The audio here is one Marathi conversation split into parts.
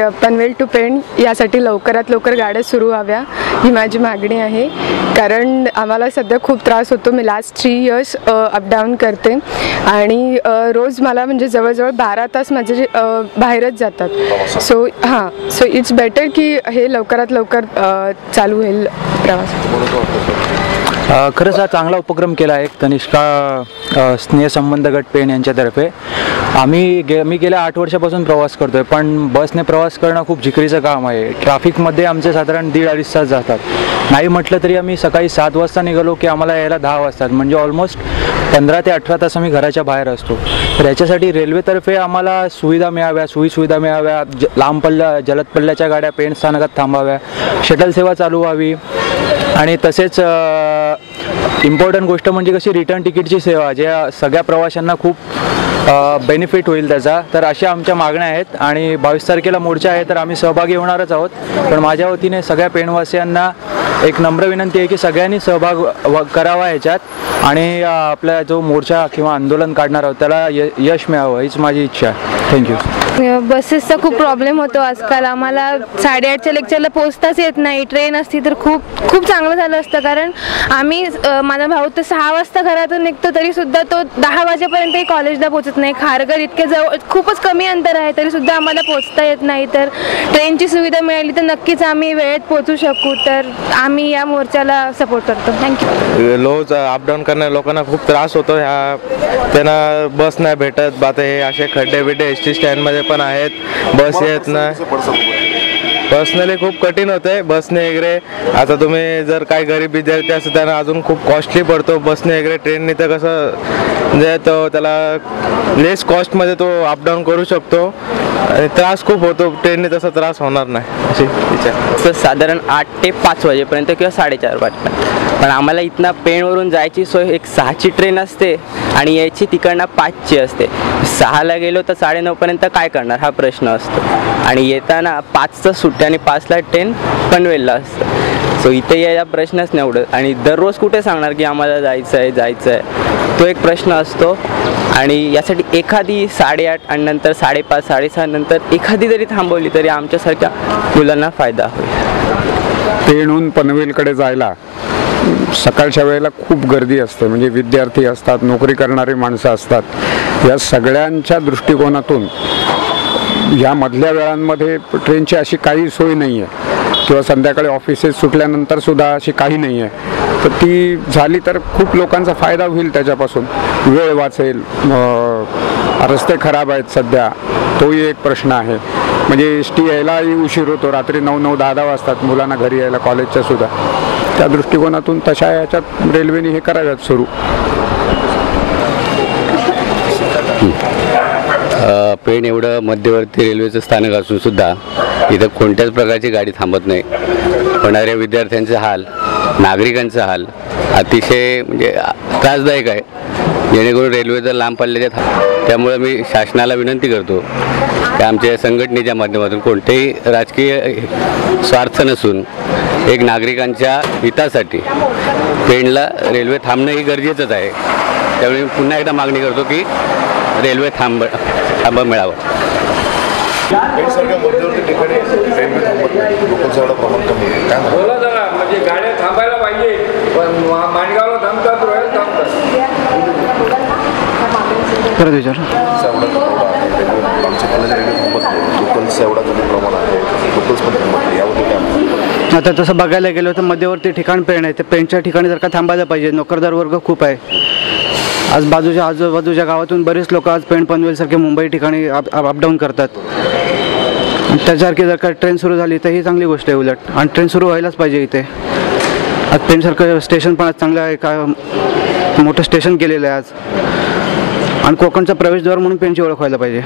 पनवेल टू पेण यासाठी लवकरात लवकर गाड्या सुरू व्हाव्या ही माझी मागणी आहे. कारण आम्हाला सध्या खूप त्रास होतो. मी लास्ट 3 इयर्स अपडाऊन करते आणि रोज मला म्हणजे जवळजवळ 12 तास माझे बाहेरच जातात. सो इट्स बेटर की हे लवकरात लवकर चालू होईल प्रवास. खरंच हा चांगला उपक्रम केला आहे तनिष्का स्नेहसंबंध गट पेण यांच्यातर्फे. मी गेल्या 8 वर्षापासून प्रवास करतो आहे, पण बसने प्रवास करणं खूप जिकरीचं काम आहे. ट्रॅफिकमध्ये आमचे साधारण 1.5-2.5 तास जातात. नाही म्हटलं तरी आम्ही सकाळी 7 वाजता निघालो की आम्हाला यायला 10 वाजतात. म्हणजे ऑलमोस्ट 15 ते 18 तास आम्ही घराच्या बाहेर असतो. तर याच्यासाठी रेल्वेतर्फे आम्हाला सुविधा मिळाव्या, लांब पल्ल्या जलद पल्ल्याच्या गाड्या पेण स्थानकात थांबाव्या, शटल सेवा चालू व्हावी आणि तसेच इम्पॉर्टंट गोष्ट म्हणजे कशी रिटर्न तिकीटची सेवा, ज्या सगळ्या प्रवाशांना खूप बेनिफिट होईल त्याचा. तर अशा आमच्या मागण्या आहेत आणि 22 तारखेला मोर्चा आहे, तर आम्ही सहभागी होणारच आहोत. पण माझ्या वतीने सगळ्या पेणवासियांना एक नम्र विनंती आहे की सगळ्यांनी सहभाग करावा याच्यात आणि आपला जो मोर्चा किंवा आंदोलन काढणार आहोत त्याला यश मिळावं हीच माझी इच्छा आहे. थँक्यू. बसेसचा खूप प्रॉब्लेम होतो आजकाल. आम्हाला 8:30च्या लेक्चरला पोहोचताच येत नाही. ट्रेन असती तर खूप चांगलं झालं असतं. कारण आम्ही माझा भाऊ तर 6 वाजता घरातून निघतो तरीसुद्धा तो 10 वाजेपर्यंतही कॉलेजला पोहोचत नाही. खारघर इतके जवळ खूपच कमी अंतर आहे तरीसुद्धा आम्हाला पोहोचता येत नाही. तर ट्रेनची सुविधा मिळाली तर नक्कीच आम्ही वेळेत पोहोचू शकू. तर आम्ही या मोर्चाला सपोर्ट करतो. थँक्यू. रोज अपडाऊन करणाऱ्या लोकांना खूप त्रास होतो. त्यांना बस नाही भेटत. हे असे खड्डे बिड्डे एस टी स्टँडमध्ये पण आहेत, बस येत नाही. पर्सनली खूप कठीण होते बसने वगैरे. आता तुम्ही जर काही गरीब विद्यार्थी असतात त्यांना अजून खूप कॉस्टली पडतो बसने वगैरे. ट्रेनने तर कसं म्हणजे तो त्याला लेस कॉस्टमध्ये तो अपडाऊन करू शकतो आणि त्रास खूप होतो. ट्रेनने तसा त्रास होणार नाही अशी विचार. तर साधारण 8 ते 5 वाजेपर्यंत किंवा 4:30 वाजेपर्यंत. पण आम्हाला इथनं पेणवरून जायची सोय एक 6ची ट्रेन असते आणि यायची तिकडनं 5ची असते. 6ला गेलो तर 9:30 पर्यंत काय करणार हा प्रश्न असतो. आणि येताना 5चं सुट्टे आणि 5ला ट्रेन पनवेलला असतं. सो इथे यायचा प्रश्नच नाही उडत. आणि दररोज कुठे सांगणार की आम्हाला जायचं आहे तो एक प्रश्न असतो. आणि यासाठी एखादी 8:30 आणि नंतर 5:30 6:30 नंतर एखादी जरी थांबवली तरी आमच्यासारख्या मुलांना फायदा होईल. पेणहून पनवेलकडे जायला सकाळच्या वेळेला खूप गर्दी असते. म्हणजे विद्यार्थी असतात, नोकरी करणारी माणसं असतात. या सगळ्यांच्या दृष्टिकोनातून या मधल्या वेळांमध्ये ट्रेनची अशी काही सोय नाही आहे किंवा संध्याकाळी ऑफिसेस सुटल्यानंतर सुद्धा अशी काही नाही आहे. तर ती झाली तर खूप लोकांचा फायदा होईल. त्याच्यापासून वेळ वाचेल. रस्ते खराब आहेत सध्या, तोही एक प्रश्न आहे. म्हणजे एस टी यायलाही उशीर होतो. रात्री 9-9, 10-10 वाजतात मुलांना घरी यायला कॉलेजच्या सुद्धा. त्या दृष्टिकोनातून तशा याच्यात रेल्वेने हे कराव्यात सुरू. पेण एवढं मध्यवर्ती रेल्वेचं स्थानक असून सुद्धा इथं कोणत्याच प्रकारची गाडी थांबत नाही. होणाऱ्या विद्यार्थ्यांचे हाल, नागरिकांचा हाल अतिशय म्हणजे त्रासदायक आहे. जेणेकरून रेल्वेचा लांब पल्ल्याच्या त्यामुळे मी शासनाला विनंती करतो की आमच्या संघटनेच्या माध्यमातून कोणतेही राजकीय स्वार्थ नसून एक नागरिकांच्या हितासाठी पेणला रेल्वे थांबणं ही गरजेचंच आहे. त्यामुळे मी पुन्हा एकदा मागणी करतो की रेल्वे थांबा मिळावं. म्हणजे गाड्या थांबायला पाहिजे पण माणगावला थांबतात, रोयल थांबतात. परत विचार. आता तसं बघायला गेलं तर मध्यवर्ती ठिकाण पेण आहे. ते पेणच्या ठिकाणी जर का थांबायला पाहिजे. नोकरदार वर्ग खूप आहे. आज आजूबाजूच्या गावातून बरेच लोक आज पेण पनवेलसारखे मुंबई ठिकाणी अपडाऊन करतात. त्याच्यासारखी जर का ट्रेन सुरू झाली तर ही चांगली गोष्ट आहे उलट. आणि ट्रेन सुरू व्हायलाच पाहिजे इथे. आज पेणसारखं स्टेशन पण आज चांगलं आहे. का मोठं स्टेशन केलेलं आहे आज. आणि कोकणचा प्रवेशद्वार म्हणून पेणची ओळख व्हायला पाहिजे.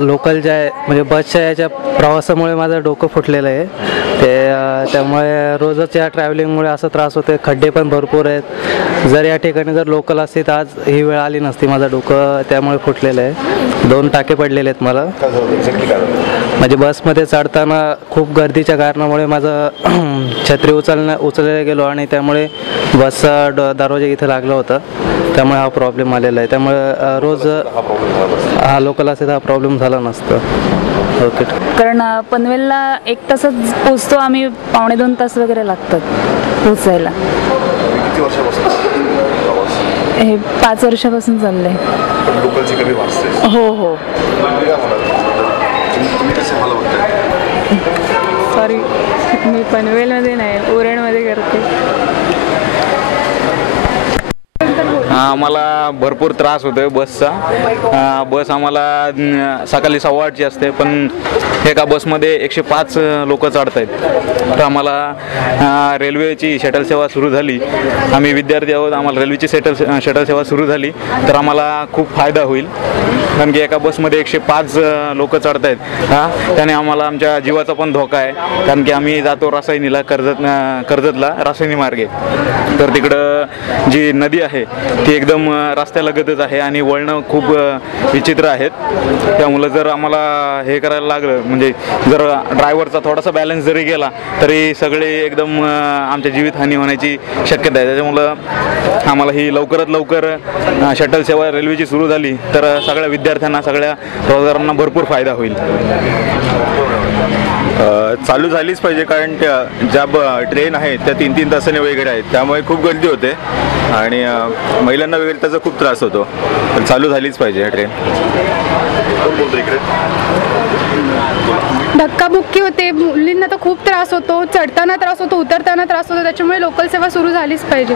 लोकल ज्या आहे म्हणजे बसच्या याच्या प्रवासामुळे माझं डोकं फुटलेलं आहे. ते त्यामुळे रोजच या ट्रॅव्हलिंगमुळे असं त्रास होते. खड्डे पण भरपूर आहेत. जर या ठिकाणी जर लोकल असते तर आज ही वेळ आली नसती. माझं डोकं त्यामुळे फुटलेलं आहे. 2 टाके पडलेले आहेत मला. म्हणजे बसमध्ये चढताना खूप गर्दीच्या कारणामुळे माझं छत्री उचलले गेलो आणि त्यामुळे बसचा दरवाजा इथं लागलं होतं. त्यामुळे हा प्रॉब्लेम आलेला आहे. त्यामुळे रोज हा लोकल असेल तर हा प्रॉब्लेम झाला नसतं. ओके. कारण पनवेलला 1 तासात पोचतो आम्ही, 1.5-2 तास वगैरे लागतात पोचायला. हे 5 वर्षापासून चाललंय. हो हो. सॉरी, मी पनवेलमध्ये नाही, उरणमध्ये करते. आम्हाला भरपूर त्रास होतोय बसचा. बस आम्हाला सकाळी 8:15ची असते, पण एका बसमध्ये 105 लोक चढत आहेत. तर आम्हाला रेल्वेची शटल सेवा सुरू झाली. आम्ही विद्यार्थी आहोत, आम्हाला रेल्वेची शटल सेवा सुरू झाली तर आम्हाला खूप फायदा होईल. कारण की एका बसमध्ये 105 लोक चढत आहेत. त्याने आम्हाला आमच्या जीवाचा पण धोका आहे. कारण की आम्ही जातो रसायनीला, कर्जतला रासायनी मार्गे. तर तिकडं जी नदी आहे ती एकदम रस्त्यालगतच आहे आणि वळणं खूप विचित्र आहेत. त्यामुळं जर आम्हाला हे करायला लागलं, म्हणजे जर ड्रायव्हरचा थोडासा बॅलन्स जरी गेला तरी सगळे एकदम आमच्या जीवितहानी होण्याची शक्यता आहे. त्याच्यामुळं आम्हाला ही लवकरात लवकर शटल सेवा रेल्वेची सुरू झाली तर सगळ्या विद्यार्थ्यांना, सगळ्या रोजगारांना भरपूर फायदा होईल. चालू झालीच पाहिजे, कारण ज्या ट्रेन आहेत त्या 3-3 तासाने वगैरे आहेत. त्यामुळे खूप गर्दी होते आणि महिलांना वगैरे त्याचा खूप त्रास होतो. पण चालू झालीच पाहिजे ट्रेन. धक्काबुक्की होते, मुलींना तर खूप त्रास होतो. चढताना त्रास होतो, उतरताना त्रास होतो. त्याच्यामुळे लोकल सेवा सुरू झालीच पाहिजे.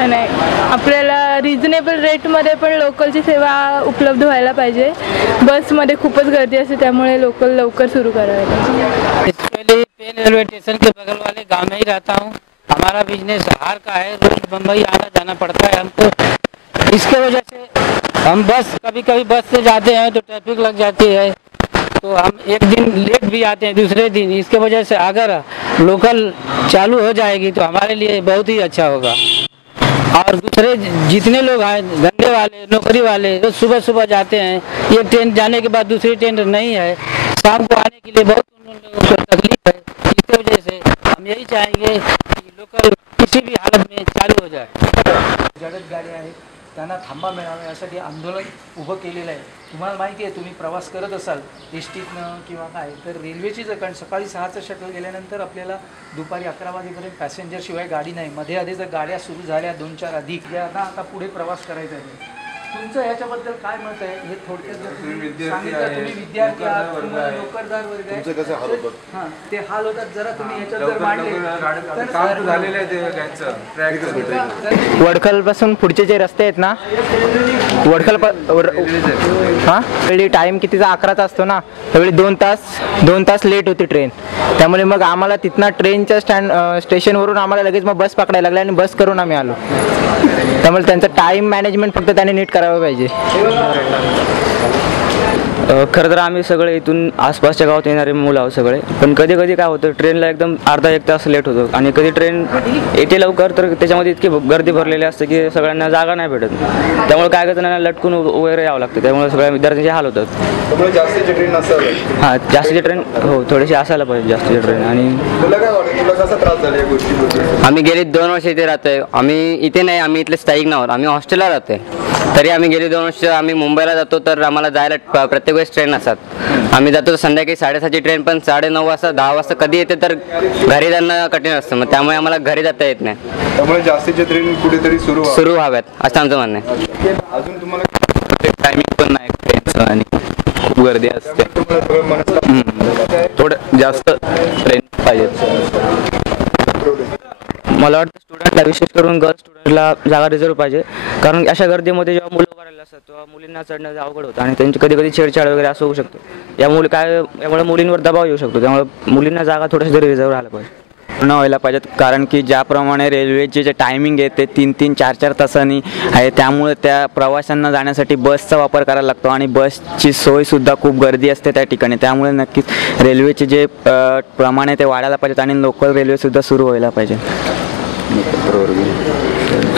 नाही, आपल्याला रिजनेबल रेटमध्ये पण लोकलची सेवा उपलब्ध व्हायला पाहिजे. बसमध्ये खूपच गर्दी असते, त्यामुळे लोकल लवकर सुरू करायला पाहिजे. पेन रेलवे स्टेशन के बगल वाले गांव में ही रहता हूँ. हमारा बिजनेस हार का है. रोज बम्बई आना जाना पड़ता है हमको. इसके वजह से हम कभी कभी बस से जाते हैं तो ट्रैफिक लग जाती है, तो हम एक दिन लेट भी आते हैं, दूसरे दिन. इसके वजह से अगर लोकल चालू हो जाएगी तो हमारे लिए बहुत ही अच्छा होगा. और दूसरे जितने लोग हैं, धंधे वाले, नौकरी वाले, रोज सुबह सुबह जाते हैं. एक ट्रेन जाने के बाद दूसरी ट्रेन नहीं है, शाम को आने के लिए बहुत उन लोगों को तकलीफ है. इसकी वजह से हम यही चाहेंगे कि लोकल किसी भी हालत में चालू हो जाए. जगत गाड्या आहेत त्यांना थांबा मिळावे यासाठी आंदोलन उभं केलेलं आहे. तुम्हाला माहिती आहे, तुम्ही प्रवास करत असाल एस टीतनं किंवा काय, तर रेल्वेची जर, कारण सकाळी 6चं शटल गेल्यानंतर आपल्याला दुपारी 11 वाजेपर्यंत पॅसेंजरशिवाय गाडी नाही. मध्ये आधी जर गाड्या सुरू झाल्या 2-4 अधिक, ज्यांना आता पुढे प्रवास करायचा आहे, तुमचं याच्याबद्दल काय मत आहे? हे थोडक्यात जर तुम्ही सांगितलं. तुम्ही विद्यार्थी आहात, तुम्हाला नोकरदार वर्ग आहे, हां, ते हाल होतात. जरा तुम्ही याच्यात जर मांडले तर वडखलपासून पुढचे जे रस्ते आहेत ना, हां, वेळी टाईम कितीचा 11चा असतो ना, त्यावेळी 2 तास लेट होती ट्रेन. त्यामुळे मग आम्हाला तिथनं ट्रेनच्या स्टेशनवरून आम्हाला लगेच मग बस पकडायला लागली आणि बस करून आम्ही आलो. त्यामुळे त्यांचं टाईम मॅनेजमेंट फक्त त्याने नीट करावं पाहिजे. खरं तर आम्ही सगळे इथून आसपासच्या गावात येणारे मुलं आहोत सगळे. पण कधी कधी काय होतं, ट्रेनला एकदम अर्धा-1 तास लेट होतो आणि कधी ट्रेन येते लवकर तर त्याच्यामध्ये इतकी गर्दी भरलेली असते की सगळ्यांना जागा नाही भेटत. त्यामुळे काय करतं, त्यांना लटकून वगैरे यावं लागतं. त्यामुळे सगळ्या विद्यार्थ्यांचे हाल होतात. जास्तीची ट्रेन असावी. हां, जास्तीची ट्रेन, हो, थोडीशी असायला पाहिजे जास्तीची ट्रेन. आणि आम्ही गेली 2 वर्ष इथे राहतोय. आम्ही इथे नाही, आम्ही इथले स्थायिक नाहोत, आम्ही हॉस्टेलला राहतोय. तरी आम्ही गेली 2 वर्ष आम्ही मुंबईला जातो, तर आम्हाला जायला प्रत्येक वेळेस ट्रेन असतात. आम्ही जातो संध्याकाळी 7:30ची ट्रेन, पण 9:30 वाजता 10 वाजता कधी येते तर घरी जाणं कठीण असतं. मग त्यामुळे आम्हाला घरी जाता येत नाही. त्यामुळे जास्तीच्या ट्रेन कुठेतरी सुरू व्हाव्यात असं आमचं म्हणणं आहे. अजून तुम्हाला टायमिंग पण नाही ट्रेनचं आणि खूप गर्दी असते. थोडं जास्त ट्रेन पाहिजे. मला वाटतं स्टुडंटला, विशेष करून गर्ल्स स्टुडंटला जागा रिझर्व पाहिजे. कारण अशा गर्दीमध्ये जेव्हा मुलं करायला असतात तेव्हा मुलींना चढणं अवघड होतं आणि त्यांची कधी कधी छेडछाड वगैरे असं होऊ शकतं. यामुळे मुलींवर दबाव येऊ शकतो. त्यामुळे मुलींना जागा थोडंसं तरी रिझर्व राहायला पाहिजे. पूर्ण व्हायला पाहिजेत, कारण की ज्याप्रमाणे रेल्वेचे जे टायमिंग आहे ते 3-3, 4-4 तासांनी आहे, त्यामुळे त्या प्रवाशांना जाण्यासाठी बसचा वापर करायला लागतो आणि बसची सोयसुद्धा खूप गर्दी असते त्या ठिकाणी. त्यामुळे नक्कीच रेल्वेचे जे प्रमाण आहे ते वाढायला पाहिजेत आणि लोकल रेल्वेसुद्धा सुरू व्हायला पाहिजे.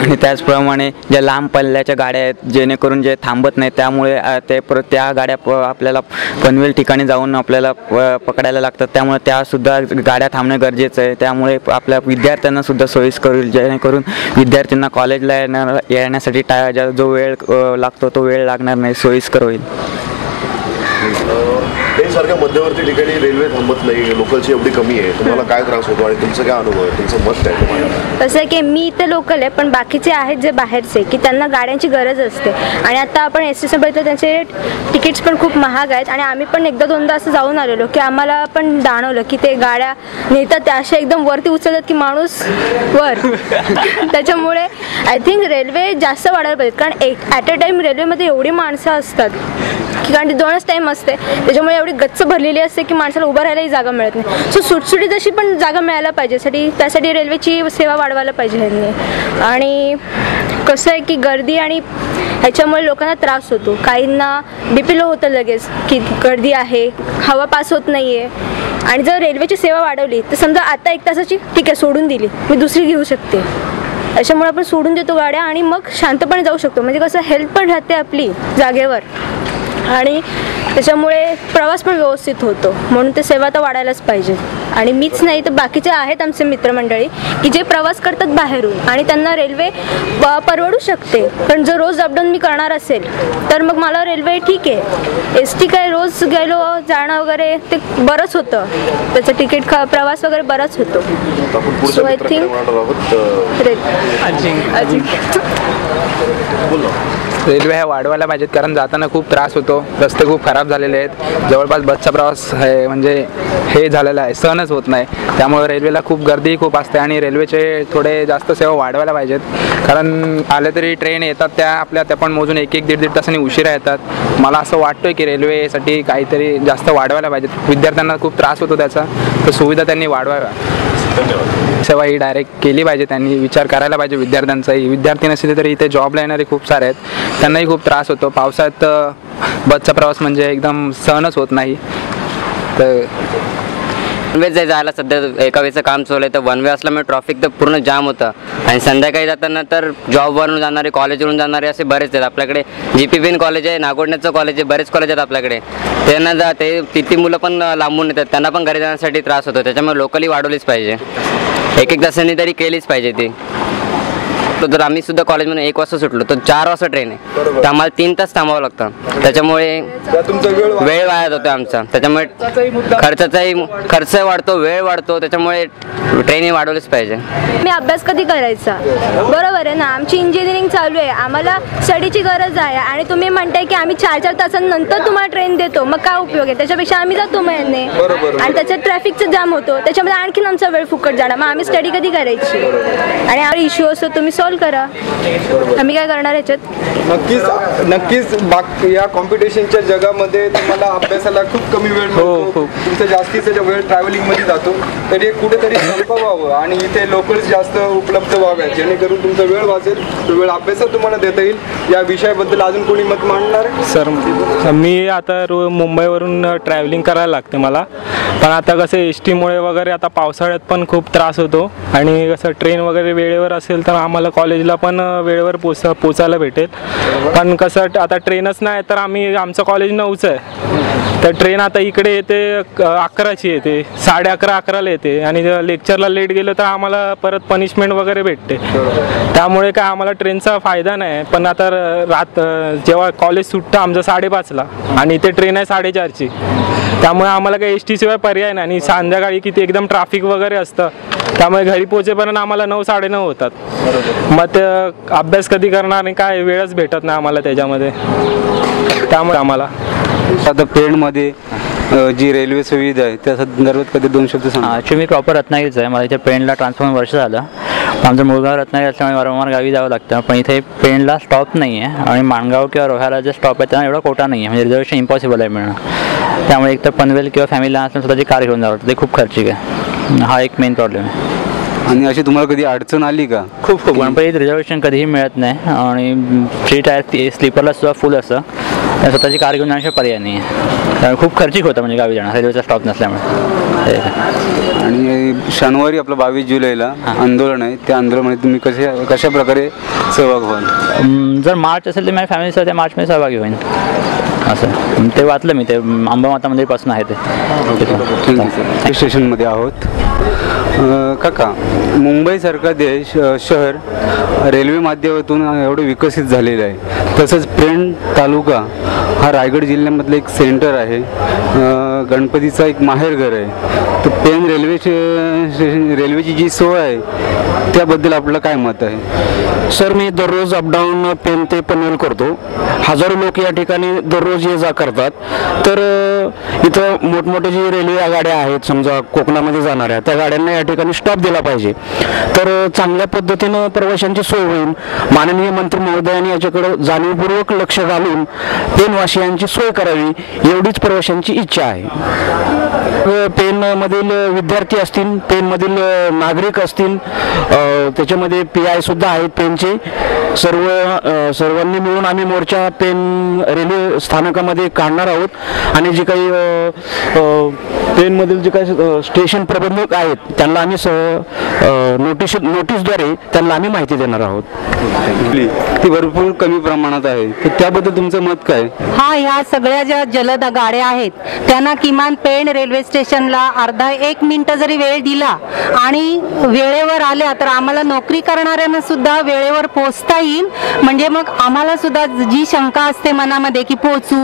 आणि त्याचप्रमाणे ज्या लांब पल्ल्याच्या गाड्या आहेत जेणेकरून जे थांबत नाहीत, त्यामुळे त्या गाड्या आपल्याला पनवेल ठिकाणी जाऊन आपल्याला पकडायला लागतात, त्यामुळे त्यासुद्धा गाड्या थांबणं गरजेचं आहे. त्यामुळे आपल्या विद्यार्थ्यांना सुद्धा सोयीस्कर होईल, जेणेकरून विद्यार्थ्यांना कॉलेजला येण्यासाठी जो वेळ लागतो तो वेळ लागणार नाही, सोयीस्कर होईल. सारख्या मध्यवर्ती ठिकाणी रेल्वे थांबत नाही, लोकलची एवढी कमी आहे, तुम्हाला काय त्रास होतो आणि तुमचं काय अनुभव आहे, तुमचं मत काय तुम्हाला? कसं आहे की मी इथे लोकल आहे, पण बाकीचे आहेत जे बाहेरचे की त्यांना गाड्यांची गरज असते. आणि आता आपण एसटीचं बघितलं त्यांचे तिकीट्स पण खूप महाग आहेत. आणि आम्ही पण एकदा दोनदा असं जाऊन आलेलो की आम्हाला पण जाणवलं की ते गाड्या नेतात त्या अशा एकदम वरती उचलतात की माणूस वर. त्याच्यामुळे आय थिंक रेल्वे जास्त वाढायला पाहिजे, कारण ॲट अ टाईम रेल्वेमध्ये एवढी माणसं असतात की कारण ती 2च टाईम असते, त्याच्यामुळे एवढी गच्च भरलेली असते की माणसाला उभं राहायलाही जागा मिळत नाही. सो सुटसुटीत अशी पण जागा मिळायला पाहिजे, त्यासाठी रेल्वेची सेवा वाढवायला पाहिजे ह्यांनी. आणि कसं आहे की गर्दी आणि ह्याच्यामुळे लोकांना त्रास होतो, काहींना BP लो होतं लगेच की गर्दी आहे, हवा पास होत नाही आहे. आणि जर रेल्वेची सेवा वाढवली तर समजा आता 1 तासाची ठीक आहे सोडून दिली, मी दुसरी घेऊ शकते, अशामुळे आपण सोडून देतो गाड्या आणि मग शांतपणे जाऊ शकतो. म्हणजे कसं हेल्थ पण राहते आपली जागेवर आणि त्याच्यामुळे प्रवास पण व्यवस्थित होतो. म्हणून ते सेवा तर वाढायलाच पाहिजे. आणि मीच नाही तर बाकीचे आहेत आमचे मित्रमंडळी की जे प्रवास करतात बाहेरून आणि त्यांना रेल्वे परवडू शकते. पण जर रोज अपडाऊन मी करणार असेल तर मग मला रेल्वे ठीक आहे, ST काय रोज गेलो जाणं वगैरे ते बरंच होतं, त्याचं तिकीट प्रवास वगैरे बराच होतो. सो आय थिंक रेल्वे ह्या वाढवायला पाहिजेत, कारण जाताना खूप त्रास होतो, रस्ते खूप खराब झालेले आहेत, जवळपास बसचा प्रवास आहे म्हणजे हे झालेला आहे, सहनच होत नाही. त्यामुळे रेल्वेला खूप गर्दी खूप असते आणि रेल्वेचे थोडे जास्त सेवा वाढवायला पाहिजेत. कारण आले तरी ट्रेन येतात त्या पण मोजून 1-1, 1.5 तासांनी उशिरा येतात. मला असं वाटतं की रेल्वेसाठी काहीतरी जास्त वाढवायला पाहिजेत. विद्यार्थ्यांना खूप त्रास होतो त्याचा, तर सुविधा त्यांनी वाढवाव्या. सेवा ही डायरेक्ट केली पाहिजे, त्यांनी विचार करायला पाहिजे विद्यार्थ्यांचाही. विद्यार्थी नसले तरी इथे जॉबला येणारे खूप सारे आहेत, त्यांनाही खूप त्रास होतो. पावसाळ्यात बसचा प्रवास म्हणजे एकदम सहनच होत नाही. तर वन वे जायला सध्या एका वेळेचं काम चालू आहे, तर वन वे असल्यामुळे ट्रॉफिक तर पूर्ण जाम होतं. आणि संध्याकाळी जाताना तर जॉबवरून जाणारे, कॉलेजवरून जाणारे असे बरेच आहेत. आपल्याकडे GPBN कॉलेज आहे, नागोडण्याचं कॉलेज आहे, बरेच कॉलेज आहेत आपल्याकडे. त्यांना ती मुलं पण लांबून येतात, त्यांना पण घरी जाण्यासाठी त्रास होतो. त्याच्यामुळे लोकली वाढवलीच पाहिजे, 1-1 तासांनी तरी केलीच पाहिजे ती. जर आम्ही सुद्धा कॉलेजमधून 1 वाजता सुटलो तर 4 वाजता ट्रेन आहे, तर आम्हाला 3 तास थांबावं लागतं. त्याच्यामुळे वेळ वाया जातो आमचा. त्याच्यामुळे खर्च वाढतो, वेळ वाढतो. त्याच्यामुळे ट्रेन वाढवलीच पाहिजे. मी अभ्यास कधी करायचा, बरोबर आहे ना. आमची इंजिनिअरिंग चालू आहे, आम्हाला स्टडीची गरज आहे आणि तुम्ही म्हणताय की आम्ही 4-4 तासांनंतर तुम्हाला ट्रेन देतो, मग काय उपयोग आहे? त्याच्यापेक्षा आम्ही जातो महिने आणि त्याच्यात ट्रॅफिकचा जाम होतो, त्याच्यामध्ये आणखीन आमचा वेळ फुकट जाणार. मग आम्ही स्टडी कधी करायची? आणि इश्यू असतो तुम्ही सॉल्व्ह करा, आम्ही काय करणार याच्यात? नक्कीच या कॉम्पिटिशनच्या जगामध्ये तुम्हाला अभ्यासाला खूप कमी वेळ मिळतो, तुमचा जास्तीचा वेळ ट्रॅव्हलिंग मध्ये जातो. तर हे कुठेतरी संपवावं आणि इथे लोकल्स जास्त उपलब्ध व्हाव्या, जेणेकरून तुमचा वेळ वाचेल, तो वेळ अभ्यासात तुम्हाला देता येईल. या विषयाबद्दल अजून कोणी मत मांडणार? सर, मी आता मुंबईवरून ट्रॅव्हलिंग करायला लागते मला, पण आता कसं STमुळे वगैरे आता पावसाळ्यात पण खूप त्रास होतो. आणि कसं ट्रेन वगैरे वेळेवर असेल तर आम्हाला कॉलेजला पण वेळेवर पोचायला भेटेल. पण कसं आता ट्रेनच नाही तर आमचं कॉलेज 9चं आहे, तर ट्रेन आता इकडे येते 11ची येते, 11:30-11ला येते आणि लेक्चरला लेट गेलं तर आम्हाला परत पनिशमेंट वगैरे भेटते. त्यामुळे काय आम्हाला ट्रेनचा फायदा नाही. पण आता जेव्हा कॉलेज सुटतं आमचं 5:30ला आणि इथे ट्रेन आहे 4:30ची, त्यामुळे आम्हाला काही ST शिवाय पर्याय नाही. आणि संध्याकाळी किती एकदम ट्रॅफिक वगैरे असतं, त्यामुळे घरी पोहोचेपर्यंत आम्हाला 9-9:30 होतात. मग ते अभ्यास कधी करणार आणि काय वेळच भेटत नाही आम्हाला त्याच्यामध्ये. त्यामुळे आम्हाला आता पेणमध्ये जी रेल्वे सुविधा आहे त्या संदर्भात कधी 2 शब्द सांगा. ॲक्च्युली मी प्रॉपर रत्नागिरीचं आहे, मला इथे पेणला ट्रान्सफर वर्ष झालं. आमचं मूळगाव रत्नागिरी असल्यामुळे वारंवार गावी जावं लागतं. पण इथे पेणला स्टॉप नाही आहे आणि माणगाव किंवा रोह्याला जे स्टॉप आहे त्यांना एवढा कोटा नाही आहे, म्हणजे रिझर्वेशन इम्पॉसिबल आहे मिळणं. त्यामुळे एक तर पनवेल किंवा फॅमिलीला असल्याने स्वतःची कार घेऊन जावं लागतं, ते खूप खर्चिक आहे. हा एक मेन प्रॉब्लेम आहे. आणि अशी तुम्हाला कधी अडचण आली का? खूप गणपतीत रिझर्वेशन कधीही मिळत नाही आणि फ्री टायर स्लीपरला सुद्धा फुल असतं. स्वतःची कार घेऊन जाण्याशिवाय पर्याय नाही आहे. खूप खर्चिक होतं म्हणजे गावी जाणं रेल्वेचा स्टॉप नसल्यामुळे. आणि शनिवारी आपलं 22 जुलैला आंदोलन आहे, त्या आंदोलनामध्ये तुम्ही कशा प्रकारे सहभाग व्हाल? जर मार्च असेल तर माझ्या फॅमिलीसह त्या मार्चमध्ये सहभागी होईन असं. ते वाचलं मी, ते अंबामाता मंदिरपासून आहे ते. स्टेशनमध्ये आहोत. काका, मुंबईसारखा देश शहर रेल्वे माध्यमातून एवढं विकसित झालेलं आहे, तसंच पेण तालुका हा रायगड जिल्ह्यामधलं एक सेंटर आहे, गणपतीचा एक माहेरघर आहे. तर पेण रेल्वेची जी सोय आहे त्याबद्दल आपलं काय मत आहे? सर, मी दररोज अपडाऊन पेण ते पनवेल करतो. हजारो लोक या ठिकाणी दररोज ये जा करतात. तर इथं मोठमोठे जे रेल्वे गाड्या आहेत, समजा कोकणामध्ये जाणाऱ्या, त्या गाड्यांना या ठिकाणी स्टॉप दिला पाहिजे. तर चांगल्या पद्धतीनं प्रवाशांची सोय होईल. माननीय मंत्री महोदयांनी याच्याकडे जाणीवपूर्वक लक्ष घालून पेणवासियांची सोय करावी, एवढीच प्रवाशांची इच्छा आहे. पेणमधील विद्यार्थी असतील, पेणमधील नागरिक असतील, त्याच्यामध्ये PI सुद्धा आहेत पेणचे. सर्वांनी मिळून आम्ही मोर्चा पेण रेल्वे स्थानकामध्ये काढणार आहोत. आणि जे काही पेणमधील जे काही स्टेशन प्रबंधक आहेत त्यांना आम्ही नोटीसद्वारे त्यांना आम्ही माहिती देणार आहोत. ती भरपूर कमी प्रमाणात आहे, तर त्याबद्दल तुमचं मत काय? हा, ह्या सगळ्या ज्या जलद गाड्या आहेत त्यांना किमान पेण रेल्वे स्टेशनला अर्धा 1 मिनिट जरी वेळ दिला आणि वेळेवर आल्या तर आम्हाला नोकरी करणाऱ्यांना सुद्धा वेळेवर पोहोचता येईल. म्हणजे मग आम्हाला सुद्धा जी शंका असते मनामध्ये की पोहोचू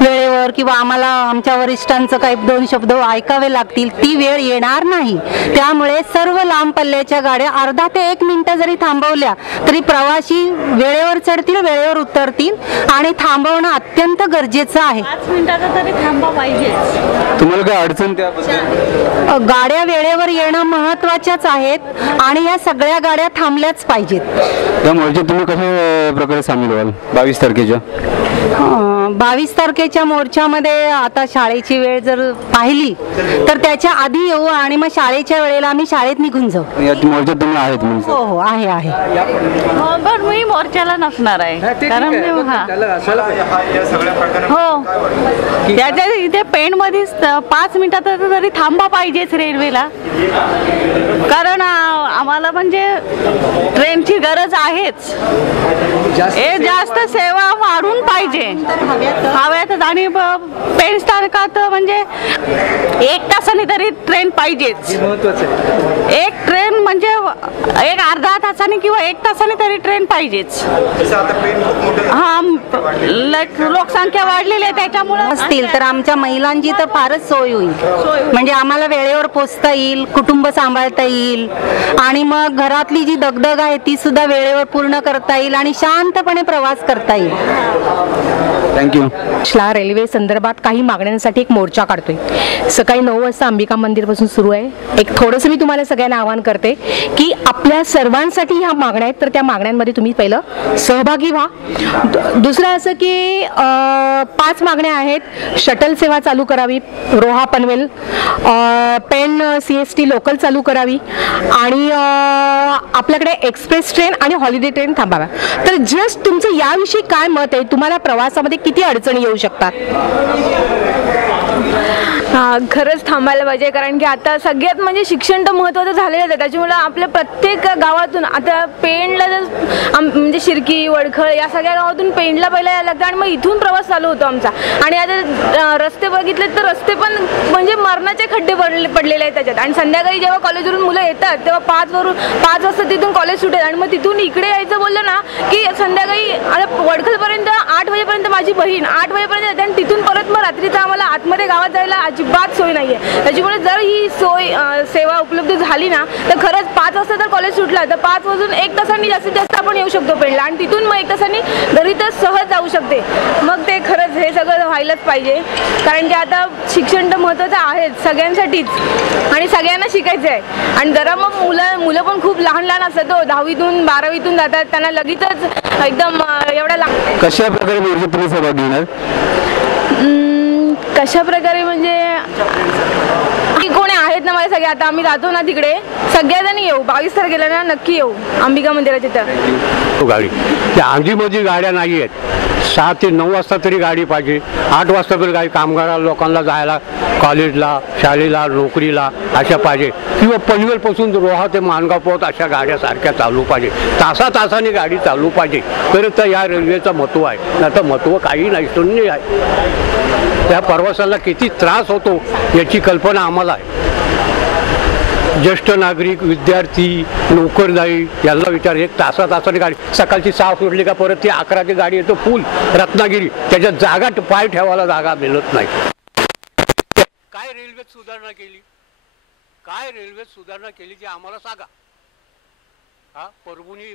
वेळेवर किंवा आम्हाला आमच्या वरिष्ठांचं काही 2 शब्द ऐकावे लागतील, ती वेळ येणार नाही. त्यामुळे सर्व लांब पल्ल्याच्या गाड्या अर्धा ते 1 मिनिट जरी थांबवल्या तरी प्रवासी वेळेवर चढतील, वेळेवर उतरतील. आणि थांबवणं अत्यंत गरजेचं आहे. 5 मिनिटाचा तरी थांबा पाहिजे. तुम्हाला काय अडचण त्याबद्दल? गाड्या वेळेवर येणं महत्त्वाच्याच आहेत आणि या सगळ्या गाड्या थांबल्याच पाहिजेत. त्यामुळे तुम्ही कशा प्रकारे सामील व्हाल 22 तारखेच्या? 22 तारखेच्या मोर्चामध्ये आता शाळेची वेळ जर पाहिली तर त्याच्या आधी येऊ आणि मग शाळेच्या वेळेला आम्ही शाळेत निघून जाऊ. या मोर्चात तुम्ही आहेत? हो हो, आहे. पण मी मोर्चाला नसणार आहे, कारण हो त्याच्या इथे पेणमध्ये 5 मिनिटात तरी थांबा पाहिजेच रेल्वेला. कारण आम्हाला म्हणजे ट्रेनची गरज आहेच. हे जास्त सेवा वाढून पाहिजे हव्यात. आणि पेण स्थानकात म्हणजे 1 तासाने तरी ट्रेन पाहिजेच. एक ट्रेन म्हणजे एक अर्धा तासाने किंवा 1 तासाने तरी ट्रेन पाहिजेच. हा, लोकसंख्या वाढलेली आहे त्याच्यामुळे असतील तर आमच्या महिलांची तर फारच सोय होईल. म्हणजे आम्हाला वेळेवर पोहोचता येईल, कुटुंब सांभाळता येईल आणि मग घरातली जी दगदग आहे ती सुद्धा वेळेवर पूर्ण करता येईल आणि शांतपणे प्रवास करता येईल. थँक्यू. रेल्वे संदर्भात काही मागण्यांसाठी एक मोर्चा काढतोय. सकाळी 9 वाजता अंबिका मंदिरपासून सुरू आहे. एक थोडंसं मी तुम्हाला सगळ्यांना आवाहन करते की आपल्या सर्वांसाठी ह्या मागण्या आहेत, तर त्या मागण्यांमध्ये तुम्ही पहिलं सहभागी व्हा. दुसरं असं की 5 मागण्या आहेत. शटल सेवा चालू करावी, रोहा पनवेल, पेण CST लोकल चालू करावी आणि आपल्याकडे एक्सप्रेस ट्रेन आणि हॉलिडे ट्रेन थांबाव्या. तर जस्ट तुमचं याविषयी काय मत आहे? तुम्हाला प्रवासामध्ये किती अडचणी येऊ शकतात? खरंच थांबायला पाहिजे, कारण की आता सगळ्यात म्हणजे शिक्षण तर महत्त्वाचं झालेलं आहे. त्याच्यामुळे आपल्या प्रत्येक गावातून आता पेणला जर म्हणजे शिर्की, वडखळ या सगळ्या गावातून पेणला पहिला यायला लागतं आणि मग इथून प्रवास चालू होतो आमचा. आणि आता रस्ते बघितले तर रस्ते पण म्हणजे मरणाचे खड्डे पडलेले आहेत त्याच्यात. आणि संध्याकाळी जेव्हा कॉलेजवरून मुलं येतात तेव्हा 5 वाजता तिथून कॉलेज सुटेल आणि मग तिथून इकडे यायचं बोललं ना की संध्याकाळी आता वडखळपर्यंत 8 वाजेपर्यंत माझी बहीण 8 वाजेपर्यंत येते आणि तिथून परत मग रात्रीचा आम्हाला आतमध्ये गावात जायला अजिबात सोय नाही आहे. त्याच्यामुळे जर ही सेवा उपलब्ध झाली ना तर खरंच 5 वाजता जर कॉलेज सुटला तर 5 वाजून 1 तासांनी जास्तीत जास्त आपण येऊ शकतो पेणला आणि तिथून मग 1 तासांनी घरी तर सहज जाऊ शकते. मग ते खरंच हे सगळं व्हायलाच पाहिजे, कारण की आता शिक्षण तर महत्त्वाचं आहे सगळ्यांसाठीच आणि सगळ्यांना शिकायचं आहे. आणि जरा मग मुलं पण खूप लहान असतात, 10वीतून 12वीतून जातात, त्यांना लगेचच एकदम एवढा कशा प्रकारे मोर्चात तुम्ही सहभाग घेणार? कशा प्रकारे म्हणजे की कोणी आहेत ना मला सगळे, आता आम्ही जातो ना तिकडे सगळ्याजणी येऊ, 22 तारखेला ना नक्की येऊ अंबिका मंदिराच्या तिथं. गाडी त्या आंधीमध्ये गाड्या नाही आहेत, 6 ते 9 वाजता तरी गाडी पाहिजे, 8 वाजता तरी गाडी कामगार लोकांना जायला कॉलेजला, शाळेला, नोकरीला अशा पाहिजे, किंवा पनवेलपासून रोहा ते माणगाव पोहोच अशा गाड्या सारख्या चालू पाहिजे, तासातासाने गाडी चालू पाहिजे, तर या रेल्वेचं महत्त्व आहे. नाही तर महत्त्व काही नाही, शून्य आहे. त्या प्रवासाला किती त्रास होतो याची कल्पना आम्हाला आहे. ज्येष्ठ नागरिक, विद्यार्थी, नोकरदारी यांना विचार, 1 तासातासाने गाडी सकाळची 6 सुटली का परत ती 11ची गाडी येतो फुल रत्नागिरी, त्याच्यात जागा पाय ठेवायला जागा मिळत नाही. काय रेल्वेत सुधारणा केली, काय रेल्वेत सुधारणा केली ती आम्हाला सांगा. परभणी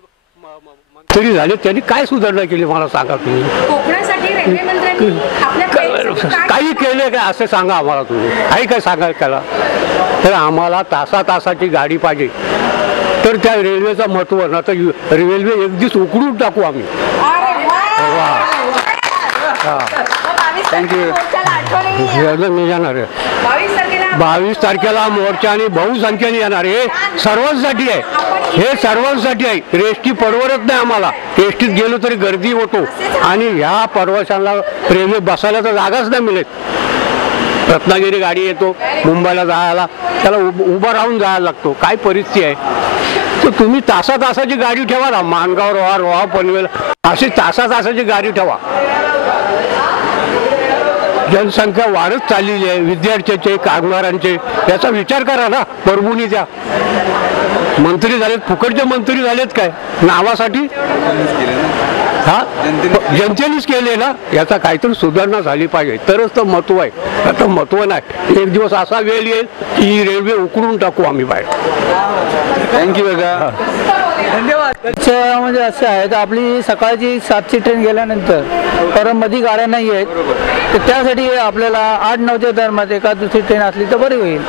मंत्री झाले त्यांनी काय सुधारणा केली मला सांगा तुम्ही. कोकणासाठी रेल्वे मंत्र्यांनी आपल्या काही केले काय असं सांगा आम्हाला तुम्ही, काही काय सांगायचं त्याला. तर आम्हाला तासातासाची गाडी पाहिजे, तर त्या रेल्वेचं महत्त्व ना तर रेल्वे एक दिवस उकडून टाकू आम्ही. थँक्यू. मी जाणार आहे 22 तारखेला मोर्चा आणि बहुसंख्येने येणार. हे सर्वांसाठी आहे, हे सर्वांसाठी आहे. रेस्टी परवडत नाही आम्हाला, रेस्टीत गेलो तरी गर्दी होतो आणि ह्या प्रवाशांना रेल्वे बसायला तर जागाच नाही मिळत. रत्नागिरी गाडी येतो मुंबईला जायला, त्याला उभं राहून जायला लागतो. काय परिस्थिती आहे. तर तुम्ही तासातासाची गाडी ठेवा ना, माणगाव रोहा, रोहा पनवेल अशी तासातासाची गाडी ठेवा. जनसंख्या वाढत चाललेली आहे, विद्यार्थ्यांचे, कामगारांचे, याचा विचार करा ना. परभणीच्या मंत्री झालेत, फुकटचे मंत्री झालेत काय नावासाठी. जनतेनेच केले ना. याचा काहीतरी सुधारणा झाली पाहिजे, तरच तर महत्व आहे. आता महत्व नाही. एक दिवस असा वेळ येईल की ही रेल्वे उकडून टाकू आम्ही बाहेर. थँक्यू बघा, धन्यवाद. म्हणजे असं आहे तर आपली सकाळची 7ची ट्रेन गेल्यानंतर परत मध्ये गाड्या नाही आहेत, तर त्यासाठी आपल्याला 8-9च्या दरम्यान एका दुसरी ट्रेन असली तर बरी होईल.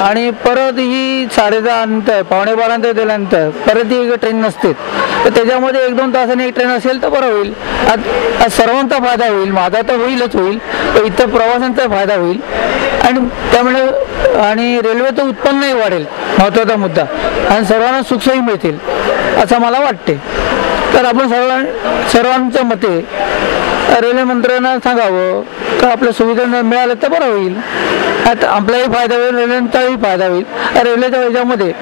आणि परत ही 10:30 नंतर 11:15 नंतर दिल्यानंतर परत ही ट्रेन नसते, तर त्याच्यामध्ये 1-2 तासांनी एक ट्रेन असेल तर बरं होईल. आज सर्वांचा फायदा होईल, माझा तर होईलच होईल, तर इतर प्रवाशांचा फायदा होईल. आणि त्यामुळे आणि रेल्वेचं उत्पन्नही वाढेल, महत्त्वाचा मुद्दा, आणि सर्वांना सुखसोयी मिळतील असं मला वाटते. तर आपण सर्वांच्या मते रेल्वे मंत्र्यांना सांगावं का आपल्या सुविधा मिळाल्या तर बरं होईल. आता आपलाही फायदा होईल, रेल्वेचाही फायदा होईल. रेल्वेच्या ह्याच्यामध्ये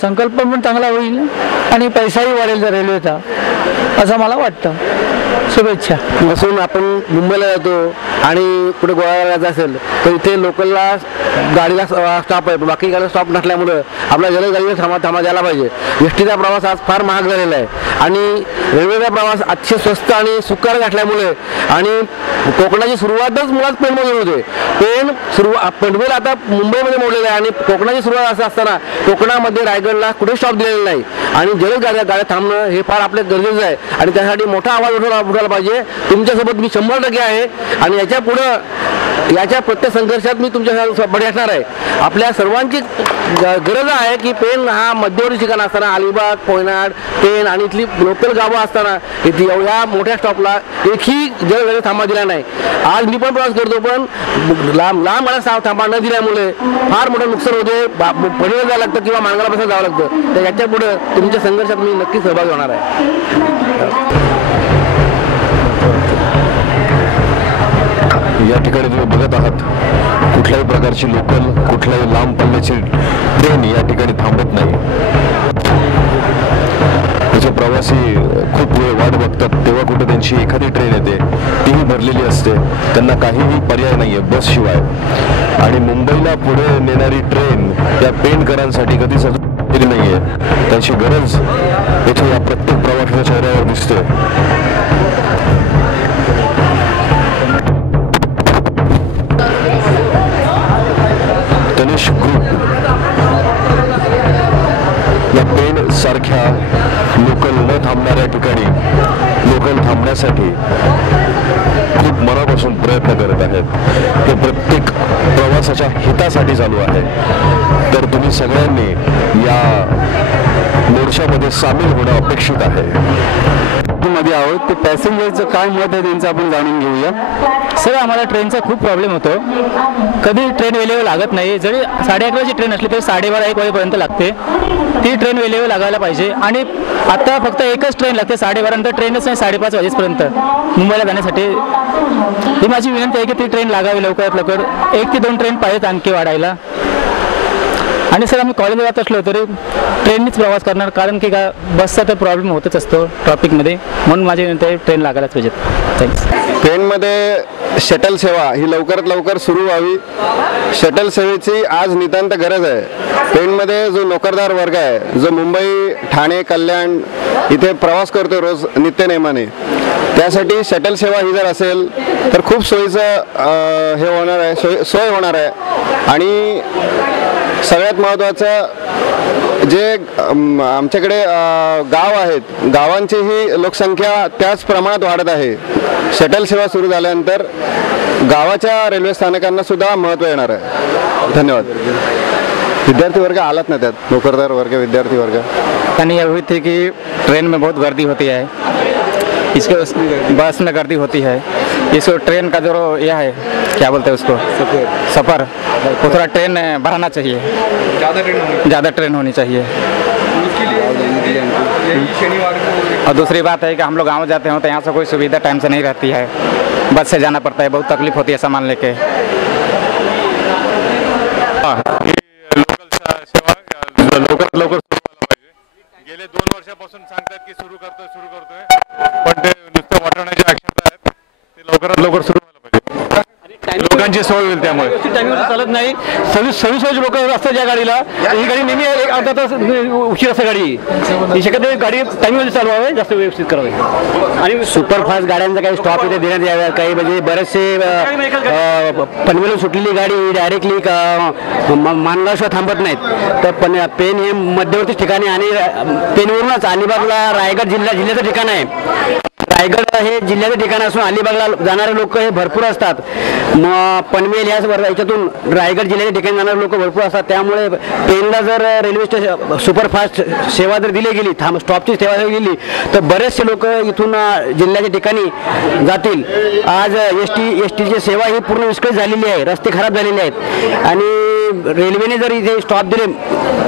संकल्प पण चांगला होईल आणि पैसाही वाढेल त्या रेल्वेचा असं मला वाटतं. शुभेच्छा. बसून आपण मुंबईला जातो आणि कुठे गोव्याला जायचं असेल तर इथे लोकलला गाडीला स्टॉप आहे, बाकी गाडीला स्टॉप नसल्यामुळं आपल्या जलद गाडीला थांबा द्यायला पाहिजे. एसटीचा प्रवास आज फार महाग झालेला आहे आणि रेल्वेचा प्रवास अतिशय स्वस्त आणि सुकर असल्यामुळे आणि कोकणाची सुरुवातच मुळात पेणमधून होते. पनवेल आता मुंबईमध्ये मोडलेलं आहे आणि कोकणाची सुरुवात असं असताना कोकणामध्ये रायगडला कुठे स्टॉप दिलेला नाही आणि जलद गाड्या थांबणं हे फार आपल्या गरजेचं आहे आणि त्यासाठी मोठा आवाज उठवायला पाहिजे. तुमच्यासोबत मी 100% आहे आणि याच्या पुढं याच्या प्रत्येक संघर्षात मी तुमच्या बडे असणार आहे. आपल्या सर्वांची गरज आहे की पेण हा मध्यवर्ती ठिकाण असताना अलिबाग, कोयनाड, पेण आणि इथली लोकल गावं असताना इथे एवढ्या मोठ्या स्टॉपला एकही जलद थांबा दिला नाही. आज मी पण प्रवास करतो पण लांब मला थांबा न दिल्यामुळे फार मोठं नुकसान होते. पनवेल जावं लागतं किंवा माणगावपासून जावं लागतं. तर याच्या पुढे तुमच्या संघर्षात मी नक्की सहभागी होणार आहे. या ठिकाणी तुम्ही बघत आहात कुठल्याही प्रकारची लोकल, कुठल्याही लांब पल्ल्याची ट्रेन या ठिकाणी थांबत नाही. त्याचे प्रवासी खूप वेळ वाट बघतात तेव्हा कुठे त्यांची एखादी ट्रेन येते, तीही भरलेली असते, त्यांना काहीही पर्याय नाही आहे बस शिवाय. आणि मुंबईला पुढे नेणारी ट्रेन त्या पेणकरांसाठी कधीच अजून नाही आहे. त्यांची गरज येथे या प्रत्येक प्रवाशाच्या चेहऱ्यावर दिसते. तनिष ग्रुप या पेण सारख्या लोकल न थांबणाऱ्या ठिकाणी लोकल थांबण्यासाठी खूप मनापासून प्रयत्न करत आहेत. हे प्रत्येक प्रवासाच्या हितासाठी चालू आहे. तर तुम्ही सगळ्यांनी या मोर्चामध्ये सामील होणं अपेक्षित आहे. मध्ये आहोत. ते पॅसेंजरचं काय मत आहे त्यांचं आपण जाणून घेऊया. सर, आम्हाला ट्रेनचा खूप प्रॉब्लेम होतो. कधी ट्रेन वेळेवर लागत नाही. जरी 11:30 ट्रेन असली तरी 12:30-1 वाजेपर्यंत लागते. ती ट्रेन वेळेवर लागायला पाहिजे. आणि आता फक्त एकच ट्रेन लागते 12:30 नंतर ट्रेनच नाही 5:30 वाजेपर्यंत मुंबईला जाण्यासाठी. ही माझी विनंती आहे की ती ट्रेन लागावी लवकरात लवकर. 1 ते 2 ट्रेन पाहिजेत आणखी वाढायला. आणि सर, आम्ही कॉलेजला जात असलो तरी ट्रेननीच प्रवास करणार, कारण की का बसचा तर प्रॉब्लेम होतच असतो ट्रॅफिकमध्ये. म्हणून माझी विनंती आहे ट्रेन लागायलाच पाहिजेत. थँक्स. ट्रेनमध्ये शटल सेवा ही लवकरात लवकर सुरू व्हावी. शटल सेवेची आज नितांत गरज आहे. ट्रेनमध्ये जो नोकरदार वर्ग आहे, जो मुंबई, ठाणे, कल्याण इथे प्रवास करतो रोज नित्यनेमाने, त्यासाठी शटल सेवा ही जर असेल तर खूप सोयीचं हे होणार आहे, सोय होणार आहे. आणि सगळ्यात महत्त्वाचं जे आमच्याकडे गाव आहेत, गावांचीही लोकसंख्या त्याच प्रमाणात वाढत आहे. शटल सेवा सुरू झाल्यानंतर गावाच्या रेल्वे स्थानकांना सुद्धा महत्त्व येणार आहे. धन्यवाद. विद्यार्थी वर्ग आलात ना त्यात, नोकरदार वर्ग, विद्यार्थी वर्ग. यानी यह हुई थी कि ट्रेन में बहुत गर्दी होती है, इसके बस में गर्दी होती है. इसको ट्रेन का जो यह है क्या बोलते हैं उसको, सफ़र, वो थोड़ा ट्रेन बढ़ाना चाहिए. ज़्यादा ट्रेन होनी चाहिए. और दूसरी बात है कि हम लोग गाँव जाते हैं तो यहाँ से कोई सुविधा टाइम से नहीं रहती है. बस से जाना पड़ता है, बहुत तकलीफ होती है सामान लेके. लवकरात लवकर सुरू व्हायला पाहिजे. गेले 2 वर्षापासून सांगतात की सुरू करतोय, पण ते नुसतं वाटण्याची अक्षमता आहेत. ते लवकरात लवकर सुरू व्हायला पाहिजे. लोकांची सोय होईल. त्यामुळे टाइमवर चालत नाही. 26 लोक असतात ज्या गाडीला, ही गाडी नेहमी अर्धा तास उशीर असते गाडी. ही शक्यतो गाडी टाइमवर चालवावे, जास्त व्यवस्थित करावे. आणि सुपरफास्ट गाड्यांचा काही स्टॉप इथे देण्यात याव्या. काही म्हणजे बरेचसे पनवेलून सुटलेली गाडी डायरेक्टली मानगावशिवाय थांबत नाहीत. तर पेन हे मध्यवर्ती ठिकाणी आणि पेनवरूनच अलिबागला रायगड जिल्ह्याचं ठिकाण आहे. रायगड हे जिल्ह्याचं ठिकाण असून अलिबागला जाणारे लोक हे भरपूर असतात. मग पनवेल याच्यातून रायगड जिल्ह्याच्या ठिकाणी जाणारे लोक भरपूर असतात. त्यामुळे पेनला जर रेल्वे स्टेशन सुपरफास्ट सेवा जर दिली गेली, स्टॉपची सेवा जर दिली तर बरेचसे लोक इथून जिल्ह्याच्या ठिकाणी जातील. आज एस टीची सेवा ही पूर्ण विस्कळीत झालेली आहे. रस्ते खराब झालेले आहेत आणि रेल्वेने जर इथे स्टॉप दिले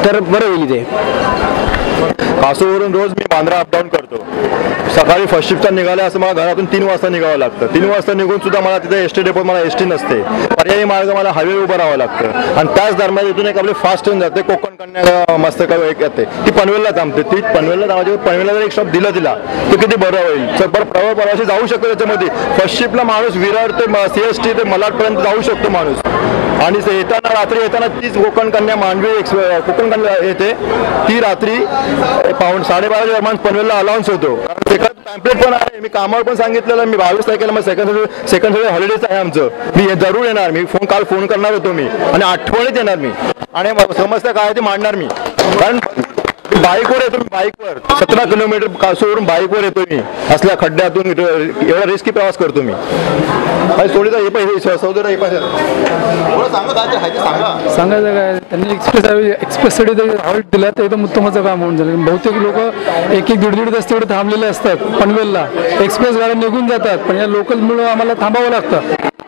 तर बरं होईल. इथे कासोवरून रोज मी बांद्रा अपडाऊन करतो. सकाळी फर्स्ट शिफ्टचा निघाला असं मला घरातून 3 वाजता निघावं लागतं. 3 वाजता निघून सुद्धा मला तिथे एस टी डेपोत मला एस टी नसते. पर्यायी मार्ग मला हायवे उभं राहावं लागतं. आणि त्याच दरम्यान इथून एक आपली फास्ट ट्रेन जाते, कोकण कन्या मस्तकावर एक येते, ती पनवेलला थांबते. ती पनवेलला थांबायची, पनवेलला जर एक स्टॉप दिला तर किती बरं होईल. प्रवासी जाऊ शकतो त्याच्यामध्ये. फर्स्ट शिफ्टला माणूस विरार ते CST ते मलाडपर्यंत जाऊ शकतो माणूस. आणि येताना रात्री येताना तीच कोकण कन्या मांडवी कोकण कन्या येते, ती रात्री 12:30 दरम्यान पनवेलला अलाउन्स होतो. कारण सेकंड पॅम्पलेट पण आहे. मी कामावर पण सांगितलेलं, मी 22 तारखेला मग सेकंड हॉलिडेज आहे आमचं. मी जरूर येणार. मी काल फोन करणार होतो मी, आणि आठवणीत येणार मी. आणि समस्या काय ती मांडणार मी. कारण बाईकवर येतो मी, बाईकवर 17 किलोमीटर कासोवरून बाईकवर येतो मी. असल्या खड्ड्यातून एवढा रिस्की प्रवास करतो मी. सोडीचा हे पैसे सौदरा हे पैसे सांगायचं काय, त्यांनी एक्सप्रेससाठी हॉल्ट दिला तर एकदम उत्तमाचं काम होऊन झालं. बहुतेक लोक 1-1-1.5 तास तेवढे थांबलेले असतात पनवेलला. एक्सप्रेस गाड्या निघून जातात, पण या लोकलमुळे आम्हाला थांबावं लागतं.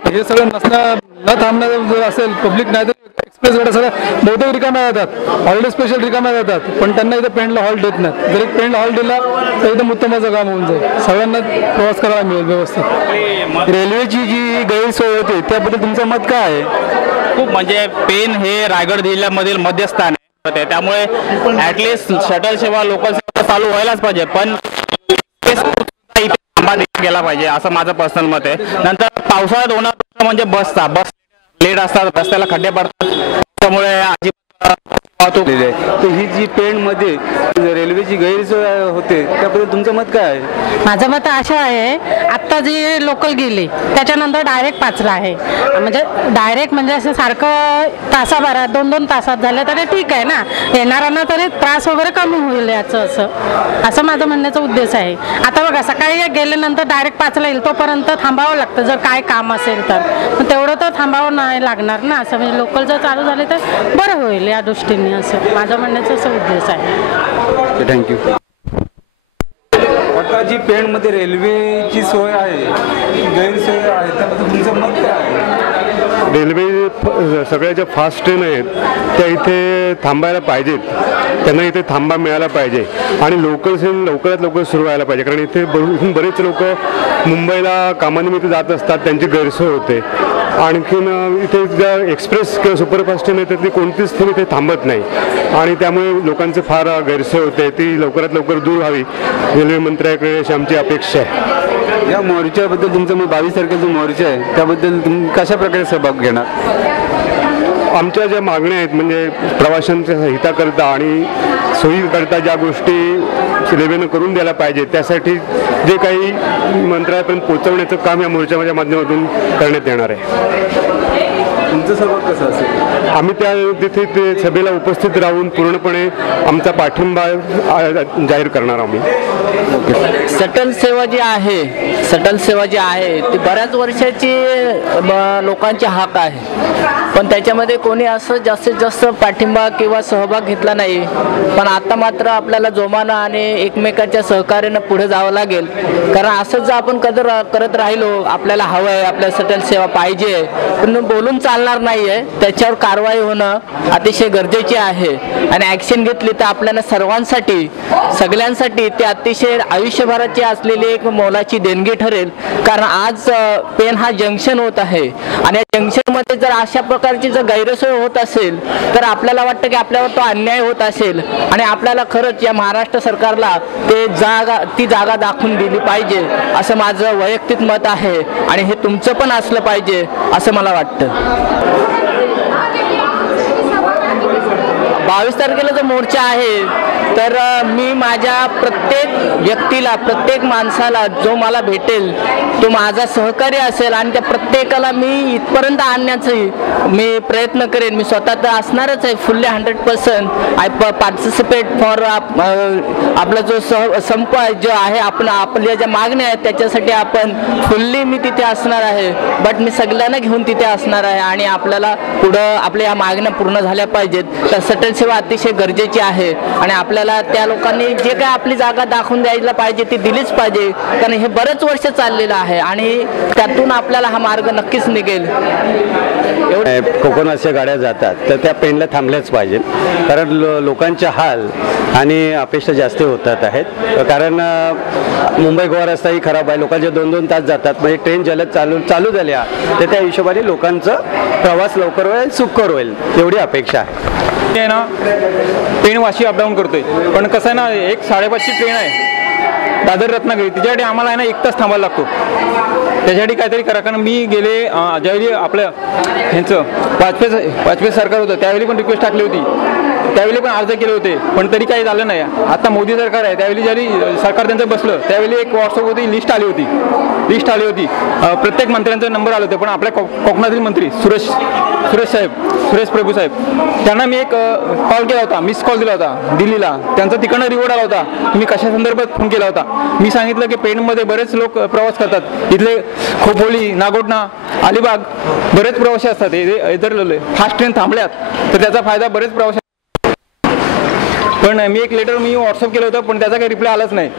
हे सगळं न थांबण्याचं जर असेल पब्लिक, नाही तर एक्सप्रेस गाड्या सगळ्या बहुतेक रिकाम्या जातात. हॉलिडे स्पेशल रिकाम्या जातात, पण त्यांना इथं पेंडला हॉल्ट देत नाहीत. जर एक पेंडला हॉल्ट दिला तर एकदम उत्तमाचं काम होऊन जाईल. सगळ्यांना प्रवास करायला मिळेल व्यवस्थित. रेल्वेची जी गैरसोय होते त्याबद्दल तुमचं मत काय आहे? खूप म्हणजे पेन हे रायगड जिल्ह्यामधील मध्यस्थान आहे, त्यामुळे ॲटलिस्ट शटल सेवा, लोकल सेवा चालू व्हायलाच पाहिजे. पण गेला पाहिजे असं माझं पर्सनल मत आहे. नंतर पावसाळ्यात होणार प्रश्न म्हणजे बस लेट असतात, रस्त्याला खड्डे पडतात, त्यामुळे तर ही जी पेणमध्ये रेल्वेची गैरसोय होते त्याबद्दल तुमचं मत काय आहे? माझं मत असं आहे, आत्ता जे लोकल गेले त्याच्यानंतर डायरेक्ट 5ला आहे. म्हणजे डायरेक्ट म्हणजे असं सारखं तासाभरात 2-2 तासात झालं तरी ठीक आहे ना, येणाऱ्यांना तरी त्रास वगैरे कमी होईल याचं, असं माझं म्हणण्याचा उद्देश आहे. आता बघा, सकाळी गेल्यानंतर डायरेक्ट 5ला येईल, तोपर्यंत थांबावं लागतं जर काय काम असेल तर. मग तेवढं तर थांबावं नाही लागणार ना. असं म्हणजे लोकल जर चालू झाले तर बरं होईल या दृष्टीने, असं माझा म्हणण्याचा असं उद्देश आहे. थँक्यू. जी पेणमध्ये रेल्वेची सोय आहे गैरसोय आहे त्याबद्दल तुमचं मत काय आहे? रेल्वे सगळ्या ज्या फास्ट ट्रेन आहेत त्या इथे थांबायला पाहिजेत, त्यांना इथे थांबा मिळाला पाहिजे आणि लोकल ट्रेन लवकरात लवकर सुरू व्हायला पाहिजे. कारण इथे बरेच लोक मुंबईला कामानिमित्त जात असतात, त्यांची गैरसोय होते. आणखीन इथे ज्या एक्सप्रेस किंवा सुपरफास्ट ट्रेन येतात ती कोणतीच ट्रेन इथे थांबत नाही आणि त्यामुळे लोकांचे फार गैरसोय होते. ती लवकरात लवकर दूर व्हावी रेल्वे मंत्र्याकडे अशी आमची अपेक्षा आहे. या मोर्चाबद्दल तुमचं 22 तारखेचा मोर्चा आहे त्याबद्दल तुम्ही कशा प्रकारे सहभाग घेणार? आमच्या ज्या मागण्या आहेत म्हणजे प्रवाशांच्या हिताकरता आणि सोयीकरता ज्या गोष्टी रेल्वेनं करून द्यायला पाहिजे त्यासाठी जे काही मंत्रालयापर्यंत पोहोचवण्याचं काम या मोर्चाच्या माध्यमातून करण्यात येणार आहे. तुमचं सहभाग कसं असेल? आम्ही तिथे ते सभेला उपस्थित राहून पूर्णपणे आमचा पाठिंबा जाहीर करणार आम्ही. शटल सेवा जी आहे ती बऱ्याच वर्षाची लोकांची हाक आहे, पण त्याच्यामध्ये कोणी असं जास्तीत जास्त पाठिंबा किंवा सहभाग घेतला नाही. पण आता मात्र आपल्याला जोमानं आणि एकमेकाच्या सहकार्यानं पुढे जावं लागेल. कारण असंच जर आपण करत राहिलो आपल्याला हवं आहे आपल्याला शटल सेवा पाहिजे पण बोलून चालणार नाही आहे, त्याच्यावर कारवाई होणं अतिशय गरजेचे आहे. आणि ॲक्शन घेतली तर आपल्याला सर्वांसाठी सगळ्यांसाठी ते अतिशय आयुष्यभराची असलेली एक मोलाची देणगी ठरेल. कारण आज पेण हा जंक्शन होत आहे आणि या जंक्शनमध्ये जर अशा प्रकारची जर गैरसोय होत असेल तर आपल्याला वाटतं की आपल्यावर तो अन्याय होत असेल आणि आपल्याला खरंच या महाराष्ट्र सरकारला ती जागा दाखवून दिली पाहिजे असं माझं वैयक्तिक मत आहे आणि हे तुमचं पण असलं पाहिजे असं मला वाटतं. 22 तारखेला जो मोर्चा आहे तर मी माझ्या प्रत्येक व्यक्तीला प्रत्येक माणसाला जो मला भेटेल तो माझा सहकारी असेल आणि त्या प्रत्येकाला मी इथपर्यंत आणण्याचा मी प्रयत्न करेन. मी स्वतः तर असणारच आहे फुल्ली 100% आय पार्टिसिपेट फॉर आपला जो संप जो आहे आपण आपल्या ज्या मागण्या आहेत त्याच्यासाठी आपण फुल्ली मी तिथे असणार आहे. बट मी सगळ्यांना घेऊन तिथे असणार आहे आणि आपल्याला पुढं आपल्या या मागण्या पूर्ण झाल्या पाहिजेत. तर शटल सेवा अतिशय गरजेची आहे आणि आपल्याला त्या लोकांनी जे काय आपली जागा दाखवून द्यायला पाहिजे ती दिलीच पाहिजे. कारण हे बरेच वर्ष चाललेलं आहे आणि त्यातून आपल्याला हा मार्ग नक्कीच निघेल. कोकणाच्या गाड्या जातात तर त्या पेणला थांबल्याच पाहिजेत कारण लोकांचे हाल आणि अपेक्षा जास्त होतात आहेत. कारण मुंबई गोवा रस्ताही खराब आहे, लोकांचे 2-2 तास जातात. म्हणजे ट्रेन जलद चालू झाल्या तर त्या हिशोबाने लोकांचा प्रवास लवकर होईल सुखकर होईल एवढी अपेक्षा आहे. आहे ना पेण वाशी अपडाऊन करतोय पण कसं आहे ना 1:30ची ट्रेन आहे दादर रत्नागिरी तिच्यासाठी आम्हाला आहे ना 1 तास थांबायला लागतो. त्याच्यासाठी काहीतरी करा. कारण मी गेले ज्यावेळी आपलं ह्यांचं वाजपेयी सरकार होतं त्यावेळी पण रिक्वेस्ट टाकली होती, त्यावेळी पण अर्ज केले होते पण तरी काही झालं नाही. आता मोदी सरकार आहे त्यावेळी ज्यावेळी सरकार त्यांचं बसलं त्यावेळी एक व्हॉट्सअपवरती लिस्ट आली होती प्रत्येक मंत्र्यांचे नंबर आले होते. पण आपल्या कोकणातील मंत्री सुरेश प्रभू साहेब त्यांना मी एक कॉल केला होता, मिस कॉल दिला होता दिल्लीला. त्यांचा तिकडनं रिवॉर्ड आला होता. तुम्ही कशा संदर्भात फोन केला होता? मी सांगितलं की पेणमध्ये बरेच लोक प्रवास करतात, इथले खोपोली नागोठणा अलिबाग बरेच प्रवासी असतात. इतर फास्ट ट्रेन थांबल्यात तर त्याचा फायदा बरेच प्रवासी. पण मी एक लेटर व्हॉट्सअप केलं होतं पण त्याचा काही रिप्लाय आलाच नाही.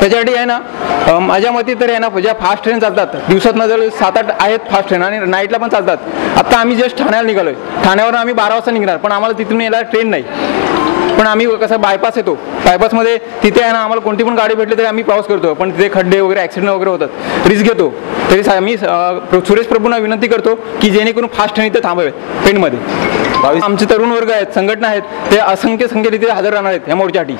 त्याच्यासाठी आहे ना माझ्या मते तर आहे ना ज्या फास्ट ट्रेन चालतात दिवसातनं जर 7-8 आहेत फास्ट ट्रेन आणि नाईटला पण चालतात. आता आम्ही जस्ट ठाण्याला निघालोय, ठाण्यावर आम्ही 12 वाजता निघणार पण आम्हाला तिथून यायला ट्रेन नाही. पण आम्ही कसं बायपास येतो, बायपासमध्ये तिथे आहे ना आम्हाला कोणती पण गाडी भेटली तरी आम्ही प्रवास करतो पण तिथे खड्डे वगैरे ॲक्सिडेंट वगैरे होतात, रिस्क घेतो. तरी आम्ही सुरेश प्रभूंना विनंती करतो की जेणेकरून फास्ट ट्रेन इथे थांबावे पेणमध्ये. आमचे तरुण वर्ग आहेत, संघटना आहेत, ते असंख्य संख्येने तिथे हजर राहणार आहेत या मोर्चासाठी.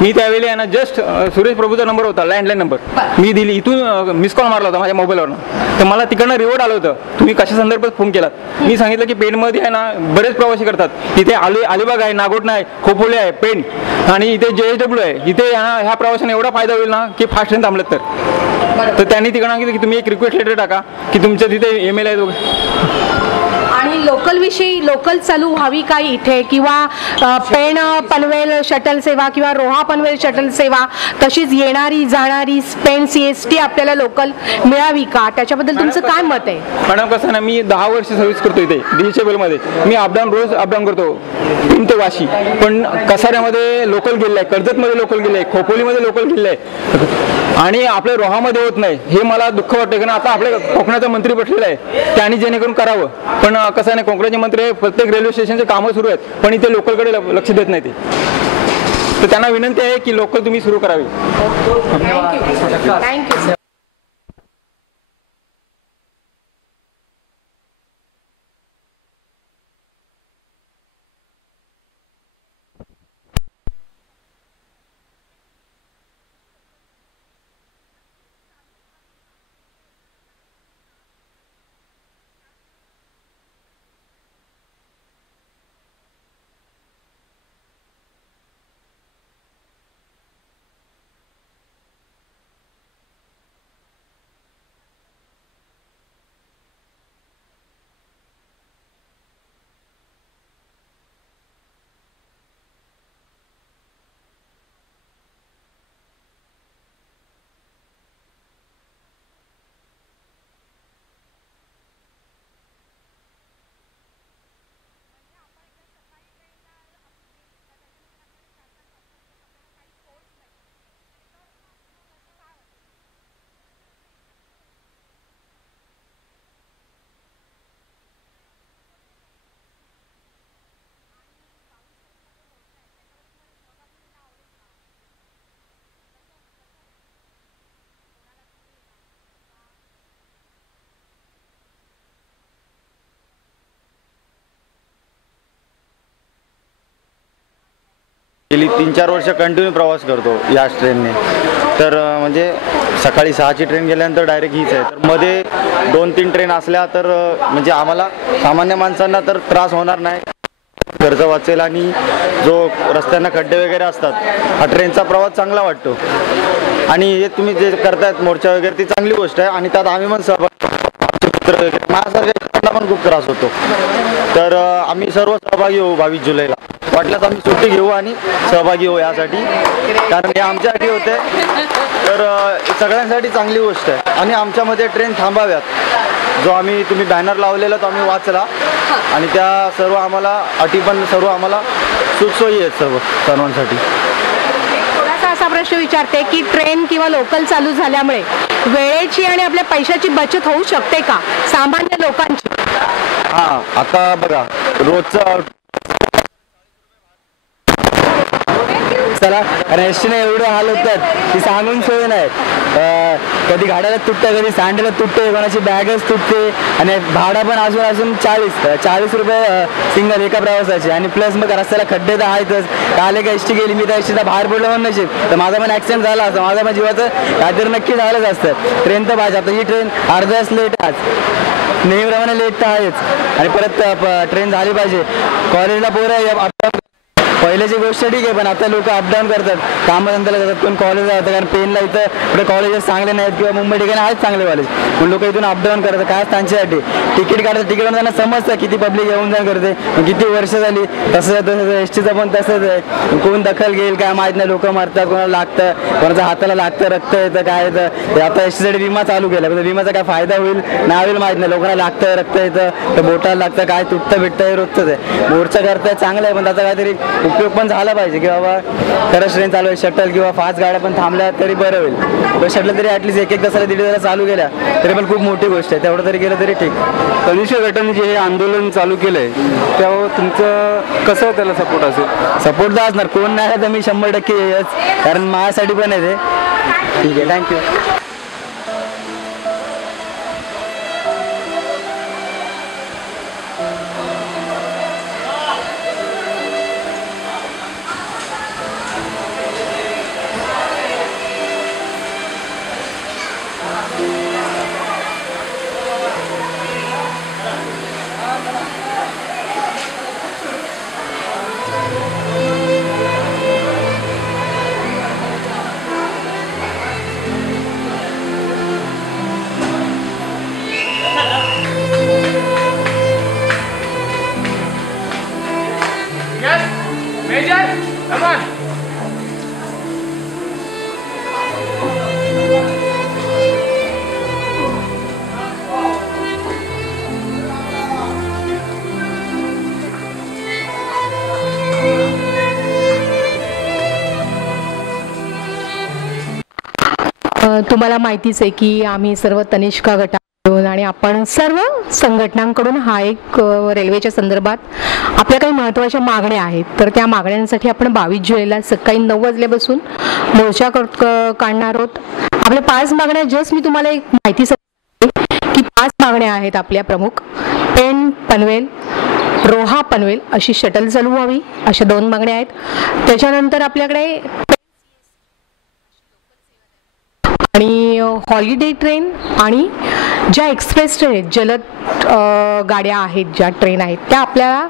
मी त्यावेळी आहे ना जस्ट सुरेश प्रभूचा नंबर होता लँडलाईन नंबर मी दिली, इथून मिस कॉल मारला होता माझ्या मोबाईलवरनं. तर मला तिकडनं रिवॉर्ड आलं होतं तुम्ही कशा संदर्भात फोन केलात. मी सांगितलं की पेणमध्ये आहे ना बरेच प्रवासी करतात, इथे अलिबाग आहे, नागोठणा आहे, खोपोली आहे, पेण आणि इथे JSW आहे. इथे ह्या प्रवाशांना एवढा फायदा होईल ना की फास्ट ट्रेन थांबलेत तर त्यांनी तिकडं सांगितलं की तुम्ही एक रिक्वेस्ट लेटर टाका की तुमच्या तिथे email आहेत वगैरे. आणि लोकलविषयी लोकल चालू व्हावी काय इथे, किंवा पेण पनवेल शटल सेवा किंवा रोहा पनवेल शटल सेवा, तशीच येणारी जाणारी पेण CST आपल्याला लोकल मिळावी का, त्याच्याबद्दल तुमचं काय मत आहे? मॅडम कसं ना, मी 10 वर्ष सर्व्हिस करतो इथे डिशेबलमध्ये. मी रोज अपडाऊन करतो पिंप ते वाशी, पण कसाऱ्यामध्ये लोकल गेलं आहे, कर्जतमध्ये लोकल गेलं आहे, खोपोलीमध्ये लोकल गेलं आहे आणि आपल्या रोहामध्ये होत नाही. हे मला दुःख वाटतं, कारण आता आपल्या कोकणाचा मंत्री बसलेला आहे, त्यांनी जेणेकरून करावं. पण कसं नाही, कोकणाचे मंत्री प्रत्येक रेल्वे स्टेशनचे कामं सुरू आहेत, पण इथे लोकलकडे लक्ष देत नाही ते. तर त्यांना विनंती आहे की लोकल तुम्ही सुरू करावी. थँक्यू. गेली 3-4 वर्ष कंटिन्यू प्रवास करतो याच ट्रेनने. तर म्हणजे सकाळी 6ची ट्रेन गेल्यानंतर डायरेक्ट हीच आहे. तर मध्ये 2-3 ट्रेन असल्या तर म्हणजे आम्हाला सामान्य माणसांना तर त्रास होणार नाही, खर्च वाचेल आणि जो रस्त्यांना खड्डे वगैरे असतात, हा ट्रेनचा प्रवास चांगला वाटतो. आणि हे तुम्ही जे करतायत मोर्चा वगैरे ती चांगली गोष्ट आहे आणि त्यात आम्ही पण सहभाग, मित्र वगैरे माझ्यासारख्या पण खूप त्रास होतो. तर आम्ही सर्व सहभागी होऊ 22 जुलैला. वाटल्यास आम्ही सुट्टी घेऊ आणि सहभागी होऊ यासाठी, कारण हे आमच्यासाठी होते. तर सगळ्यांसाठी चांगली गोष्ट आहे आणि आमच्यामध्ये ट्रेन थांबाव्यात. जो तुम्ही बॅनर लावलेला तो आम्ही वाचला आणि त्या सर्व आम्हाला अटी पण सर्व आम्हाला सुखसोयी आहेत सर्वांसाठी. थोडासा असा प्रश्न विचारते की ट्रेन किंवा लोकल चालू झाल्यामुळे वेळेची आणि आपल्या पैशाची बचत होऊ शकते का सामान्य लोकांची? हां, आता बघा रोजचं चला, कारण एसटीने एवढे हाल होतात की सांगून सोय नाही. कधी गाड्याला तुटतं, कधी सँडला तुटते, कोणाची बॅगच तुटते आणि भाडं पण अजून 40 रुपये सिंगल एका प्रवासाचे. आणि प्लस मग रस्त्याला खड्डे तर आहेतच. काल का एसटी गेली, मी त्या एसटीचा बाहेर पडलो पण नशीब, तर माझा पण ॲक्सिडेंट झाला असता, माझा पण जीवाचं काहीतरी नक्की झालंच असतं. ट्रेन तर पाहिजे. आता ही ट्रेन अर्धा तास लेट आज, नेहमीप्रमाणे लेट तर आहेच आणि परत ट्रेन झाली पाहिजे. कॉलेजला पोरं पहिल्याची गोष्ट ठीक आहे, पण आता लोक अपडाऊन करतात, कामधंद्याला जातात, कोण कॉलेजला जातात. कारण पेनला इथं पुढे कॉलेजेस चांगले नाहीत किंवा मुंबई ठिकाणी आहेत चांगले कॉलेज, पण लोक इथून अपडाऊन करतात. काय त्यांच्यासाठी तिकीट काढतात, तिकीट त्यांना समजतं किती पब्लिक येऊन जाऊन करते, किती वर्ष झाली. तसं एसटीचं पण तसंच आहे. कोण दखल घेईल काय माहीत नाही. लोक मरतात, कोणाला लागतं, कोणाच्या हाताला लागतं, रक्त येतं, काय येतं. आता एसटीसाठी विमा चालू केला, पण विमाचा काय फायदा होईल नाही होईल माहीत नाही. लोकांना लागतं, रक्त येतं, तर बोटाला लागतं, काय तुटतं बिटतं हे रोजचं आहे. मोर्चा करताय चांगलं आहे, पण त्याचा काहीतरी उपयोग पण झाला पाहिजे की बाबा खरंच ट्रेन चालू आहे. शटल किंवा फास्ट गाड्या पण थांबल्या तरी बरं होईल. पण शटल तरी ॲटलीस्ट 1-1 तासाला 1.5 तासाला चालू केल्या तरी पण खूप मोठी गोष्ट आहे. तेवढं तरी केलं तरी ठीक. तनिष्क गटाने जे हे आंदोलन चालू केलंय त्यावर तुमचं कसं त्याला सपोर्ट असेल? सपोर्ट तर असणार, कोण नाही तर मी 100% येईच, कारण माझ्यासाठी पण आहे ते. ठीक आहे, थँक्यू. तुम्हाला माहितीच आहे की आम्ही सर्व तनिष्का गटाकडून आणि आपण सर्व संघटनांकडून हा एक रेल्वेच्या संदर्भात आपल्या काही महत्त्वाच्या मागण्या आहेत, तर त्या मागण्यांसाठी आपण 22 जुलैला सकाळी 9 वाजल्यापासून मोर्चा काढणार आहोत. आपल्या 5 मागण्या जस्ट मी तुम्हाला एक माहिती सांगते की 5 मागण्या आहेत आपल्या प्रमुख. पेण पनवेल, रोहा पनवेल अशी शटल चालू व्हावी, अशा 2 मागण्या आहेत. त्याच्यानंतर आपल्याकडे आणि हॉलिडे ट्रेन आणि ज्या एक्सप्रेस ट्रेन आहेत, जलद गाड्या आहेत, ज्या ट्रेन आहेत त्या आपल्याला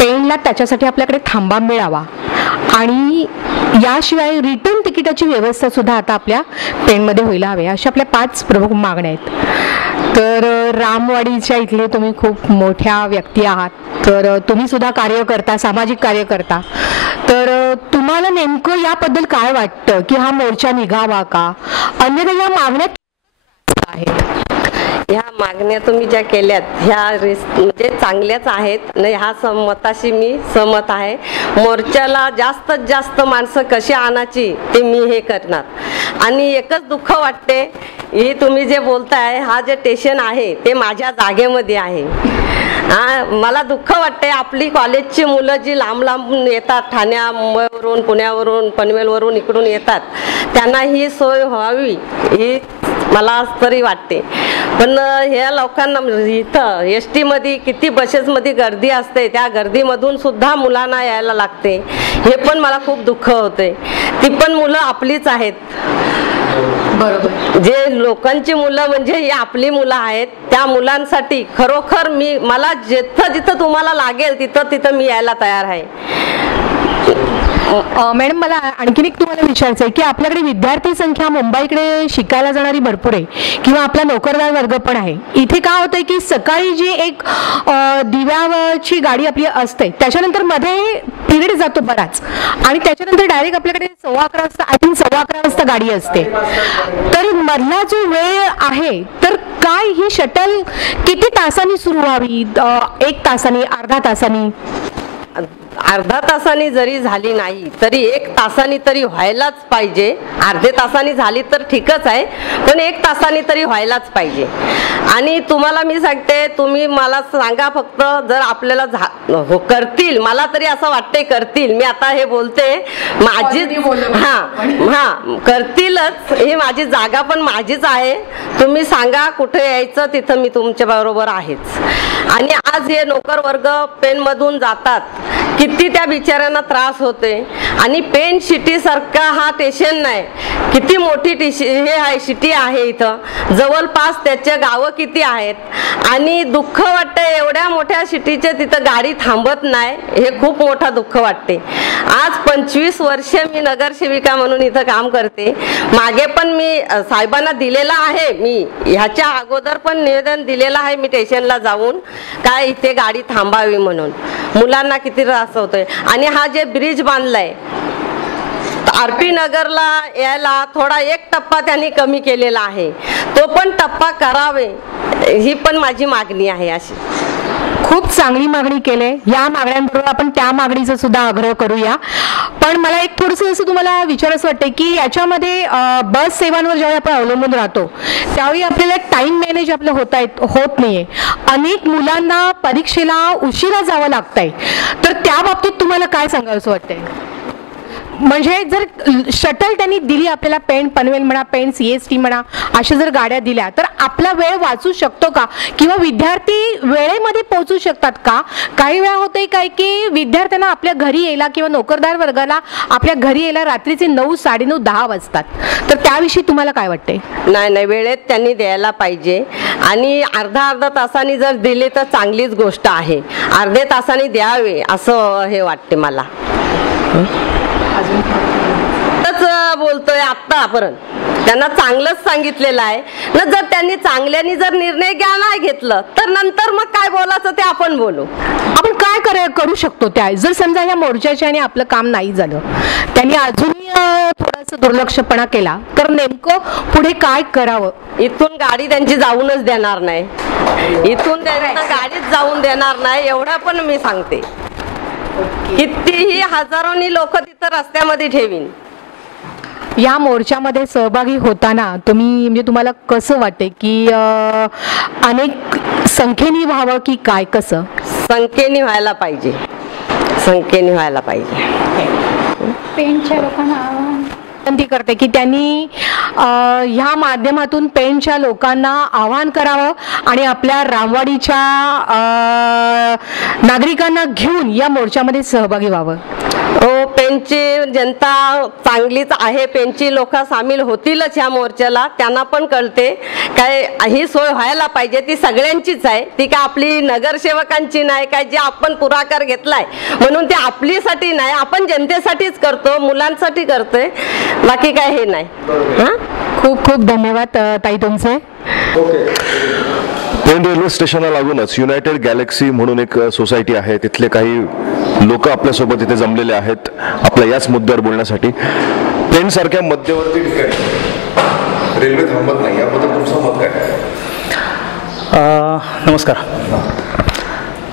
पेणला त्याच्यासाठी आपल्याकडे थांबा मिळावा. आणि याशिवाय रिटर्न तिकिटाची व्यवस्था सुद्धा आता आपल्या पेणमध्ये व्हायला हवी. अशा आपल्या 5 प्रमुख मागण्या आहेत. तर रामवाडीच्या इथले तुम्ही खूप मोठ्या व्यक्ती आहात, तर तुम्ही सुद्धा कार्य करता, सामाजिक कार्य करता, तर तुम्हाला नेमकं याबद्दल काय वाटतं की हा मोर्चा निघावा का, अन्यथा या मागण्या आहेत? ह्या मागण्या तुम्ही ज्या केल्यात ह्या म्हणजे चांगल्याच आहेत, ह्या मताशी मी सहमत आहे. मोर्चाला जास्तीत जास्त माणसं कशी आणायची ते मी हे करणार. आणि एकच दुःख वाटते, ही तुम्ही जे बोलताय हा जे स्टेशन आहे ते माझ्या जागेमध्ये आहे. मला दुःख वाटते, आपली कॉलेजची मुलं जी लांब लांब येतात, ठाण्या, मुंबईवरून, पुण्यावरून, पनवेलवरून इकडून येतात, त्यांना ही सोय व्हावी ही मला तरी वाटते. पण ह्या लोकांना इथं ST मध्ये किती बसेसमध्ये गर्दी असते, त्या गर्दीमधून सुद्धा मुलांना यायला लागते, हे पण मला खूप दुःख होते. ती पण मुलं आपलीच आहेत. बरोबर, जे लोकांची मुलं म्हणजे ही आपली मुलं आहेत. त्या मुलांसाठी खरोखर मला जिथं जिथं तुम्हाला लागेल तिथं तिथं मी यायला तयार आहे. मॅडम, मला आणखीन एक तुम्हाला विचारायचं आहे की आपल्याकडे विद्यार्थी संख्या मुंबईकडे शिकायला जाणारी भरपूर आहे किंवा आपला नोकरदार वर्ग पण आहे. इथे काय होतंय की सकाळी जी एक दिव्याची गाडी आपली असते, त्याच्यानंतर मध्ये पिरियड जातो बराच, आणि त्याच्यानंतर डायरेक्ट आपल्याकडे 11:15 वाजता, आय थिंक 11:15 वाजता गाडी असते. तर मधला जो वेळ आहे, तर काय ही शटल किती तासांनी सुरू व्हावी? 1 तासांनी, अर्धा तासांनी? अर्धा तासांनी जरी झाली नाही तरी 1 तासांनी तरी व्हायलाच पाहिजे. अर्धे तासांनी झाली तर ठीकच आहे, पण 1 तासांनी तरी व्हायलाच पाहिजे. आणि तुम्हाला मी सांगते, तुम्ही मला सांगा फक्त, जर आपल्याला करतील, मला तरी असं वाटते करतील. मी आता हे बोलते माझी, करतीलच, ही माझी जागा पण माझीच आहे. तुम्ही सांगा कुठे यायचं, तिथं मी तुमच्या बरोबर आहेच. आणि आज हे नोकर वर्ग पेणमधून जातात, किती त्या बिचाऱ्यांना त्रास होते. आणि पेण सिटी सारखा हा स्टेशन नाही, किती मोठी हे आहे, सिटी आहे. इथं जवळपास त्याच्या गावं किती आहेत. आणि दुःख वाटते, एवढ्या मोठ्या सिटीचे तिथं गाडी थांबत नाही, हे खूप मोठा दुःख वाटते. आज 25 वर्ष मी नगरसेविका म्हणून इथं काम करते. मागे पण मी साहेबांना दिलेला आहे, मी ह्याच्या अगोदर पण निवेदन दिलेलं आहे मी स्टेशनला जाऊन, काय इथे गाडी थांबावी म्हणून. मुलांना किती त्रास होतोय. आणि हा जे ब्रिज बांधलाय RP नगरला यायला थोडा 1 टप्पा त्यांनी कमी केलेला आहे, तो पण टप्पा करावे ही पण माझी मागणी आहे. अशी खूप चांगली मागणी केली. या मागण्यांबरोबर आपण त्या मागणीचा सुद्धा आग्रह करूया. पण मला एक थोडंसं असं तुम्हाला विचारायचं वाटतं की याच्यामध्ये बस सेवांवर ज्यावेळी आपण अवलंबून राहतो त्यावेळी आपल्याला टाइम मॅनेज आपलं होत नाहीये. अनेक मुलांना परीक्षेला उशिरा जावं लागतंय, तर त्या बाबतीत तुम्हाला काय सांगायचं वाटतंय? म्हणजे जर शटल त्यांनी दिली आपल्याला, पेण पनवेल म्हणा, पेण CST म्हणा, अशा जर गाड्या दिल्या तर आपला वेळ वाचू शकतो का, किंवा विद्यार्थी वेळेमध्ये पोहोचू शकतात का? काही वेळा होतंय काय की विद्यार्थ्यांना आपल्या घरी यायला किंवा नोकरदार वर्गाला आपल्या घरी यायला रात्रीचे 9, 9:30, 10 वाजतात, तर त्याविषयी तुम्हाला काय वाटते? नाही, वेळेत त्यांनी द्यायला पाहिजे. आणि अर्धा तासांनी जर दिले तर चांगलीच गोष्ट आहे. अर्धे तासांनी द्यावे असं हे वाटते मला. बोलतोय आतापर्यंत त्यांना चांगलंच सांगितलेलं आहे ना. जर त्यांनी चांगल्यानी जर निर्णय नाही घेतलं तर नंतर मग काय बोलायचं ते आपण बोलू. आपण काय करू शकतो त्या, जर समजा या मोर्चाच्या आणि आपलं काम नाही झालं, त्यांनी अजूनही थोडंसं दुर्लक्षपणा केला, तर नेमकं पुढे काय करावं? इथून गाडी त्यांची जाऊनच देणार नाही, इथून त्यांना गाडीच जाऊन देणार नाही, एवढं पण मी सांगते. कितीही हजारोनी लोक तिथं रस्त्यामध्ये ठेवीन. या मोर्चामध्ये सहभागी होताना तुम्ही म्हणजे तुम्हाला कसं वाटते की अनेक संख्येने व्हावं की काय, कसं? संख्येने व्हायला पाहिजे, संख्येने व्हायला पाहिजे. पेनच्या लोकांना विनंती करते की त्यांनी ह्या माध्यमातून पेनच्या लोकांना आवाहन करावं आणि आपल्या रामवाडीच्या नागरिकांना घेऊन या मोर्चामध्ये सहभागी व्हावं. हो, पेनची जनता चांगलीच आहे, पेनची लोक सामील होतीलच ह्या मोर्चाला. त्यांना पण कळते काय ही सोय व्हायला पाहिजे, ती सगळ्यांचीच आहे, ती काय आपली नगरसेवकांची नाही काय जे आपण पुढाकार घेतलाय म्हणून ते आपलीसाठी नाही, आपण जनतेसाठीच करतो, मुलांसाठी करतोय, बाकी काय हे नाही. खूप खूप धन्यवाद ताई तुमचे. पेन रेल्वे स्टेशनला लागूनच युनायटेड गॅलेक्सी म्हणून एक सोसायटी आहे, तिथले काही लोक आपल्यासोबत इथे जमलेले आहेत आपल्या याच मुद्द्यावर बोलण्यासाठी. पेन सारख्या मध्यवर्ती ठिकाणी रेल्वे थांबत नाही, याबद्दल तुमचं मत काय? नमस्कार.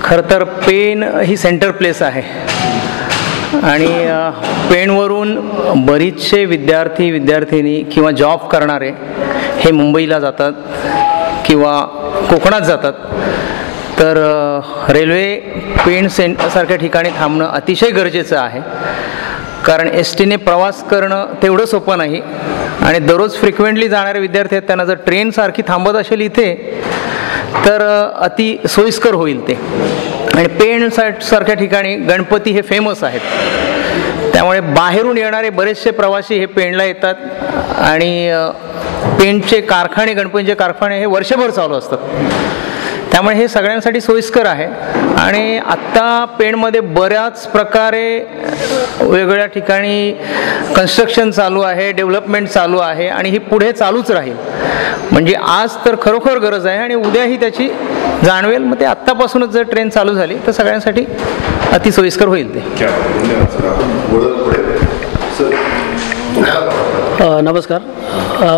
खरं तर पेन ही सेंटर प्लेस आहे आणि पेणवरून बरीचसे विद्यार्थिनी किंवा जॉब करणारे हे मुंबईला जातात किंवा कोकणात जातात. तर रेल्वे पेण सारख्या ठिकाणी थांबणं अतिशय गरजेचं आहे, कारण एस टीने प्रवास करणं तेवढं सोपं नाही आणि दररोज फ्रिक्वेंटली जाणारे विद्यार्थी आहेत, त्यांना जर ट्रेनसारखी थांबत असेल इथे तर अति सोयीस्कर होईल ते. आणि पेण सारख्या ठिकाणी गणपती हे फेमस आहेत, त्यामुळे बाहेरून येणारे बरेचसे प्रवासी हे पेणला येतात आणि पेणचे कारखाने, गणपतीचे कारखाने हे वर्षभर चालू असतात, त्यामुळे हे सगळ्यांसाठी सोयीस्कर आहे. आणि आत्ता पेणमध्ये बऱ्याच प्रकारे वेगवेगळ्या ठिकाणी कन्स्ट्रक्शन चालू आहे, डेव्हलपमेंट चालू आहे आणि ही पुढे चालूच राहील. म्हणजे आज तर खरोखर गरज आहे आणि उद्याही त्याची जाणवेल. मग ते आत्तापासूनच जर ट्रेन चालू झाली तर सगळ्यांसाठी अति सोयीस्कर होईल ते. नमस्कार.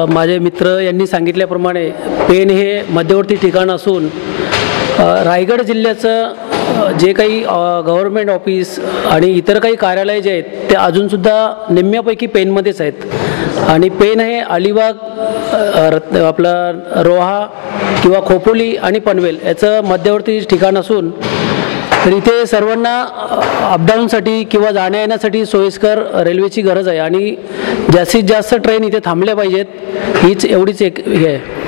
माझे मित्र यांनी सांगितल्याप्रमाणे पेण हे मध्यवर्ती ठिकाण असून रायगड जिल्ह्याचं जे काही गव्हर्नमेंट ऑफिस आणि इतर काही कार्यालय जे आहेत ते अजूनसुद्धा निम्म्यापैकी पेणमध्येच आहेत. आणि पेण हे अलिबाग, आपला रोहा किंवा खोपोली आणि पनवेल याचं मध्यवर्ती ठिकाण असून तर इथे सर्वांना अपडाऊनसाठी किंवा जाण्या येण्यासाठी सोयीस्कर रेल्वेची गरज आहे आणि जास्तीत जास्त ट्रेन इथे थांबल्या पाहिजेत, हीच एवढीच एक हे आहे.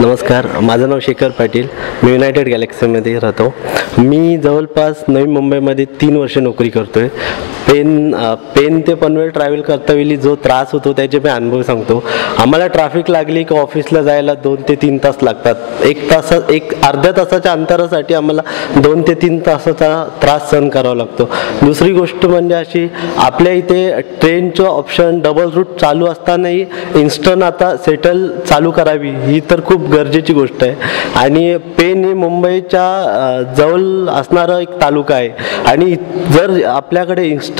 नमस्कार, माझं नाव शेखर पाटील, मी युनायटेड गॅलेक्सीमध्ये राहतो. मी जवळपास नवी मुंबईमध्ये 3 वर्ष नोकरी करतो आहे. पेन ते पनवेल ट्रॅव्हल करतावेळी जो त्रास होतो त्याचे मी अनुभव सांगतो. आम्हाला ट्रॅफिक लागली की ऑफिसला जायला 2 ते 3 तास लागतात. एक अर्ध्या तासाच्या अंतरासाठी आम्हाला 2 ते 3 तासाचा त्रास सहन करावा लागतो. दुसरी गोष्ट म्हणजे अशी, आपल्या इथे ट्रेनचं ऑप्शन डबल रूट चालू असतानाही इन्स्टंट आता सेटल चालू करावी, ही तर खूप गरजेची गोष्ट आहे. आणि पेन ही मुंबईच्या जवळ असणारा एक तालुका आहे आणि जर आपल्याकडे इन्स्टंट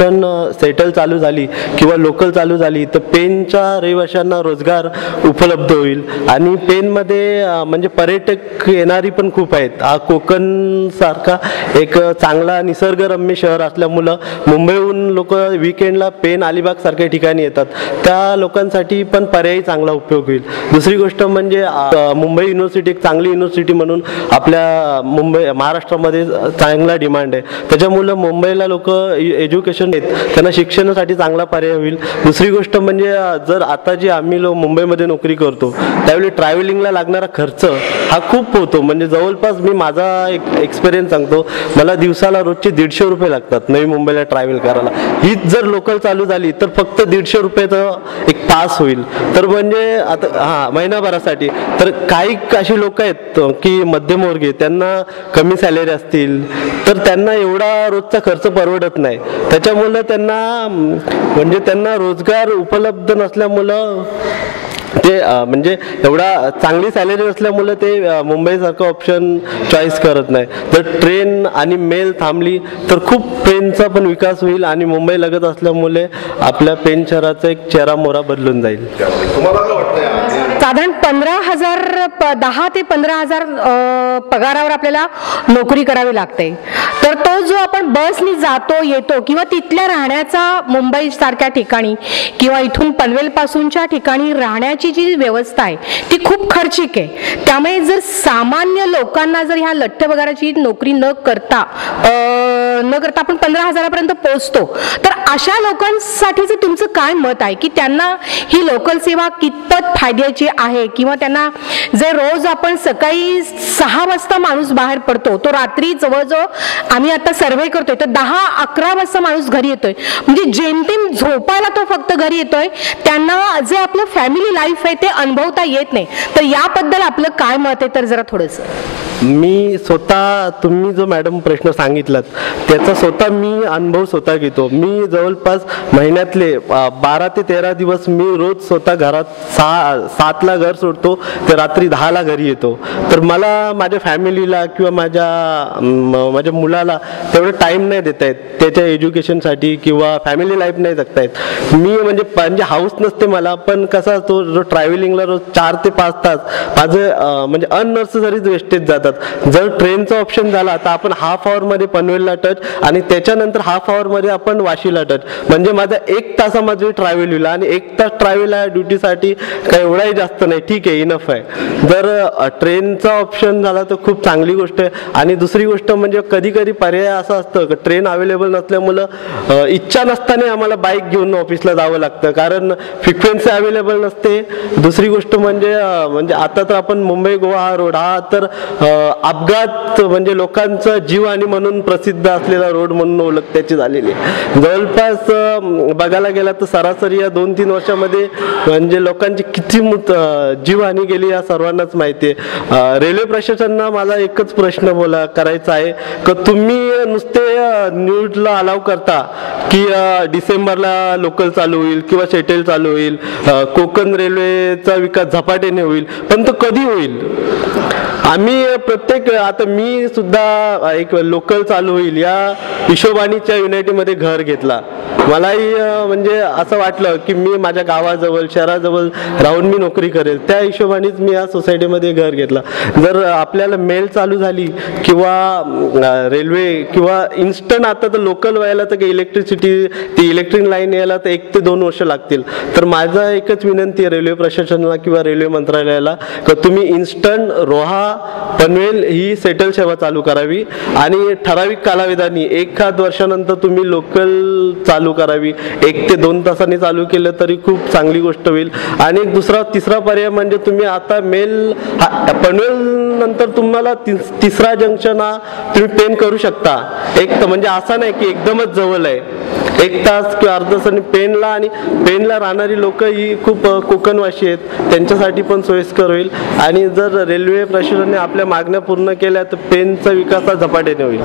सेटल चालू झाली किंवा लोकल चालू झाली तर पेनच्या रहिवाशांना रोजगार उपलब्ध होईल. आणि पेनमध्ये म्हणजे पर्यटक येणारी पण खूप आहेत. हा कोकण सारखा एक चांगला निसर्गरम्य शहर असल्यामुळं मुंबईहून लोक वीकेंडला पेन, अलिबाग सारख्या ठिकाणी येतात. त्या लोकांसाठी पण पर्यायी चांगला उपयोग होईल. दुसरी गोष्ट म्हणजे मुंबई युनिव्हर्सिटी एक चांगली युनिव्हर्सिटी म्हणून आपल्या महाराष्ट्रामध्ये चांगला डिमांड आहे. त्याच्यामुळं मुंबईला लोक एज्युकेशन त्यांना शिक्षणासाठी चांगला पर्याय होईल. दुसरी गोष्ट म्हणजे जर आता जी आम्ही लोक मुंबईमध्ये नोकरी करतो त्यावेळी ट्रॅव्हलिंगला लागणारा खर्च हा खूप होतो. म्हणजे जवळपास मी माझा एक एक्सपिरियन्स सांगतो, मला दिवसाला रोजचे 150 रुपये लागतात नवी मुंबईला ट्रॅव्हल करायला. हीच जर लोकल चालू झाली तर फक्त 150 रुपयाचं एक पास होईल. तर म्हणजे आता महिनाभरासाठी तर काही अशी लोक आहेत की मध्यमवर्गीय, त्यांना कमी सॅलरी असतील तर त्यांना एवढा रोजचा खर्च परवडत नाही. त्याच्यामुळं त्यांना रोजगार उपलब्ध नसल्यामुळं ते म्हणजे एवढा चांगली सॅलरी नसल्यामुळं ते मुंबईसारखं ऑप्शन चॉईस करत नाही. जर ट्रेन आणि मेल थांबली तर खूप ट्रेनचा पण विकास होईल आणि मुंबई लगत असल्यामुळे आपल्या पेण शहराचा एक चेहरा मोहरा बदलून जाईल. साधारण 10 ते 15,000 पगारावर आपल्याला नोकरी करावी लागते. तर तो जो आपण बसनी जातो येतो किंवा तिथल्या राहण्याचा मुंबई सारख्या ठिकाणी किंवा इथून पनवेलपासूनच्या ठिकाणी राहण्याची जी व्यवस्था आहे ती खूप खर्चिक आहे. त्यामुळे जर सामान्य लोकांना जर ह्या लठ्ठ पगाराची नोकरी न करता आपण 15,000पर्यंत पोहोचतो, तर अशा लोकांसाठीचं तुमचं काय मत आहे की त्यांना ही लोकल सेवा कितपत फायद्याची आहे, किंवा त्यांना जर रोज आपण सकाळी 6 वाजता माणूस बाहेर पडतो तो रात्री जवळजवळ आम्ही आता सर्वे करतोय तर 10-11 वाजता माणूस घरी येतोय, म्हणजे जेमतेम झोपायला तो फक्त घरी येतोय, त्यांना जे आपलं फॅमिली लाईफ आहे ते अनुभवता येत नाही. तर याबद्दल आपलं काय मत आहे तर जरा थोडंसं. मी स्वतः तुम्ही जो मॅडम प्रश्न सांगितलात त्याचा स्वतः मी अनुभव स्वतः घेतो. मी जवळपास महिन्यातले 12 ते 13 दिवस मी रोज स्वतः घरात 7ला घर सोडतो ते रात्री 10ला घरी येतो. तर मला माझ्या फॅमिलीला किंवा माझ्या मुलाला तेवढं टाईम नाही देता येत त्याच्या एज्युकेशनसाठी किंवा फॅमिली लाईफ नाही जगता येत. मी म्हणजे हाऊस नसते मला, पण कसा तो जो ट्रॅव्हलिंगला रोज 4 ते 5 तास माझं म्हणजे अननेसेसरीच वेस्टेज जातात. जर ट्रेनचा ऑप्शन झाला तर आपण हाफ आवरमध्ये पनवेलला टच आणि त्याच्यानंतर हाफ आवरमध्ये आपण वाशीला टच, म्हणजे माझा 1 तासामध्ये ट्रॅव्हल होईल आणि 1 तास ट्रॅव्हल आहे ड्युटीसाठी काही एवढाही जास्त नाही, ठीक आहे, इनफ आहे. जर ट्रेनचा ऑप्शन झाला तर खूप चांगली गोष्ट आहे. आणि दुसरी गोष्ट म्हणजे कधी कधी पर्याय असं असतं की ट्रेन अवेलेबल नसल्यामुळं इच्छा नसताना आम्हाला बाईक घेऊन ऑफिसला जावं लागतं, कारण फ्रिक्वेन्सी अवेलेबल नसते. दुसरी गोष्ट म्हणजे आता तर आपण मुंबई गोवा हा रोड हा तर अपघात म्हणजे लोकांचा जीवहानी म्हणून प्रसिद्ध असलेला रोड म्हणून ओळख त्याची झालेली आहे. जवळपास बघायला गेला तर सरासरी या 2-3 वर्षामध्ये म्हणजे लोकांची किती जीवहानी गेली या सर्वांनाच माहिती आहे. रेल्वे प्रशासनाला माझा एकच प्रश्न करायचा आहे की तुम्ही नुसते न्यूजला अलाव करता की डिसेंबरला लोकल चालू होईल किंवा शेटेल चालू होईल, कोकण रेल्वेचा विकास झपाट्याने होईल, पण तो कधी होईल? आम्ही प्रत्येक आता मी सुद्धा एक लोकल चालू होईल या हिशोबानीच्या युनायटीमध्ये घर घेतला. मलाही म्हणजे असं वाटलं की मी माझ्या गावाजवळ शहराजवळ राहून मी नोकरी करेल, त्या हिशोबानेच मी या सोसायटीमध्ये घर घेतला. जर आपल्याला मेल चालू झाली किंवा रेल्वे किंवा इन्स्टंट आता तर लोकल व्हायला तर इलेक्ट्रिसिटी ती इलेक्ट्रिक लाईन यायला तर 1 ते 2 वर्ष लागतील. तर माझा एकच विनंती आहे रेल्वे प्रशासनाला किंवा रेल्वे मंत्रालयाला की तुम्ही इन्स्टंट रोहा पनवेल ही सेटल सेवा चालू करावी आणि ठराविक कालावधीने 1-1.5 वर्षानंतर तुम्ही लोकल चालू करावी. 1 ते 2 तासांनी चालू केलं तरी खूप चांगली गोष्ट होईल. आणि तिसरा पर्याय म्हणजे तुम्ही आता मेल पनवेल नंतर तुम्हाला तिसरा जंक्शन हा तुम्ही पेन करू शकता. एक तर म्हणजे असं नाही की एकदमच जवळ आहे, 1 तास किंवा अर्धा तासाने पेनला, आणि पेनला राहणारी लोक ही खूप कोकणवासी आहेत, त्यांच्यासाठी पण सोयीस्कर होईल. आणि जर रेल्वे प्रशासनाने आपल्या मागण्या पूर्ण केल्या तर पेनचा विकास हा झपाट्याने होईल.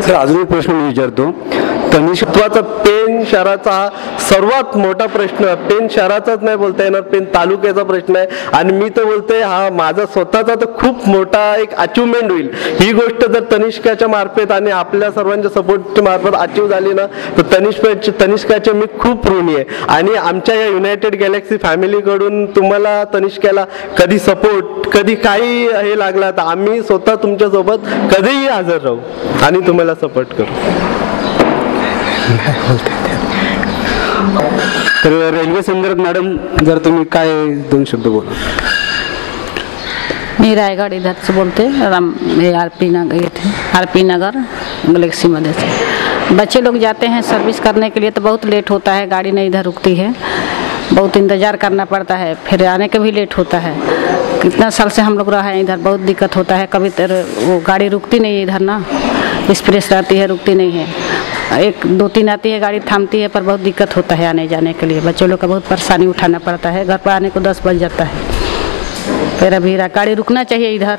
सर, अजून एक प्रश्न मी विचारतो. तनिष्कत्वाचा पेन शहराचा हा सर्वात मोठा प्रश्न, पेन शहराचाच नाही बोलता येणार, पेन तालुक्याचा प्रश्न आहे. आणि मी तर बोलतोय हा माझा स्वतःचा तर खूप मोठा एक अचिव्हमेंट होईल. ही गोष्ट जर तनिष्काच्या मार्फत आणि आपल्या सर्वांच्या सपोर्टच्या मार्फत अचीव झाली ना तर तनिष्काचे मी खूप ऋणी आहे. आणि आमच्या या युनायटेड गॅलेक्सी फॅमिलीकडून तुम्हाला तनिष्काला कधी सपोर्ट कधी काही हे लागला तर आम्ही स्वतः तुमच्यासोबत कधीही हजर राहू आणि तुम्हाला सपोर्ट करू. तर रेल्वे संदर्भात मॅडम जर तुम्ही काय 2 शब्द बोला. मी रायगढ़ इधर से बोलते आरपी नगर गैलेक्सी मध्य से. बच्चे लोग जाते हैं सर्विस करने के लिए तो बहुत लेट होता है, गाड़ी नहीं इधर रुकती है, बहुत इंतज़ार करना पड़ता है, फिर आने के भी लेट होता है. कितना साल से हम लोग रहे हैं इधर, बहुत दिक्कत होता है. कभी वो गाड़ी रुकती नहीं है इधर ना, एक्सप्रेस रहती है रुकती नहीं है, 1-2-3 आती है गाड़ी थामती है, पर बहुत दिक्कत होता है आने जाने के लिए. बच्चों लोग का बहुत परेशानी उठाना पड़ता है, घर पर आने को 10 बज जाता है. फिर अभी गाड़ी रुकना चाहिए, इधर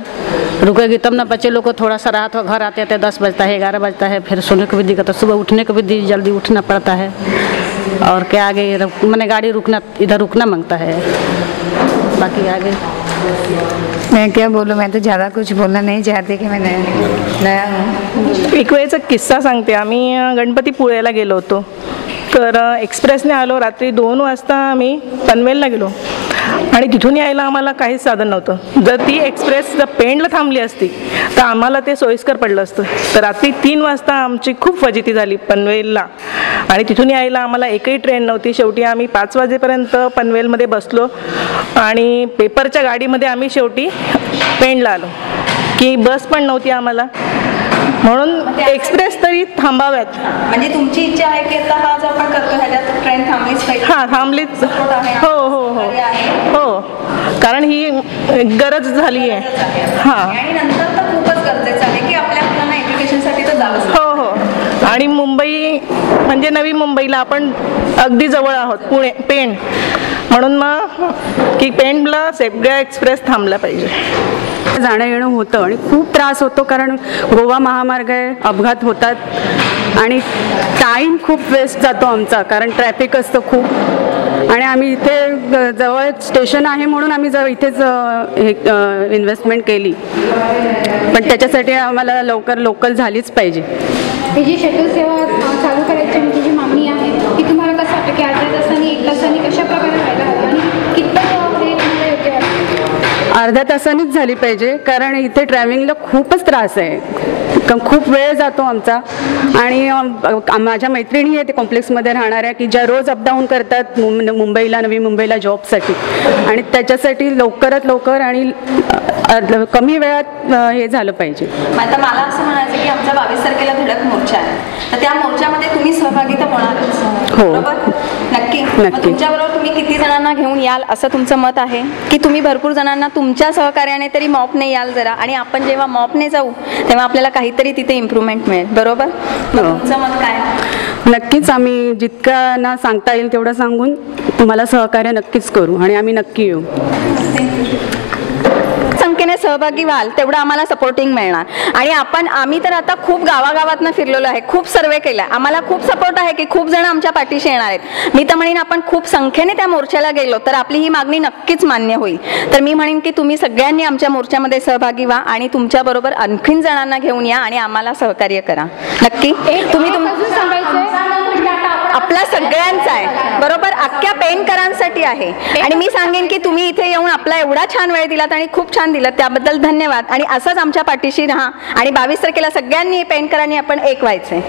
रुकेगी तब ना बच्चे लोग को थोड़ा सा राहत हो. घर आते आते 10 बजता है 11 बजता है, फिर सोने को भी दिक्कत है, सुबह उठने को भी जल्दी उठना पड़ता है. और क्या आगे मैंने गाड़ी रुकना इधर रुकना मांगता है. बाकी आगे मैं क्या बोलूँ, मैं तो ज़्यादा कुछ बोलना नहीं चाहती कि मैं नया हूँ. एक वेळेचा किस्सा सांगते. आम्ही गणपतीपुळेला गेलो होतो, तर एक्सप्रेसने आलो रात्री 2 वाजता आम्ही पनवेलला गेलो आणि तिथून यायला आम्हाला काहीच साधन नव्हतं. जर ती एक्सप्रेस जर पेणला थांबली असती तर आम्हाला ते सोयीस्कर पडलं असतं. तर रात्री 3 वाजता आमची खूप फजिती झाली पनवेलला, आणि तिथून यायला आम्हाला एकही ट्रेन नव्हती. शेवटी आम्ही 5 वाजेपर्यंत पनवेलमध्ये बसलो आणि पेपरच्या गाडीमध्ये आम्ही शेवटी पेणला आलो, की बस पण नव्हती आम्हाला, म्हणून एक्सप्रेस तरी थांबाव्यात. म्हणजे तुमची इच्छा आहे की आता हा जो आपण करतो ह्याच्यात ट्रेन थांबलीच पाहिजे? हां, थांबलीच. हो हो हो हो, कारण ही गरज झाली आहे. हां, आणि नंतर तर खूपच गरजेचं आहे की आपल्या मुलांना एज्युकेशनसाठी तर जावंच. हो हो, आणि मुंबई म्हणजे नवी मुंबईला आपण अगदी जवळ आहोत, पुणे पेण, म्हणून मग की पेणला सगळ्या एक्सप्रेस थांबला पाहिजे. जाणं येणं होतं आणि खूप त्रास होतो, कारण गोवा महामार्ग आहे, अपघात होतात आणि टाईम खूप वेस्ट जातो आमचा, कारण ट्रॅफिक असतं खूप. आणि आम्ही इथे जवळ स्टेशन आहे म्हणून आम्ही इथेच इन्व्हेस्टमेंट केली, पण त्याच्यासाठी आम्हाला लवकर लोकल झालीच पाहिजे. ही जी शटल सेवा चालू करायची म्हणजे जी मागणी आहे ती तुम्हाला कसं वाटतं की अर्ध्या तासांनी 1 तासांनी कशा प्रकारे व्हायला हवी आणि कितपत हे तुम्हाला योग्य वाटतं? अर्ध्या तासांनीच झाली पाहिजे, कारण इथे ट्रॅव्हलिंगला खूपच त्रास आहे, खूप वेळ जातो आमचा. आणि माझ्या मैत्रिणी आहे ते कॉम्प्लेक्समध्ये राहणाऱ्या की ज्या रोज अपडाऊन करतात मुंबईला, नवी मुंबईला जॉबसाठी, आणि त्याच्यासाठी लवकरात लवकर आणि कमी वेळात हे झालं पाहिजे. आता मला असं म्हणायचं की आमचा 22 तारखेला धडक मोर्चा आहे, तर त्या मोर्चामध्ये तुम्ही सहभागी तर होणारच? हो, नक्की. तुमच्याबरोबर तुम्ही किती जणांना घेऊन याल असं तुमचं मत आहे की तुम्ही भरपूर जणांना तुमच्या सहकार्याने तरी मॉपने याल जरा, आणि आपण जेव्हा मॉपने जाऊ तेव्हा आपल्याला काहीतरी तिथे इम्प्रूव्हमेंट मिळेल, बरोबर? तुमचं मत काय? नक्कीच आम्ही जितक्यांना सांगता येईल तेवढं सांगून तुम्हाला सहकार्य नक्कीच करू आणि आम्ही नक्की येऊ. संख्येने सहभागी व्हाल तेवढं आम्हाला सपोर्टिंग मिळणार. आणि आम्ही तर आता खूप गावागावातनं फिरलेलो आहे, खूप सर्वे केला, आम्हाला खूप सपोर्ट आहे की खूप जण आमच्या पाठीशी येणार आहेत. मी तर म्हणेन आपण खूप संख्येने त्या मोर्चाला गेलो तर आपली ही मागणी नक्कीच मान्य होईल. तर मी म्हणेन की तुम्ही सगळ्यांनी आमच्या मोर्चामध्ये सहभागी व्हा आणि तुमच्याबरोबर आणखीन जणांना घेऊन या आणि आम्हाला सहकार्य करा. नक्की तुम्ही आपला सगळ्यांचा आहे, बरोबर, अख्ख्या पेणकरांसाठी आहे. आणि मी सांगेन की तुम्ही इथे येऊन आपला एवढा छान वेळ दिलात आणि खूप छान दिलात, त्याबद्दल धन्यवाद. आणि असंच आमच्या पाठीशी राहा आणि 22 तारखेला सगळ्यांनी पेणकरांनी आपण एक व्हायचंय.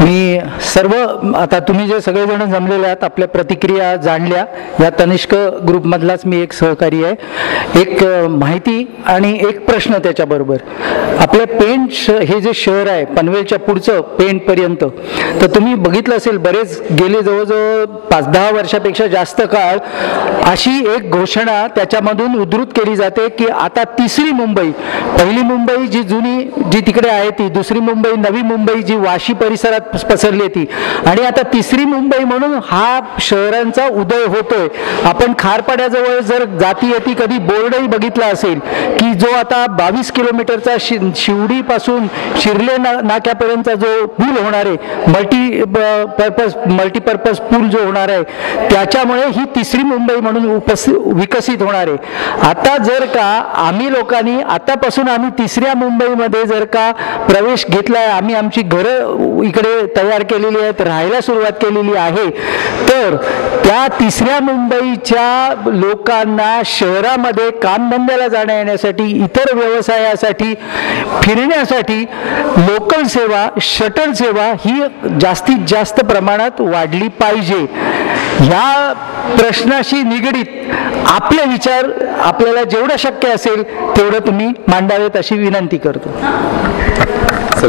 मी सर्व आता तुम्ही जे सगळेजण जमलेले आहात आपल्या प्रतिक्रिया जाणल्या, या तनिष्क ग्रुपमधलाच मी एक सहकारी आहे. एक माहिती आणि एक प्रश्न त्याच्याबरोबर. आपल्या पेण हे जे शहर आहे पनवेलच्या पुढचं पेणपर्यंत, तर तुम्ही बघितलं असेल बरेच गेले जवळजवळ 5-10 वर्षापेक्षा जास्त काळ अशी एक घोषणा त्याच्यामधून उद्धृत केली जाते की आता 3री मुंबई, पहिली मुंबई जी जुनी जी तिकडे आहे ती, 2री मुंबई नवी मुंबई जी वाशी परिसरात पसरली ती, आणि आता 3री मुंबई म्हणून हा शहरांचा उदय होतोय. आपण खारपाड्याजवळ जर जाती येती कधी बोर्डही बघितला असेल की जो आता 22 किलोमीटरचा शिवडी पासून शिर्ले नाक्यापर्यंतचा जो पूल होणार आहे, मल्टीपर्पज पूल जो होणार आहे, त्याच्यामुळे ही 3री मुंबई म्हणून विकसित होणार आहे. आता जर का आम्ही लोकांनी आतापासून आम्ही 3ऱ्या मुंबईमध्ये जर का प्रवेश घेतलाय, आम्ही आमची घरं इकडे तयार केलेली आहेत, राहायला सुरुवात केलेली आहे, तर त्या 3ऱ्या मुंबईच्या लोकांना शहरामध्ये कामधंद्याला जाण्या येण्यासाठी, इतर व्यवसायासाठी, फिरण्यासाठी लोकल सेवा, शटल सेवा ही जास्तीत जास्त प्रमाणात वाढली पाहिजे. ह्या प्रश्नाशी निगडीत आपले विचार आपल्याला जेवढं शक्य असेल तेवढं तुम्ही मांडावेत अशी विनंती करतो.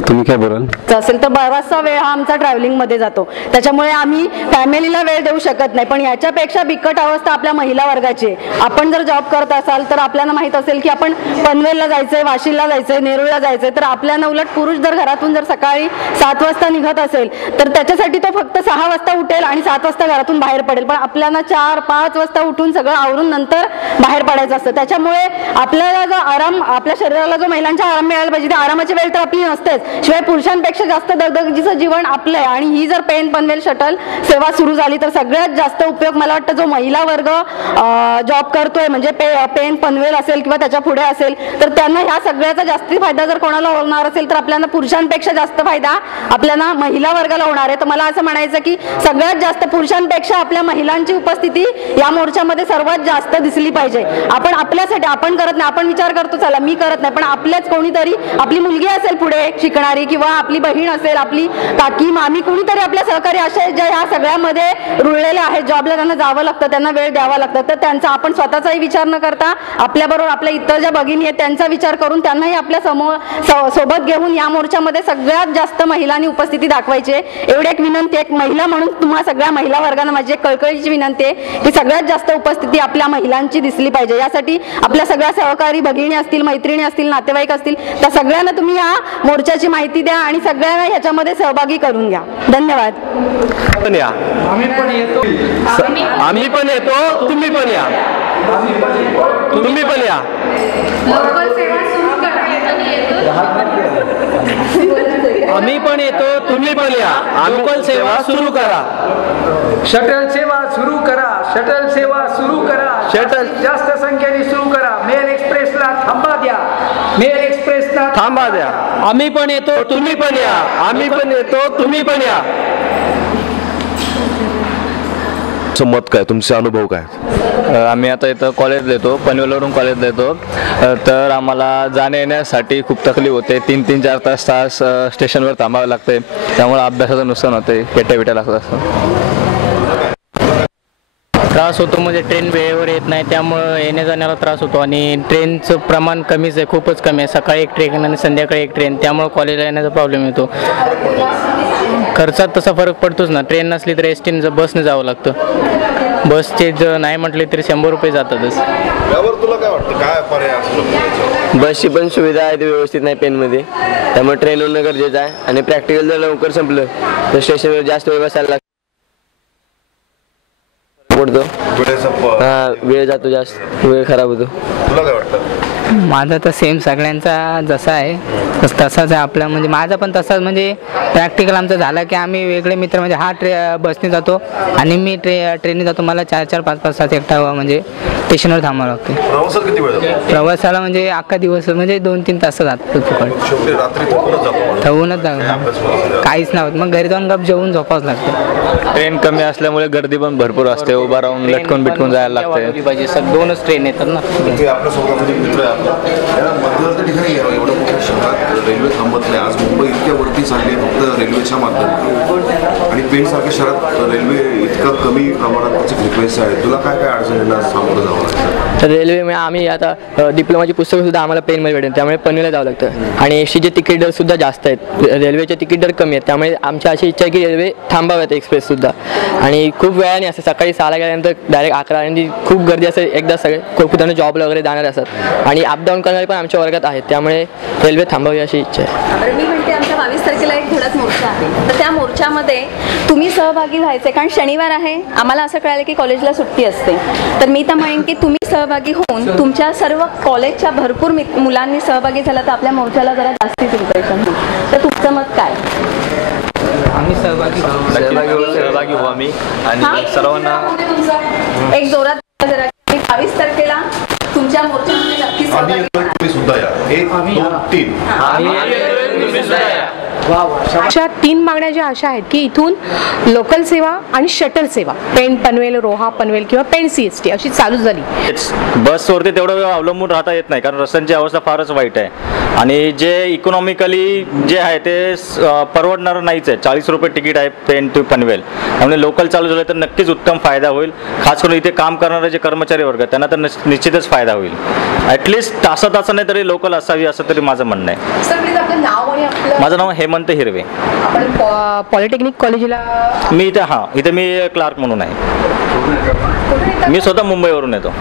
तुम्ही काय बोलाल? असेल तर बराचसा वेळ हा आमचा ट्रॅव्हलिंगमध्ये जातो, त्याच्यामुळे आम्ही फॅमिलीला वेळ देऊ शकत नाही. पण याच्यापेक्षा बिकट अवस्था आपल्या महिला वर्गाची आहे. आपण जर जॉब करत असाल तर आपल्याला माहित असेल की आपण पनवेलला जायचंय, वाशीला जायचंय, नेरूळला जायचंय, तर आपल्याला उलट पुरुष जर घरातून जर सकाळी 7 वाजता निघत असेल तर त्याच्यासाठी तो फक्त 6 वाजता उठेल आणि 7 वाजता घरातून बाहेर पडेल. पण आपल्याला 4-5 वाजता उठून सगळं आवरून नंतर बाहेर पडायचं असतं. त्याच्यामुळे आपल्याला जो आराम, आपल्या शरीराला जो महिलांचा आराम मिळायला पाहिजे, त्या आरामाची वेळ तर आपली नसतेच. आहेच, शिवाय पुरुषांपेक्षा जास्त दगदगीचं जीवन आपलं आहे. आणि ही जर पेन पनवेल शटल सेवा सुरू झाली तर सगळ्यात जास्त उपयोग मला वाटतं जो महिला वर्ग जॉब करतोय म्हणजे पेन पनवेल असेल किंवा त्याच्या पुढे असेल तर त्यांना ह्या सगळ्याचा जास्ती फायदा जर कोणाला होणार असेल तर आपल्याला पुरुषांपेक्षा जास्त फायदा आपल्याला महिला वर्गाला होणार आहे. तर मला असं म्हणायचं की सगळ्यात जास्त पुरुषांपेक्षा आपल्या महिलांची उपस्थिती या मोर्चामध्ये सर्वात जास्त दिसली पाहिजे. आपण आपल्यासाठी आपण करत नाही, आपण विचार करतो चला मी करत नाही, पण आपल्याच कोणीतरी आपली मुलगी असेल पुढे शिकणारी किंवा आपली बहीण असेल, आपली काकी मामी कोणीतरी आपल्या सहकारी असे ज्या ह्या सगळ्यामध्ये रुळलेले आहेत, जॉबला त्यांना जावं लागतं, त्यांना वेळ द्यावा लागतं, तर त्यांचा आपण स्वतःचाही विचार न करता आपल्याबरोबर आपल्या इतर ज्या भगिनी आहेत त्यांचा विचार करून त्यांनाही आपल्या सोबत घेऊन या मोर्चामध्ये सगळ्यात जास्त महिलांनी उपस्थिती दाखवायची. एवढी एक विनंती, एक महिला म्हणून तुम्हा सगळ्या महिला वर्गांना माझी एक कळकळीची विनंती आहे की सगळ्यात जास्त उपस्थिती आपल्या महिलांची दिसली पाहिजे. यासाठी आपल्या सगळ्या सहकारी भगिनी असतील, मैत्रिणी असतील, नातेवाईक असतील, त्या सगळ्यांना तुम्ही या मोर्चाची माहिती द्या आणि सगळ्यांना ह्याच्यामध्ये सहभागी करून घ्या. धन्यवाद. आम्ही पण येतो, तुम्ही पण या, तुम्ही पण या. आम्ही पण येतो, तुम्ही पण या. लोकल सेवा सुरू करा. शटल सेवा सुरू करा, शटल सेवा सुरू करा, शटल जास्त संख्येने सुरू करा. मेल एक्सप्रेसला थांबा द्या, मेल एक्सप्रेसला थांबा द्या. आम्ही पण येतो, तुम्ही पण या. आम्ही पण येतो, तुम्ही पण या. मत काय, तुमचे अनुभव काय? आम्ही आता इथं कॉलेजला येतो, पनवेलवरून कॉलेजला येतो, तर आम्हाला जाण्या येण्यासाठी खूप तकलीफ होते. 3-4 तास स्टेशनवर थांबावं लागते, त्यामुळे अभ्यासाचं नुकसान होते, पेट्या लागतात असं त्रास होतो. म्हणजे ट्रेन वेळेवर येत नाही, त्यामुळं येण्या जाण्याला त्रास होतो आणि ट्रेनचं प्रमाण कमीच आहे, खूपच कमी आहे. सकाळी एक ट्रेन आणि संध्याकाळी एक ट्रेन, त्यामुळं कॉलेजला येण्याचा प्रॉब्लेम येतो. खर्चात तसा फरक पडतोच ना. ट्रेन नसली तर एसटीने बसने जावं लागतं. बसचे जर नाही म्हटले तरी 100 रुपये जातातच. यावर तुला काय वाटतं, काय पर्याय असतो? बसची पण सुविधा आहे ती व्यवस्थित नाही पेनमध्ये, त्यामुळे ट्रेन होणं गरजेचं आहे. आणि प्रॅक्टिकल जर लवकर संपलं तर स्टेशनवर जास्त वेळ बसायला लागतो, वेळ जातो, जास्त वेळ खराब होतो. तुला काय वाटतं? माझा तर सेम सगळ्यांचा जसा आहे तसाच आहे आपला. म्हणजे माझा पण तसाच, म्हणजे प्रॅक्टिकल आमचा झाला की आम्ही वेगळे मित्र, म्हणजे हा बसने जातो आणि मी ट्रेनने जातो. मला 4-4, 5-5 तास एकटा म्हणजे स्टेशनवर थांबावं लागते. प्रवासाला किती वेळ जातो? प्रवासाला म्हणजे अख्खा दिवस म्हणजे 2-3 तास जातो. थकूनच जातो, काहीच नाही. मग घरी जाऊन गप जेवून झोपावंच लागतं. ट्रेन कमी असल्यामुळे गर्दी पण भरपूर असते, उभा राहून लटकून बिटकून जायला लागते. पाहिजे 2च ट्रेन येतात ना. मध्यवर्ती ठिकाणी एवढं मोठ्या शहरात रेल्वे थांबत नाही. आज मुंबई इतक्या वरती चालली आहे फक्त रेल्वेच्या माध्यमातून, आणि पेणसारख्या शहरात रेल्वे इतका कमी प्रमाणात त्याची फ्रिक्वेन्सी आहे. तुला काय काय अडचणींना सामोरं जावं लागतं? तर रेल्वे आम्ही आता डिप्लोमाची पुस्तकं सुद्धा आम्हाला पेनमध्ये भेटेल, त्यामुळे पनवेलला जावं लागतं. आणि एसटीचे तिकीट दर सुद्धा जास्त आहेत, रेल्वेचे तिकीट दर कमी आहेत. त्यामुळे आमची अशी इच्छा आहे की रेल्वे थांबाव्यात एक्सप्रेस सुद्धा. आणि खूप वेळाने असते, सकाळी 6ला गेल्यानंतर डायरेक्ट 11 आणि खूप गर्दी असते. एकदा सगळे खूप जण जॉबला वगैरे जाणारे असतात आणि अपडाऊन करणारे पण आमच्या वर्गात आहेत, त्यामुळे रेल्वे थांबावी अशी इच्छा आहे. मी म्हणते आमच्या 22 तारखेला एक धडक मोर्चा आहे, तर त्या मोर्चामध्ये तुम्ही सहभागी व्हायचे, कारण शनिवार आहे. आम्हाला असं कळालं की कॉलेजला सुट्टी असते, तर मी तर म्हणेन की तुम्ही सहभागी होऊन तुमच्या सर्व कॉलेजच्या भरपूर मुलांनी सहभागी झाला तर आपल्या मोर्चाला जरा जास्तीच इम्प्रेशन होईल. तर तुमचं मत काय? आम्ही सहभागी होऊ आम्ही आणि सर्वांना एक जोरात जरा 22 तारखेला तुमच्या मोर्चामध्ये नक्की सहभागी सुद्धा या. 1, 2, 3 अशा 3 मागण्या ज्या अशा आहेत की इथून लोकल सेवा आणि शटल सेवा पेण पनवेल, रोहा पनवेल किंवा पेण CST अशी चालू झाली. बसवरती तेवढं वेळ अवलंबून राहता येत नाही, कारण रस्त्यांची अवस्था फारच वाईट आहे. आणि जे इकॉनॉमिकली जे आहे ते परवडणारं नाहीच आहे. 40 रुपये तिकीट आहे पेण टू पनवेल, त्यामुळे लोकल चालू झालं तर नक्कीच उत्तम फायदा होईल. खास करून इथे काम करणारे जे कर्मचारी वर्ग त्यांना तर निश्चितच फायदा होईल. ॲटलिस्ट तासाने तरी लोकल असावी असं तरी माझं म्हणणं आहे. माझं नाव हेमंत हिरवे. आपण पॉलिटेक्निक कॉलेजला मी इथे मी क्लार्क म्हणून आहे. मी स्वतः मुंबईवरून येतो,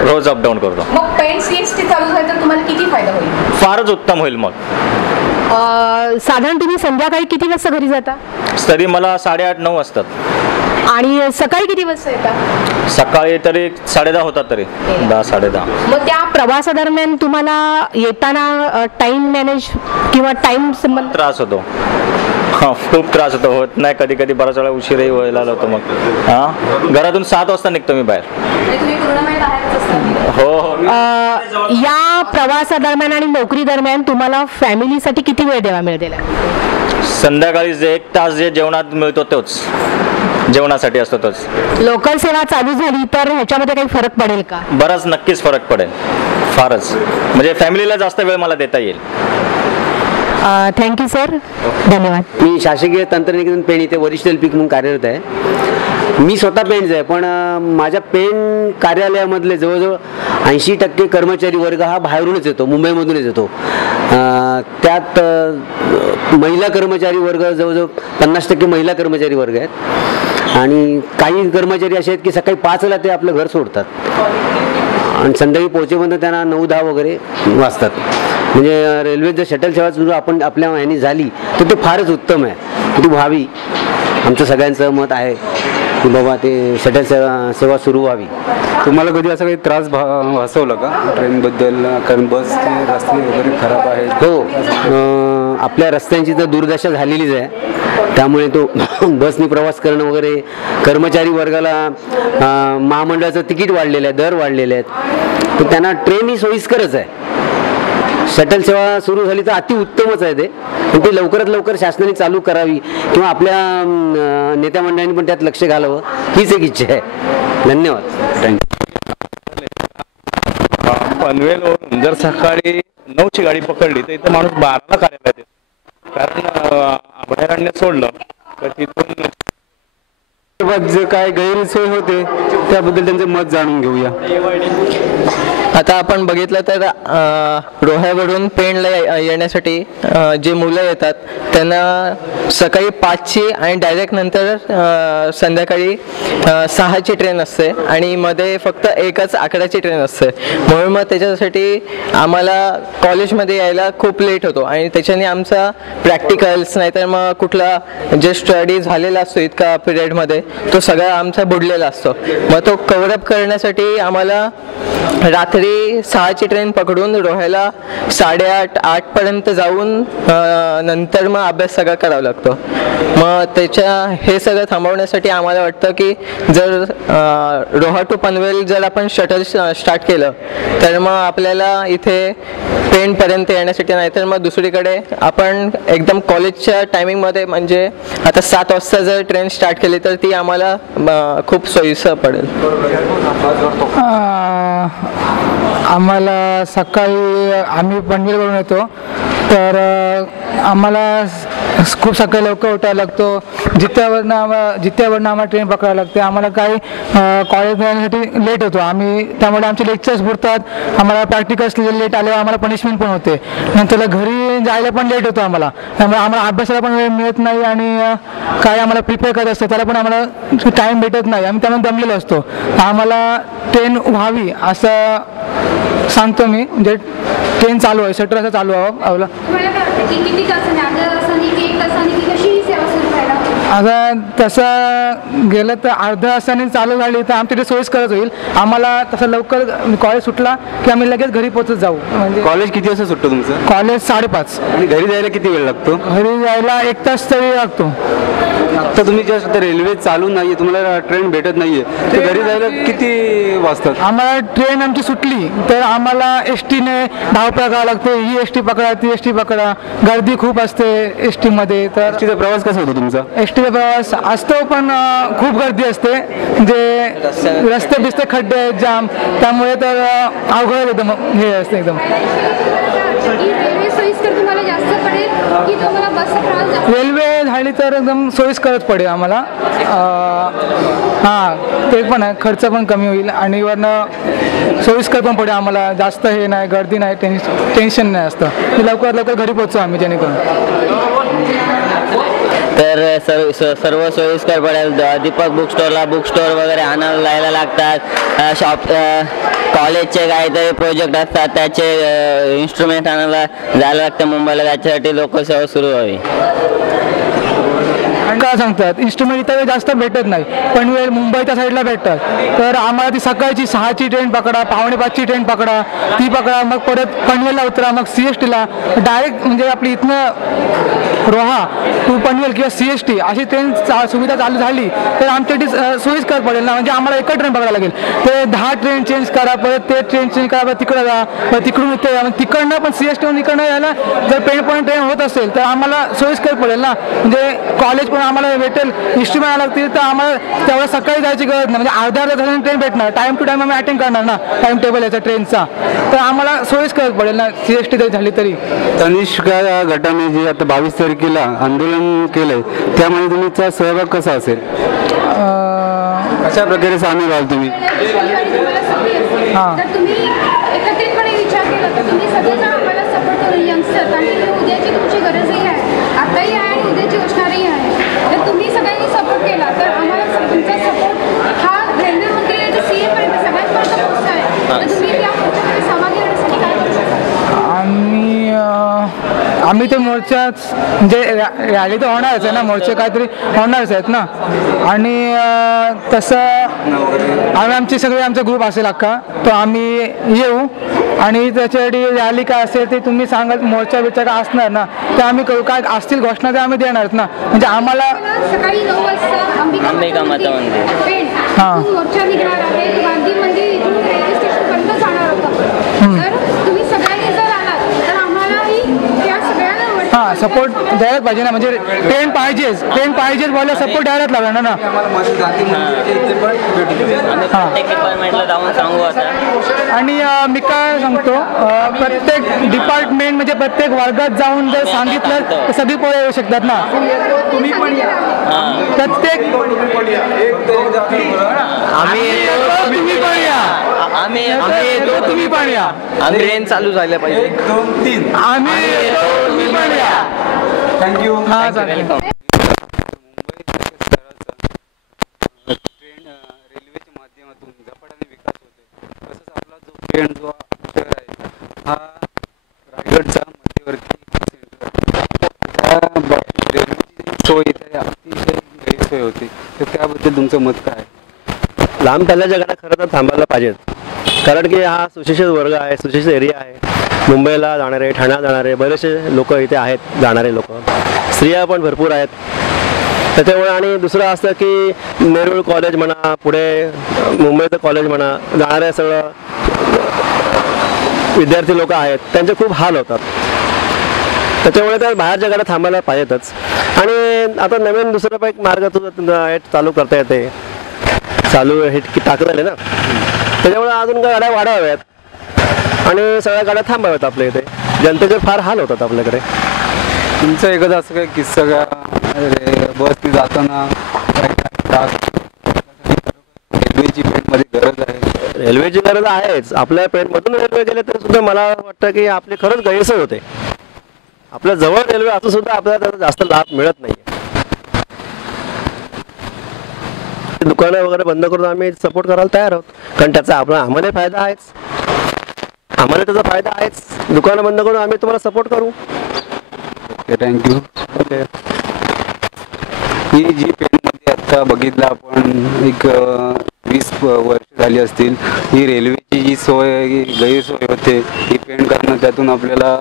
रोज अपडाऊन करतो. मग पेण CST चालू झाली तर तुम्हाला किती फायदा होईल? फारच उत्तम होईल. मग साधारण तुम्ही संध्याकाळी किती वाजता घरी जाता? तरी मला 8:30-9 वाजतात. आणि सकाळी किती वाजता येतात? सकाळी तरी 10:30 होतात, तरी 10 10:30. मग त्या प्रवासादरम्यान तुम्हाला येताना टाइम मॅनेज किंवा टाइम संबंध त्रास होतो, खूप त्रास होतो, होत नाही कधी कधी बराच वेळा उशीरही व्हायला होतो. मग घरातून 7 वाजता निघतो मी बाहेर. हो या प्रवासादरम्यान आणि नोकरी दरम्यान तुम्हाला फॅमिलीसाठी किती वेळ द्यावा मिळेल? संध्याकाळी जे 1 तास जे जेवणात मिळतो तोच जेवणासाठी असतो तोच. लोकल सेवा चालू झाली तर ह्याच्यामध्ये काही फरक पडेल का? बराच नक्कीच फरक पडेल, फारच. म्हणजे फॅमिलीला जास्त वेळ मला देता येईल. थँक्यू सर, धन्यवाद. मी शासकीय तंत्रनिकेतन पेण इथे वरिष्ठ लिपिक म्हणून कार्यरत आहे. मी स्वतः पेणच आहे, पण माझ्या पेण कार्यालयामधले जवळजवळ 80% कर्मचारी वर्ग हा बाहेरूनच येतो, मुंबईमधूनच येतो. त्यात महिला कर्मचारी वर्ग जवळजवळ 50% महिला कर्मचारी वर्ग आहेत. आणि काही कर्मचारी असे आहेत की सकाळी 5ला ते आपलं घर सोडतात आणि संध्याकाळी पोहोचेपर्यंत त्यांना 9-10 वगैरे वाजतात. म्हणजे रेल्वे जर शटल सेवा सुरू आपण आपल्या ह्यानी झाली तर ते फारच उत्तम आहे, ती व्हावी. आमचं सगळ्यांचं मत आहे की बाबा ते शटल सेवा सुरू व्हावी. तुम्हाला कधी असा काही त्रास भासवला का ट्रेनबद्दल? कारण बसचे रस्ते वगैरे खराब आहेत. हो, आपल्या रस्त्यांची तर दुर्दशा झालेलीच आहे, त्यामुळे तो बसनी प्रवास करणं वगैरे. कर्मचारी वर्गाला महामंडळाचं तिकीट वाढलेलं आहे, दर वाढलेले आहेत, तर त्यांना ट्रेन ही सोयीस्करच आहे. शटल सेवा सुरू झाली तर अतिउत्तमच आहे ते, पण ती लवकरात लवकर शासनाने चालू करावी किंवा आपल्या नेत्या मंडळांनी पण त्यात लक्ष घालावं, हीच एक इच्छा आहे. धन्यवाद. पनवेलवरून जर सकाळी 9ची गाडी पकडली तर इथं माणूस 12ला कार्यालयात येतो, कारण अभयारण्य सोडलं तर तिथून जे काय गैरसोय होते त्याबद्दल त्यांचं मत जाणून घेऊया. आता आपण बघितलं तर रोह्यावरून पेणला येण्यासाठी जे मुलं येतात त्यांना सकाळी 5ची आणि डायरेक्ट नंतर संध्याकाळी 6ची ट्रेन असते आणि मध्ये फक्त एकच 11ची ट्रेन असते. म्हणून मग त्याच्यासाठी आम्हाला कॉलेजमध्ये यायला खूप लेट होतो आणि त्याच्याने आमचा प्रॅक्टिकल्स नाहीतर मग कुठला जे स्टडी झालेला असतो इतका पिरियडमध्ये तो सगळा आमचा बुडलेला असतो. मग तो कव्हरअप करण्यासाठी आम्हाला रात्री 6ची ट्रेन पकडून रोह्याला 8:30-8 पर्यंत जाऊन नंतर मग अभ्यास सगळा करावा लागतो. मग हे सगळं थांबवण्यासाठी आम्हाला वाटतं की जर रोहा टू पनवेल जर आपण शटल स्टार्ट केलं तर मग आपल्याला इथे पेणपर्यंत येण्यासाठी, नाहीतर मग दुसरीकडे आपण एकदम कॉलेजच्या टायमिंगमध्ये म्हणजे आता 7 वाजता जर ट्रेन स्टार्ट केली तर ती आम्हाला खूप सोयीचं पडेल. आम्हाला सकाळी आम्ही पनवेलवरून येतो तर आम्हाला खूप सकाळी लवकर उठायला लागतो. जित्यावरनं आम्हाला ट्रेन पकडायला लागते. आम्हाला काही कॉलेज जाण्यासाठी लेट होतो आम्ही, त्यामुळे आमचे लेक्चर्स बुडतात. आम्हाला प्रॅक्टिकल्स लेट आल्यावर आम्हाला पनिशमेंट पण होते. नंतर घरी जायला पण लेट होतो आम्हाला, त्यामुळे आम्हाला अभ्यासाला पण वेळ मिळत नाही आणि काय आम्हाला प्रिपेअर करत असतं त्याला पण आम्हाला टाईम भेटत नाही. आम्ही त्यामुळे दमलेलो असतो. आम्हाला ट्रेन व्हावी असं सांगतो मी, म्हणजे ट्रेन चालू आहे, शटर असं चालू आहे. आता तसं गेलं तर अर्ध्या तासाने चालू झाली तर आमच्या इथे सोयीस्करच होईल. आम्हाला तसं लवकर कॉलेज सुटला की आम्ही लगेच घरी पोहोचत जाऊ. म्हणजे कॉलेज किती वाजता सुटतं तुमचं? कॉलेज 5:30. आणि घरी जायला किती वेळ लागतो? घरी जायला 1 तास तरी लागतो. आता तुम्ही जस्ट रेल्वे चालू नाहीये, तुम्हाला ट्रेन भेटत नाहीये, तर घरी जायला किती वाजतात? आम्हाला ट्रेन आमची सुटली तर आम्हाला एसटीने धावपळ करावं लागते. ही एसटी पकडा, ती एसटी पकडा, गर्दी खूप असते एसटी मध्ये. तर एसटीचा प्रवास कसा होतो तुमचा? एसटीचा प्रवास असतो पण खूप गर्दी असते, जे रस्ते बिस्ते खड्डे आहेत जाम, त्यामुळे तर अवघड एकदम हे असते एकदम. रेल्वे झाली तर एकदम सोयीस्करच पडेल आम्हाला. हां, ते पण आहे, खर्च पण कमी होईल आणि वरनं सोयीस्कर पण पडेल आम्हाला. जास्त हे नाही, गर्दी नाही, टेन्शन नाही असतं. लवकरात लवकर घरी पोहोचू आम्ही जेणेकरून. तर सर्व सोयीस्कर पडेल. दीपक बुक स्टोअरला बुक स्टोअर वगैरे आणायला जायला लागतात. शॉप कॉलेजचे काहीतरी प्रोजेक्ट असतात त्याचे इन्स्ट्रुमेंट आणायला जायला लागतं मुंबईला. त्याच्यासाठी लोकल सेवा सुरू व्हावी. का सांगतात इन्स्ट्रुमेंट इथं जास्त भेटत नाही, पनवेल मुंबईच्या साईडला भेटतात. तर आम्हाला ती सकाळची 6ची ट्रेन पकडा, 4:45ची ट्रेन पकडा, ती पकडा, मग परत पनवेलला उतरा, मग CSTला डायरेक्ट म्हणजे आपली इथनं रोहा टू पनवेल किंवा CST अशी ट्रेन सुविधा चालू झाली तर आमच्यासाठी सोयीस्कर पडेल ना. म्हणजे आम्हाला एकच ट्रेन पकडायला लागेल, ते 10 ट्रेन चेंज करा, परत ते ट्रेन चेंज करा, परत तिकडं जा, परत तिकडून इथे या, तिकडनं पण CST इकडनं यायला जर पेंड ट्रेन होत असेल तर आम्हाला सोयीस्कर पडेल ना. म्हणजे कॉलेज पण आम्हाला भेटेल, इन्स्ट्रुमेंट लागतील तर आम्हाला तेवढं सकाळी जायची गरज नाही. म्हणजे अर्ध्या तासाने ट्रेन भेटणार, टाइम टू टाइम आम्ही अटेंड करणार ना टाइम टेबल याचा ट्रेनचा, तर आम्हाला सोयीस्कर पडेल ना CST जरी झाली तरी. तनिष्का गटाने जे आता 22 तारखेला आंदोलन केलंय त्यामध्ये तुमचा सहभाग कसा असेल, कशा प्रकारे सामील व्हाल तुम्ही? हां, तर तुम्ही एकत्रितपणे विचार केला तर तुम्ही सगळेजण आम्हाला सपोर्ट करू यंगस्टर, आणि उद्याची तुमची गरजही आहे, आताही आहे आणि उद्याची असणारही आहे. तर तुम्ही सगळ्यांनी सपोर्ट केला तर आम्हाला तुमचा सपोर्ट हा रेल्वे मंत्री CM पर्यंत सगळ्यांपर्यंत पोहोचला आहे. तर तुम्ही त्या मोर्चामध्ये सहभागी होण्यासाठी काय करू शकता? आम्ही ते मोर्चाच म्हणजे रॅली तर होणारच आहे ना, मोर्चे काहीतरी होणारच आहेत ना. आणि तसं आम्ही आमचा ग्रुप असेल अख्खा, तो आम्ही येऊ आणि त्याच्यासाठी रॅली काय असेल ते तुम्ही सांगा, मोर्चा बिर्चा काय असणार ना ते आम्ही करू, काय असतील घोषणा ते आम्ही देणार ना. म्हणजे आम्हाला सकाळी 9 वाजता अंबिका माता मंदिर मोर्चा निघणार आहे, गांधी मंदिर इथून रेल्वे स्टेशनपर्यंत जाणार होता. तर तुम्ही सगळ्यांनी जर आलात तर आम्हालाही त्या सगळ्यांना सपोर्ट द्यायलाच पाहिजे ना. म्हणजे ट्रेन पाहिजेच बोलायला सपोर्ट द्यायलाच लागणार ना. आणि मी काय सांगतो, प्रत्येक डिपार्टमेंट म्हणजे प्रत्येक वर्गात जाऊन जर सांगितलं तर सगळी पोरं येऊ शकतात ना. तुम्ही पण या, प्रत्येक तुम्ही पण या, ट्रेन चालू झाल्या पाहिजे. 1, 2, 3 आम्ही येतो, तुम्ही पण या. थँक्यू. हां, चालेल. रेल्वेच्या माध्यमातून झपाट्याने विकास होतोय, तसंच आपला जो ट्रेन जो शहर आहे हा रायगडचा मध्यवर्ती सेंटर आहे. रेल्वेची सोय इथे अतिशय गैरसोय होते, तर त्याबद्दल तुमचं मत काय आहे? लांब पल्ल्याच्या गाड्या खरं तर थांबायला पाहिजेत, कारण की हा सुशिक्षित वर्ग आहे, सुशिक्षित एरिया आहे. मुंबईला जाणारे, ठाण्याला जाणारे बरेचसे लोक इथे आहेत, जाणारे लोक, स्त्रिया पण भरपूर आहेत त्याच्यामुळे. आणि दुसरं असतं की नेरूळ कॉलेज म्हणा, पुढे मुंबईचं कॉलेज म्हणा, जाणारे सगळं विद्यार्थी लोक आहेत, त्यांचे खूप हाल होतात. त्याच्यामुळे त्या बाहेरच्या गाड्या थांबायला पाहिजेतच. आणि आता नवीन दुसरं पण एक मार्ग चालू करता येते, चालू हे टाकत आले ना, त्याच्यामुळे अजून गाड्या वाढवाव्यात आणि सगळ्या गाड्या थांबाव्यात. आपल्या इथे जनतेचे फार हाल होतात आपल्याकडे. तुमचा एखादा असं काही किस्सा का बसने जाताना रेल्वेची पेनमध्ये गरज आहे? रेल्वेची गरज आहेच. आपल्या पेनमधून रेल्वे गेले तर सुद्धा मला वाटतं की आपली खरंच गैरसोय होते. आपल्या जवळ रेल्वे असून सुद्धा आपल्याला त्याचा जास्त लाभ मिळत नाही. दुकानं वगैरे बंद करून आम्ही सपोर्ट करायला तयार आहोत, कारण त्याचा आम्हाला फायदा आहेच, आम्हाला त्याचा फायदा आहेच. दुकानं बंद करून आम्ही तुम्हाला सपोर्ट करू. Okay, thank you. ओके, ही जी पेनमध्ये आता बघितलं आपण, एक 20 वर्ष झाली असतील, ही रेल्वेची जी सोय गैरसोय होते, ही पेन करणं, त्यातून आपल्याला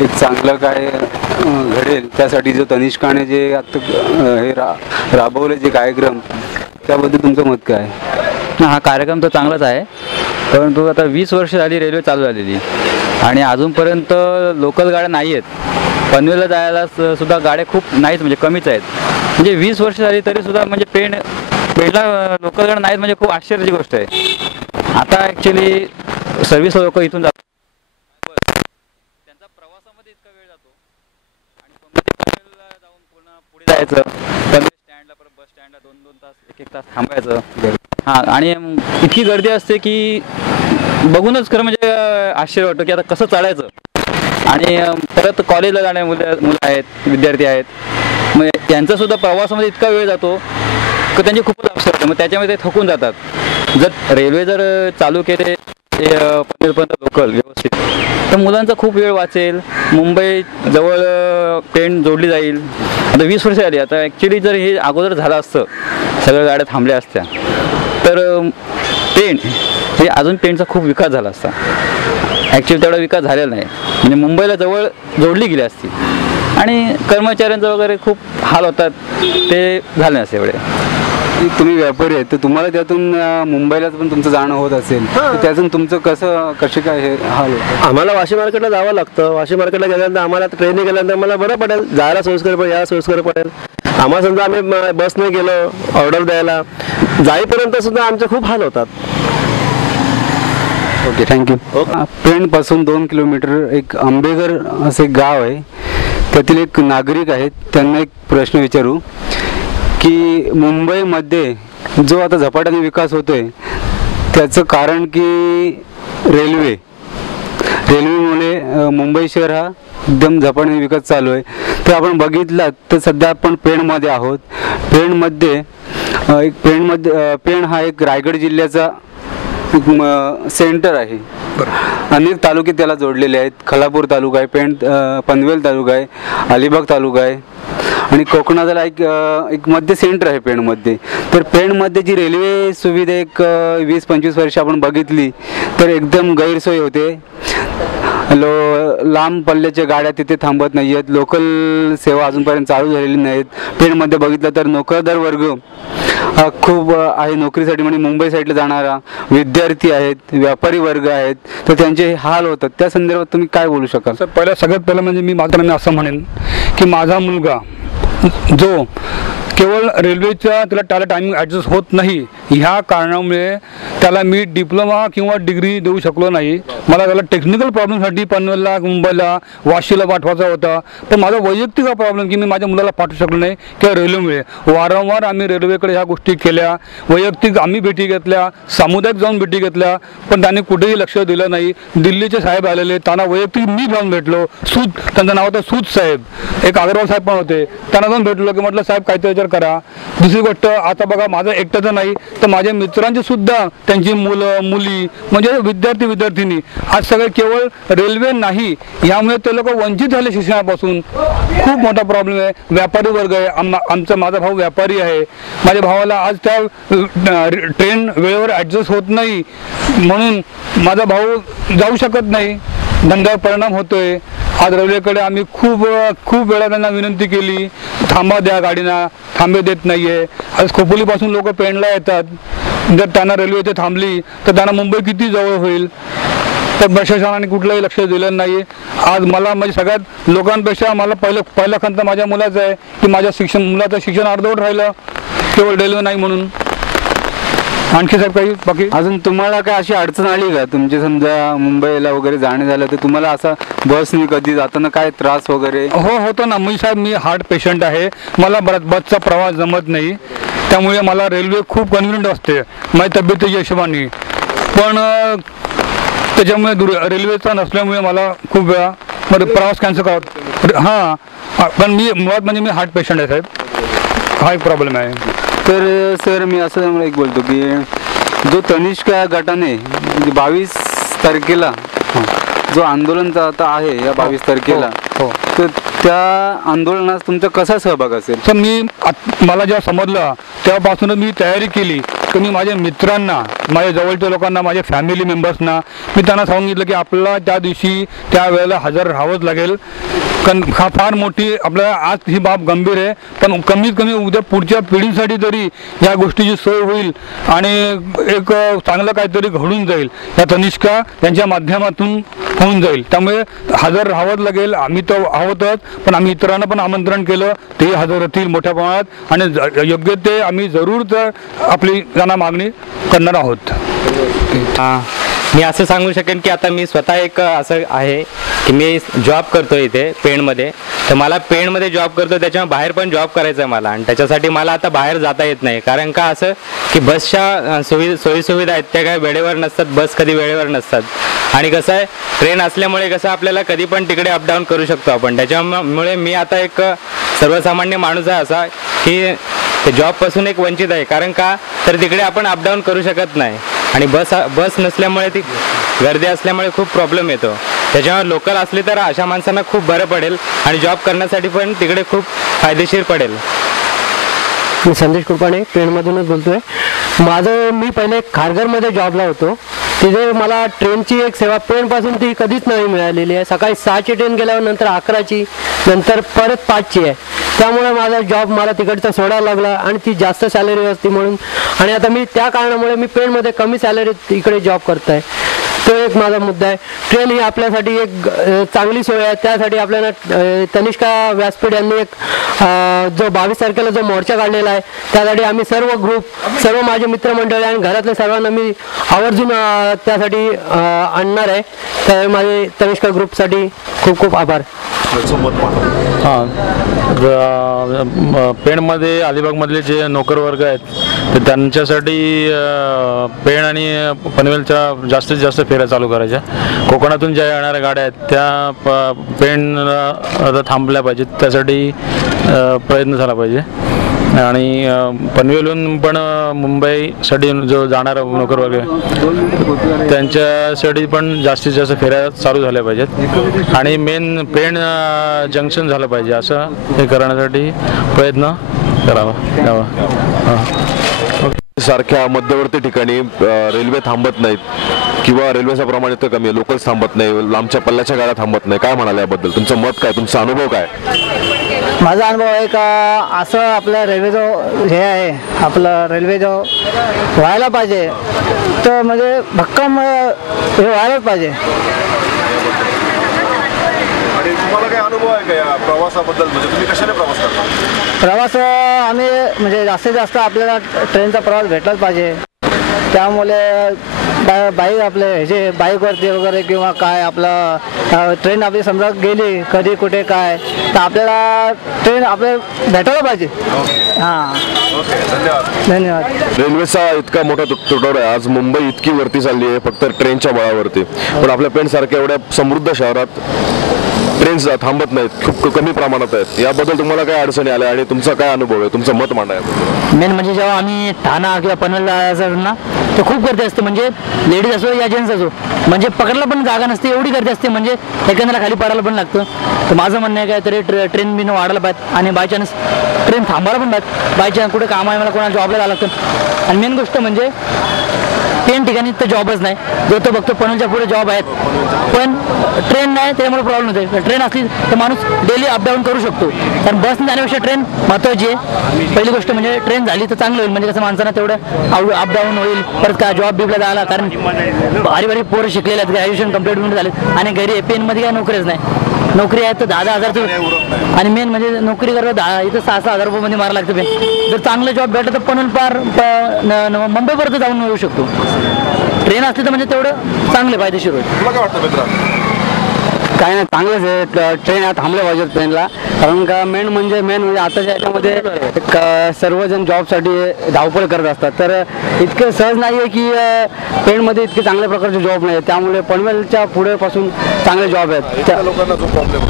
एक चांगलं काय घडेल त्यासाठी जो तनिष्काने जे आता हे राबवले जे कार्यक्रम, त्याबद्दल तुमचं मत काय आहे? हा कार्यक्रम तर चांगलाच आहे, परंतु आता 20 वर्ष झाली रेल्वे चालू झालेली आणि अजूनपर्यंत लोकल गाड्या नाही आहेत. पनवेलला जायला सुद्धा गाड्या खूप नाहीत, म्हणजे कमीच आहेत. म्हणजे 20 वर्ष झाली तरी सुद्धा म्हणजे पेणला लोकल गाड्या नाहीत, म्हणजे खूप आश्चर्याची गोष्ट आहे. आता ॲक्च्युली सर्व्हिस लोक इथून जातात, त्यांचा प्रवासामध्ये इतका वेळ जातो आणि पनवेलला जाऊन पुढे जायचं, पनवेल स्टँडला परत बस स्टँडला 2-2 तास 1-1 तास थांबायचं. हां, आणि इतकी गर्दी असते की बघूनच खरं म्हणजे आश्चर्य वाटतं की आता कसं चालायचं. आणि परत कॉलेजला जाणारे मुलं आहेत, विद्यार्थी आहेत, मग त्यांचासुद्धा प्रवासामध्ये इतका वेळ जातो की त्यांची खूपच अवसर होतं. मग त्याच्यामध्ये ते थकून जातात. जर रेल्वे जर चालू केले पनवेलपर्यंत लोकल व्यवस्थित, तर मुलांचा खूप वेळ वाचेल. मुंबई जवळ पेण जोडली जाईल. आता 20 वर्ष आली. आता ॲक्च्युली जर हे अगोदर झालं असतं, सगळ्या गाड्या थांबल्या असत्या, तर पेण हे अजून पेणचा खूप विकास झाला असता. ॲक्च्युली तेवढा विकास झालेला नाही. म्हणजे मुंबईला जवळ जोडली गेली असती आणि कर्मचाऱ्यांचं वगैरे खूप हाल होतात, ते झाले नसते एवढे. तुम्ही व्यापारी आहेत, तर तुम्हाला त्यातून मुंबईला पण तुमचं जाणं होत असेल, तर त्यातून तुमचं कसे काय हे हाल होतं? आम्हाला वाशी मार्केटला जावं लागतं. वाशी मार्केटला गेल्यानंतर आम्हाला ट्रेनने गेल्यानंतर मला बरं पडेल, जायला सोयीस्कर पडेल, यायला सोयीस्कर पडेल. आम्हाला समजा आम्ही बसने गेलो ऑर्डर द्यायला, जाईपर्यंत सुद्धा आमचे खूप हाल होतात. Okay, thank you. पेणपासून 2 किलोमीटर एक आंबेघर असं एक गाव आहे. त्यातील एक नागरिक आहेत, त्यांना एक प्रश्न विचारू की मुंबईमध्ये जो आता झपाट्याने विकास होतोय त्याचं कारण की रेल्वेमुळे मुंबई शहर हा एकदम झपाट्याने विकास चालू आहे. तर आपण बघितलं तर सध्या आपण पेणमध्ये आहोत. पेण हा एक रायगड जिल्ह्याचा सेंटर आहे. अनेक तालुके त्याला जोडलेले आहेत. खालापूर तालुका आहे, पनवेल तालुका आहे, अलिबाग तालुका आहे आणि कोकणाला एक मध्य सेंटर आहे पेणमध्ये. तर पेणमध्ये जी रेल्वे सुविधा एक 20-25 वर्ष आपण बघितली तर एकदम गैरसोय होते. लांब पल्ल्याच्या गाड्या तिथे थांबत नाही आहेत. लोकल सेवा अजूनपर्यंत चालू झालेली नाहीत. पेणमध्ये बघितलं तर नोकरदार वर्ग हा खूप आहे नोकरीसाठी, म्हणजे मुंबई साईडला जाणारा विद्यार्थी आहेत, व्यापारी वर्ग आहेत, तर त्यांचे हाल होतात. त्या संदर्भात तुम्ही काय बोलू शकाल? सगळ्यात पहिलं म्हणजे मी माझ्या असं म्हणेन की माझा मुलगा जो केवळ रेल्वेच्या त्याला टायमिंग ॲडजस्ट होत नाही, ह्या कारणामुळे त्याला मी डिप्लोमा किंवा डिग्री देऊ शकलो नाही. मला त्याला टेक्निकल प्रॉब्लेमसाठी पनवेलला, मुंबईला, वाशीला पाठवायचा होता. पण माझा वैयक्तिक प्रॉब्लेम की मी माझ्या मुलाला पाठवू शकलो नाही किंवा रेल्वेमुळे. वारंवार आम्ही रेल्वेकडे ह्या गोष्टी केल्या, वैयक्तिक आम्ही भेटी घेतल्या, सामुदायिक जाऊन भेटी घेतल्या, पण त्यांनी कुठेही लक्ष दिलं नाही. दिल्लीचे साहेब आलेले, त्यांना वैयक्तिक मी जाऊन भेटलो. त्यांचं नाव होतं सूद साहेब, एक अग्रवाल साहेब पण होते, त्यांना जाऊन भेटलो की म्हटलं साहेब काहीतरी विचार करा. दुसरी गोष्ट, आता बघा माझं एकट्याचं नाही तर माझ्या मित्रांचे सुद्धा त्यांची मुलं मुली म्हणजे विद्यार्थिनी आज सगळे केवळ रेल्वे नाही, यामुळे ते लोक वंचित झाले शिक्षणापासून. खूप मोठा प्रॉब्लेम आहे. व्यापारी वर्ग आहे, माझा भाऊ व्यापारी आहे. माझ्या भावाला आज त्या ट्रेन वेळेवर ॲडजस्ट होत नाही म्हणून माझा भाऊ जाऊ शकत नाही, धंद्यावर परिणाम होतोय. आज रेल्वेकडे आम्ही खूप वेळा त्यांना विनंती केली, थांबा द्या गाडीना, थांबे देत नाहीये. आज खोपोलीपासून लोक पेणला येतात, जर त्यांना रेल्वे इथे थांबली तर त्यांना मुंबई किती जवळ होईल. तर प्रशासनाने कुठलंही लक्ष दिलं नाही. आज मला म्हणजे सगळ्यात लोकांपेक्षा मला पहिला खंत माझ्या मुलाचा आहे की माझ्या मुलाचं शिक्षण अर्धवट राहिलं केवळ रेल्वे नाही म्हणून. आणखी साहेब काही बाकी अजून तुम्हाला काय अशी अडचण आली का? तुमचे समजा मुंबईला वगैरे जाणे झालं तर तुम्हाला असा बसनी कधी जाताना काय त्रास वगैरे? हो, होतो ना. मी हार्ट पेशंट आहे, मला बसचा प्रवास जमत नाही, त्यामुळे मला रेल्वे खूप कन्व्हिनियंट असते माझ्या तब्येतीच्या हिशोबाने. पण त्याच्यामुळे रेल्वेचा नसल्यामुळे मला खूप वेळा प्रवास कॅन्सल करावा. हां, पण मुळात म्हणजे मी हार्ट पेशंट आहे साहेब, हा एक प्रॉब्लेम आहे. तर सर मी असं एक बोलतो की जो तनिष्का गटाने 22 तारखेला जो आंदोलन आता आहे या 22 तारखेला, तर त्या आंदोलनात तुमचा कसा सहभाग असेल? तर मला जेव्हा समजलं तेव्हापासूनच मी तयारी केली की मी माझ्या मित्रांना, माझ्या जवळच्या लोकांना, माझ्या फॅमिली मेंबर्सना मी त्यांना सांगितलं की आपल्याला त्या दिवशी त्या वेळेला हजर राहावंच लागेल. कारण फार मोठी आपल्याला आज ही बाब गंभीर आहे, पण कमीत कमी उद्या पुढच्या पिढीसाठी तरी या गोष्टीची सोय होईल आणि एक चांगलं काहीतरी घडून जाईल, या तनिष्का यांच्या माध्यमातून होऊन जाईल. त्यामुळे हजर राहावंच लागेल. आम्ही तर आहोतच, पण आम्ही इतरांना पण आमंत्रण केलं, तेही हजर होतील मोठ्या प्रमाणात आणि योग्य ते आम्ही जरूर तर आपली त्यांना मागणी करणार आहोत. मी असं सांगू शकेन की आता मी स्वतः एक असं आहे की मी जॉब करतो इथे पेणमध्ये, तर मला पेणमध्ये जॉब करतो, त्याच्यामुळे बाहेर पण जॉब करायचा आहे मला, आणि त्याच्यासाठी मला आता बाहेर जाता येत नाही. कारण का असं की बसच्या सोयीसुविधा आहेत त्या काय वेळेवर नसतात, बस कधी वेळेवर नसतात, आणि कसं आहे ट्रेन असल्यामुळे कसं आपल्याला कधी पण तिकडे अपडाऊन करू शकतो आपण. त्याच्यामुळे मी आता एक सर्वसामान्य माणूस आहे असा की ते जॉबपासून एक वंचित आहे. कारण का तर तिकडे आपण अपडाऊन करू शकत नाही, आणि बस नसल्यामुळे ती गर्दी असल्यामुळे खूप प्रॉब्लेम येतो. त्याच्यामुळे लोकल असले तर अशा माणसांना खूप बरं पडेल आणि जॉब करण्यासाठी पण तिकडे खूप फायदेशीर पडेल. मी संदेश कृपाणे पेणमधूनच बोलतोय. मी पहिले खारघरमध्ये जॉबला होतो. तिथे मला ट्रेनची एक सेवा पेणपासून ती कधीच नाही मिळालेली आहे. सकाळी 6ची ट्रेन गेल्यावर नंतर 11ची, नंतर परत 5ची आहे. त्यामुळे माझा जॉब मला तिकडचा सोडायला लागला आणि ती जास्त सॅलरी असती म्हणून. आणि आता मी त्या कारणामुळे मी पेणमध्ये कमी सॅलरीत इकडे जॉब करत आहे. तो एक माझा मुद्दा आहे. ट्रेन ही आपल्यासाठी एक चांगली सोय आहे. त्यासाठी आपल्याला तनिष्का व्यासपीठ यांनी एक जो 22 तारखेला जो मोर्चा काढलेला आहे त्यासाठी आम्ही सर्व ग्रुप, सर्व माझे मित्रमंडळी आणि घरातल्या सर्वांना मी आवर्जून त्यासाठी आणणार आहे. तर माझे तनिष्का ग्रुपसाठी खूप खूप आभार. पेणमध्ये अलिबागमधले जे नोकर वर्ग आहेत तर त्यांच्यासाठी पेण आणि पनवेलच्या जास्तीत जास्त फेऱ्या चालू करायच्या. कोकणातून ज्या येणाऱ्या गाड्या आहेत त्या पेणला थांबल्या पाहिजेत, त्यासाठी प्रयत्न झाला पाहिजे. आणि पनवेलहून पण मुंबईसाठी जो जाणारा नोकर वर्ग आहे त्यांच्यासाठी पण जास्तीत जास्त फेऱ्या चालू झाल्या पाहिजेत. आणि मेन पेण जंक्शन झालं पाहिजे, असं हे करण्यासाठी प्रयत्न करावा. सारख्या मध्यवर्ती ठिकाणी रेल्वे थांबत नाहीत किंवा रेल्वेचं प्रमाण इतकं कमी आहे, लोकल थांबत नाही, लांबच्या पल्ल्याच्या गाड्या थांबत नाही. काय म्हणाले याबद्दल? तुमचं मत काय, तुमचा अनुभव काय? माझा अनुभव आहे का असं आपलं रेल्वे जो हे आहे, आपलं रेल्वे जो व्हायला पाहिजे तर म्हणजे भक्कम हे व्हायलाच पाहिजे. तुम्हाला काय अनुभव आहे का या प्रवासाबद्दल? म्हणजे तुम्ही कशाने प्रवास करता? प्रवास आम्ही म्हणजे जास्तीत जास्त आपल्याला ट्रेनचा प्रवास भेटलाच पाहिजे. त्यामुळे बाईक आपले ह्याचे बाईकवरती वगैरे किंवा काय आपलं ट्रेन आपली समजा गेली कधी कुठे काय तर आपल्याला ट्रेन आपल्या भेटायला पाहिजे. हां, धन्यवाद. रेल्वेचा इतका मोठा तुटवडा आहे. आज मुंबई इतकी वरती चालली आहे फक्त ट्रेनच्या बळावरती, पण आपल्या पेणसारख्या एवढ्या समृद्ध शहरात ट्रेन्स थांबत नाहीत, खूप कमी प्रमाणात आहेत. याबद्दल तुम्हाला काय अडचणी आल्या आणि तुमचा काय अनुभव आहे, तुमचं मत मांडा. मेन म्हणजे जेव्हा आम्ही ठाणा किंवा पनवेलला जायचं ना तर खूप गर्दी असते. म्हणजे लेडीज असो या जेंट्स असो, म्हणजे पकडला पण जागा नसते, एवढी गर्दी असते. म्हणजे एकंदरा खाली पडायला पण लागतं. तर माझं म्हणणं आहे काय तरी ट्रेन बिन वाढायला पाहिजे आणि बाय चान्स ट्रेन थांबायला पण पाहिजे. बाय चान्स कुठे काम आहे मला कोणाला जॉबला जावं लागतं. आणि मेन गोष्ट म्हणजे पेन ठिकाणी तर जॉबच नाही, जो तो बघतो पनवेलच्या पुढे जॉब आहेत पण ट्रेन नाही, त्यामुळे प्रॉब्लेम होते. ट्रेन असली तर माणूस डेली अपडाऊन करू शकतो, कारण बसने जाण्यापेक्षा ट्रेन महत्त्वाची आहे. पहिली गोष्ट म्हणजे ट्रेन झाली तर चांगलं होईल, म्हणजे कसं माणसांना तेवढं अपडाऊन होईल. परत काय जॉब बिबला जायला, कारण भारी भारी पोरं शिकलेले आहेत, ग्रॅज्युएशन कंप्लीट झाले आणि घरी पेनमध्ये काय नोकरीच नाही. नोकरी आहे तर 10,000 आणि मेन म्हणजे नोकरी करता इथं 6,000 रुपयामध्ये मारा लागतं. पेन जर चांगलं जॉब भेटलं तर पनवेल पार मुंबईपर्यंत जाऊन येऊ शकतो. ट्रेन असली तर म्हणजे तेवढं चांगले फायदेशीर होईल. काय नाही, चांगलंच आहे. ट्रेन थांबल्या पाहिजे ट्रेनला, कारण का मेन म्हणजे आताच्या याच्यामध्ये सर्वजण जॉबसाठी धावपळ करत असतात. तर इतकं सहज नाही आहे की पेणमध्ये इतके चांगल्या प्रकारचे जॉब नाही, त्यामुळे पनवेलच्या पुढेपासून चांगले जॉब आहेत. त्या लोकांना जो प्रॉब्लेम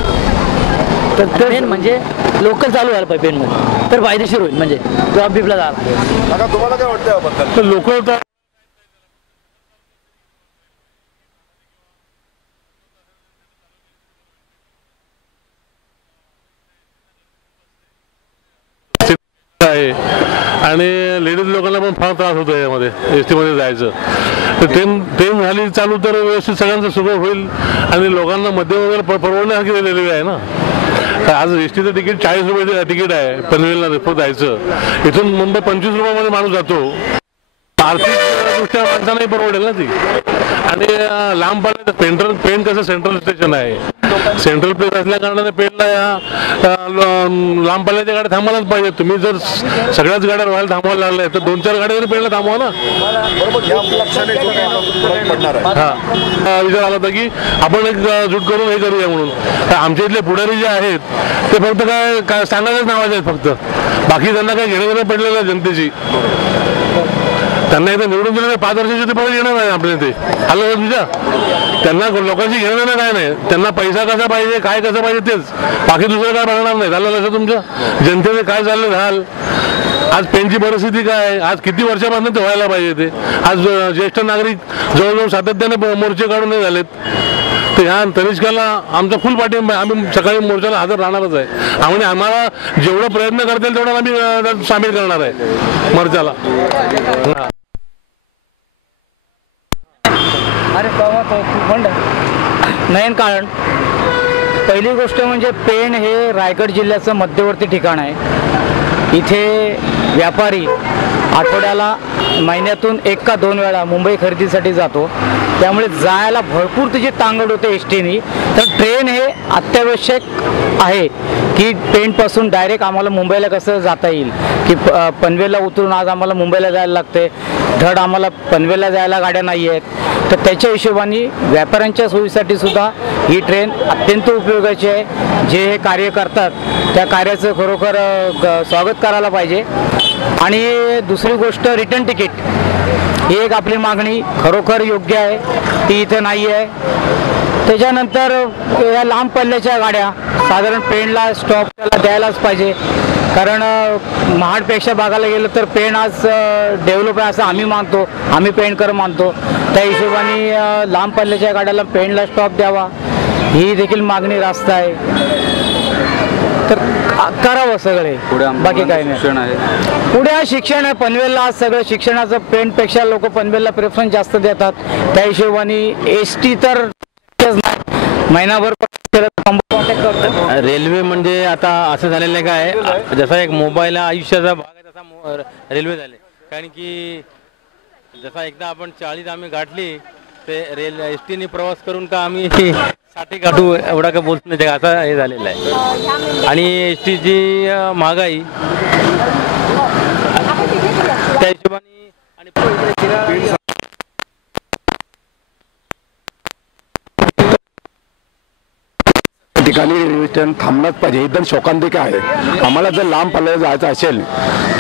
तर मेन म्हणजे लोकल चालू व्हायला पाहिजे पेणमध्ये, तर फायदेशीर होईल. म्हणजे जॉब बिबला जायला. तुम्हाला काय वाटतं याबद्दल? लोकल आहे आणि लेडीज लोकांना पण फार त्रास होतो यामध्ये एस टीमध्ये जायचं. तर ट्रेन झाली चालू तर व्यवस्थित सगळ्यांचं सुलभ होईल आणि लोकांना मध्यम वगैरे परवडण्यासारखी रेल्वे आहे ना. तर आज एस टीचं तिकीट 40 रुपये तिकीट आहे पनवेलला रिपोर्ट जायचं. इथून मुंबई 25 रुपयामध्ये माणूस जातो. आर्थिक दृष्ट्या माणसालाही परवडेल ना ती. आणि लांब पडलं पेण कसं सेंट्रल स्टेशन आहे, सेंट्रल प्लेस असल्या कारणाने पेणला लांब पल्ल्याच्या गाड्या थांबायलाच पाहिजे. तुम्ही जर सगळ्याच गाड्या व्हायला थांबवायला लागल्या तर 2-4 गाड्या तरी पेणला थांबवा ना. हा विचार आला होता की आपण एक जूट करून हे करूया म्हणून. तर आमच्या इथले पुढारी जे आहेत ते फक्त काय सांगायच्याच नावाचे आहेत फक्त, बाकी त्यांना काय घेणं पडलेलं आहे जनतेची. त्यांना इथं निवडून दिलं 5 वर्षाची ते परत येणार नाही आपल्या इथे. आलं तुझ्या त्यांना लोकांची घेणं देणं काय नाही. त्यांना पैसा कसा पाहिजे, काय कसं पाहिजे तेच, बाकी दुसरं काय बघणार नाही. झालं लक्षात तुमचं? जनतेने काय चाललं झालं आज पेनची परिस्थिती काय आहे, आज किती वर्षापासून ते व्हायला पाहिजे ते. आज ज्येष्ठ नागरिक जवळजवळ सातत्याने मोर्चे काढून नाही झालेत. तर ह्या तनिष्काला आमचा फुल पाठिंबा आहे. आम्ही सकाळी मोर्चाला हजर राहणारच आहे आणि आम्हाला जेवढं प्रयत्न करता येईल तेवढा आम्ही सामील करणार आहे मोर्चाला. अरे नयन कारण पहिली गोष्ट म्हणजे पेण हे रायगड जिल्ह्याचं मध्यवर्ती ठिकाण आहे. इथे व्यापारी आठवड्याला महिन्यातून 1 का 2 वेळा मुंबई खरेदीसाठी जातो. त्यामुळे जायला भरपूर त्याची तांगड होते एस टीनी. तर ट्रेन हे अत्यावश्यक आहे की पेणपासून डायरेक्ट आम्हाला मुंबईला कसं जाता येईल, की पनवेलला उतरून आज आम्हाला मुंबईला जायला लागते, धड आम्हाला पनवेलला जायला गाड्या नाही आहेत. तर त्याच्या हिशोबाने व्यापाऱ्यांच्या सोयीसाठी सुद्धा ही ट्रेन अत्यंत उपयोगाची आहे. जे हे कार्य करतात त्या कार्याचं खरोखर स्वागत करायला पाहिजे. आणि दुसरी गोष्ट रिटर्न तिकीट ही एक आपली मागणी खरोखर योग्य आहे, ती इथं नाही आहे. त्याच्यानंतर या लांब पल्ल्याच्या गाड्या साधारण पेणला स्टॉप त्याला द्यायलाच पाहिजे, कारण महाडपेक्षा बघायला गेलं तर पेण आज डेव्हलप आहे असं आम्ही मानतो, आम्ही पेणकर मानतो. त्या हिशोबाने लांब पल्ल्याच्या गाड्याला पेणला स्टॉप द्यावा ही देखील मागणी रास्त आहे. तर करावं सगळे, बाकी काही नाही. पुढे हा शिक्षण आहे. पनवेलला आज सगळं शिक्षणाचं पेणपेक्षा लोक पनवेलला प्रेफरन्स जास्त देतात. त्या हिशोबाने एस टी तर महिनाभर कॉन्टॅक्ट करतो. रेल्वे म्हणजे आता असं झालेलं काय, जसा एक मोबाईल आयुष्याचा भाग आहे तसा रेल्वे झाले. कारण की जसा एकदा आपण 40 आम्ही गाठली ते एस टीने प्रवास करून का आम्ही 60 गाठू एवढा का बोलत नाही, असं हे झालेलं आहे. आणि एस टीची महागाई त्या हिशोबाने आणि ठिकाणी रेल्वे ट्रेन थांबलाच पाहिजे. एकदम शोकांतिक आहे. आम्हाला जर लांब पल्ल्याला जायचं असेल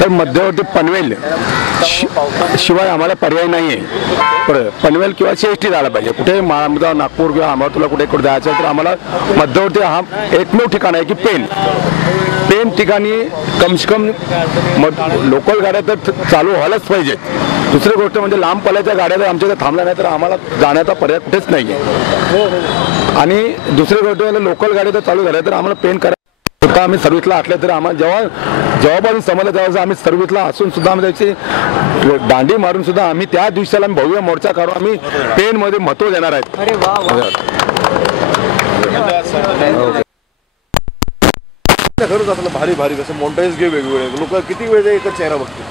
तर मध्यवर्ती पनवेल शिवाय आम्हाला पर्याय नाही आहे. पनवेल किंवा CST जायला पाहिजे. कुठे नागपूर किंवा अमरावतीला कुठे जायचं तर आम्हाला मध्यवर्ती हा एकमेव ठिकाण आहे की पेन ठिकाणी कमसे कम लोकल गाड्या तर चालू व्हायलाच पाहिजेत. दुसरी गोष्ट म्हणजे लांब पल्ल्याच्या गाड्या जर आमच्या थांबल्या नाही तर आम्हाला जाण्याचा पर्याय कुठेच नाही आहे. आणि दुसरी गोष्ट लोकल गाड्या जर चालू झाल्या तर आम्हाला पेन करायला होता. आम्ही सर्व्हिसला असल्या तरी आम्हाला जेव्हापासून समजलं तेव्हा आम्ही सर्व्हिसला असून सुद्धा आम्ही त्याची दांडी मारून सुद्धा आम्ही त्या दिवसाला भव्य मोर्चा काढून आम्ही पेनमध्ये महत्त्व देणार आहेत. खरंच आपलं भारी भारी कसं मोंटाईज घे वेगवेगळे लोक किती वेळ एकच चेहरा बघतील.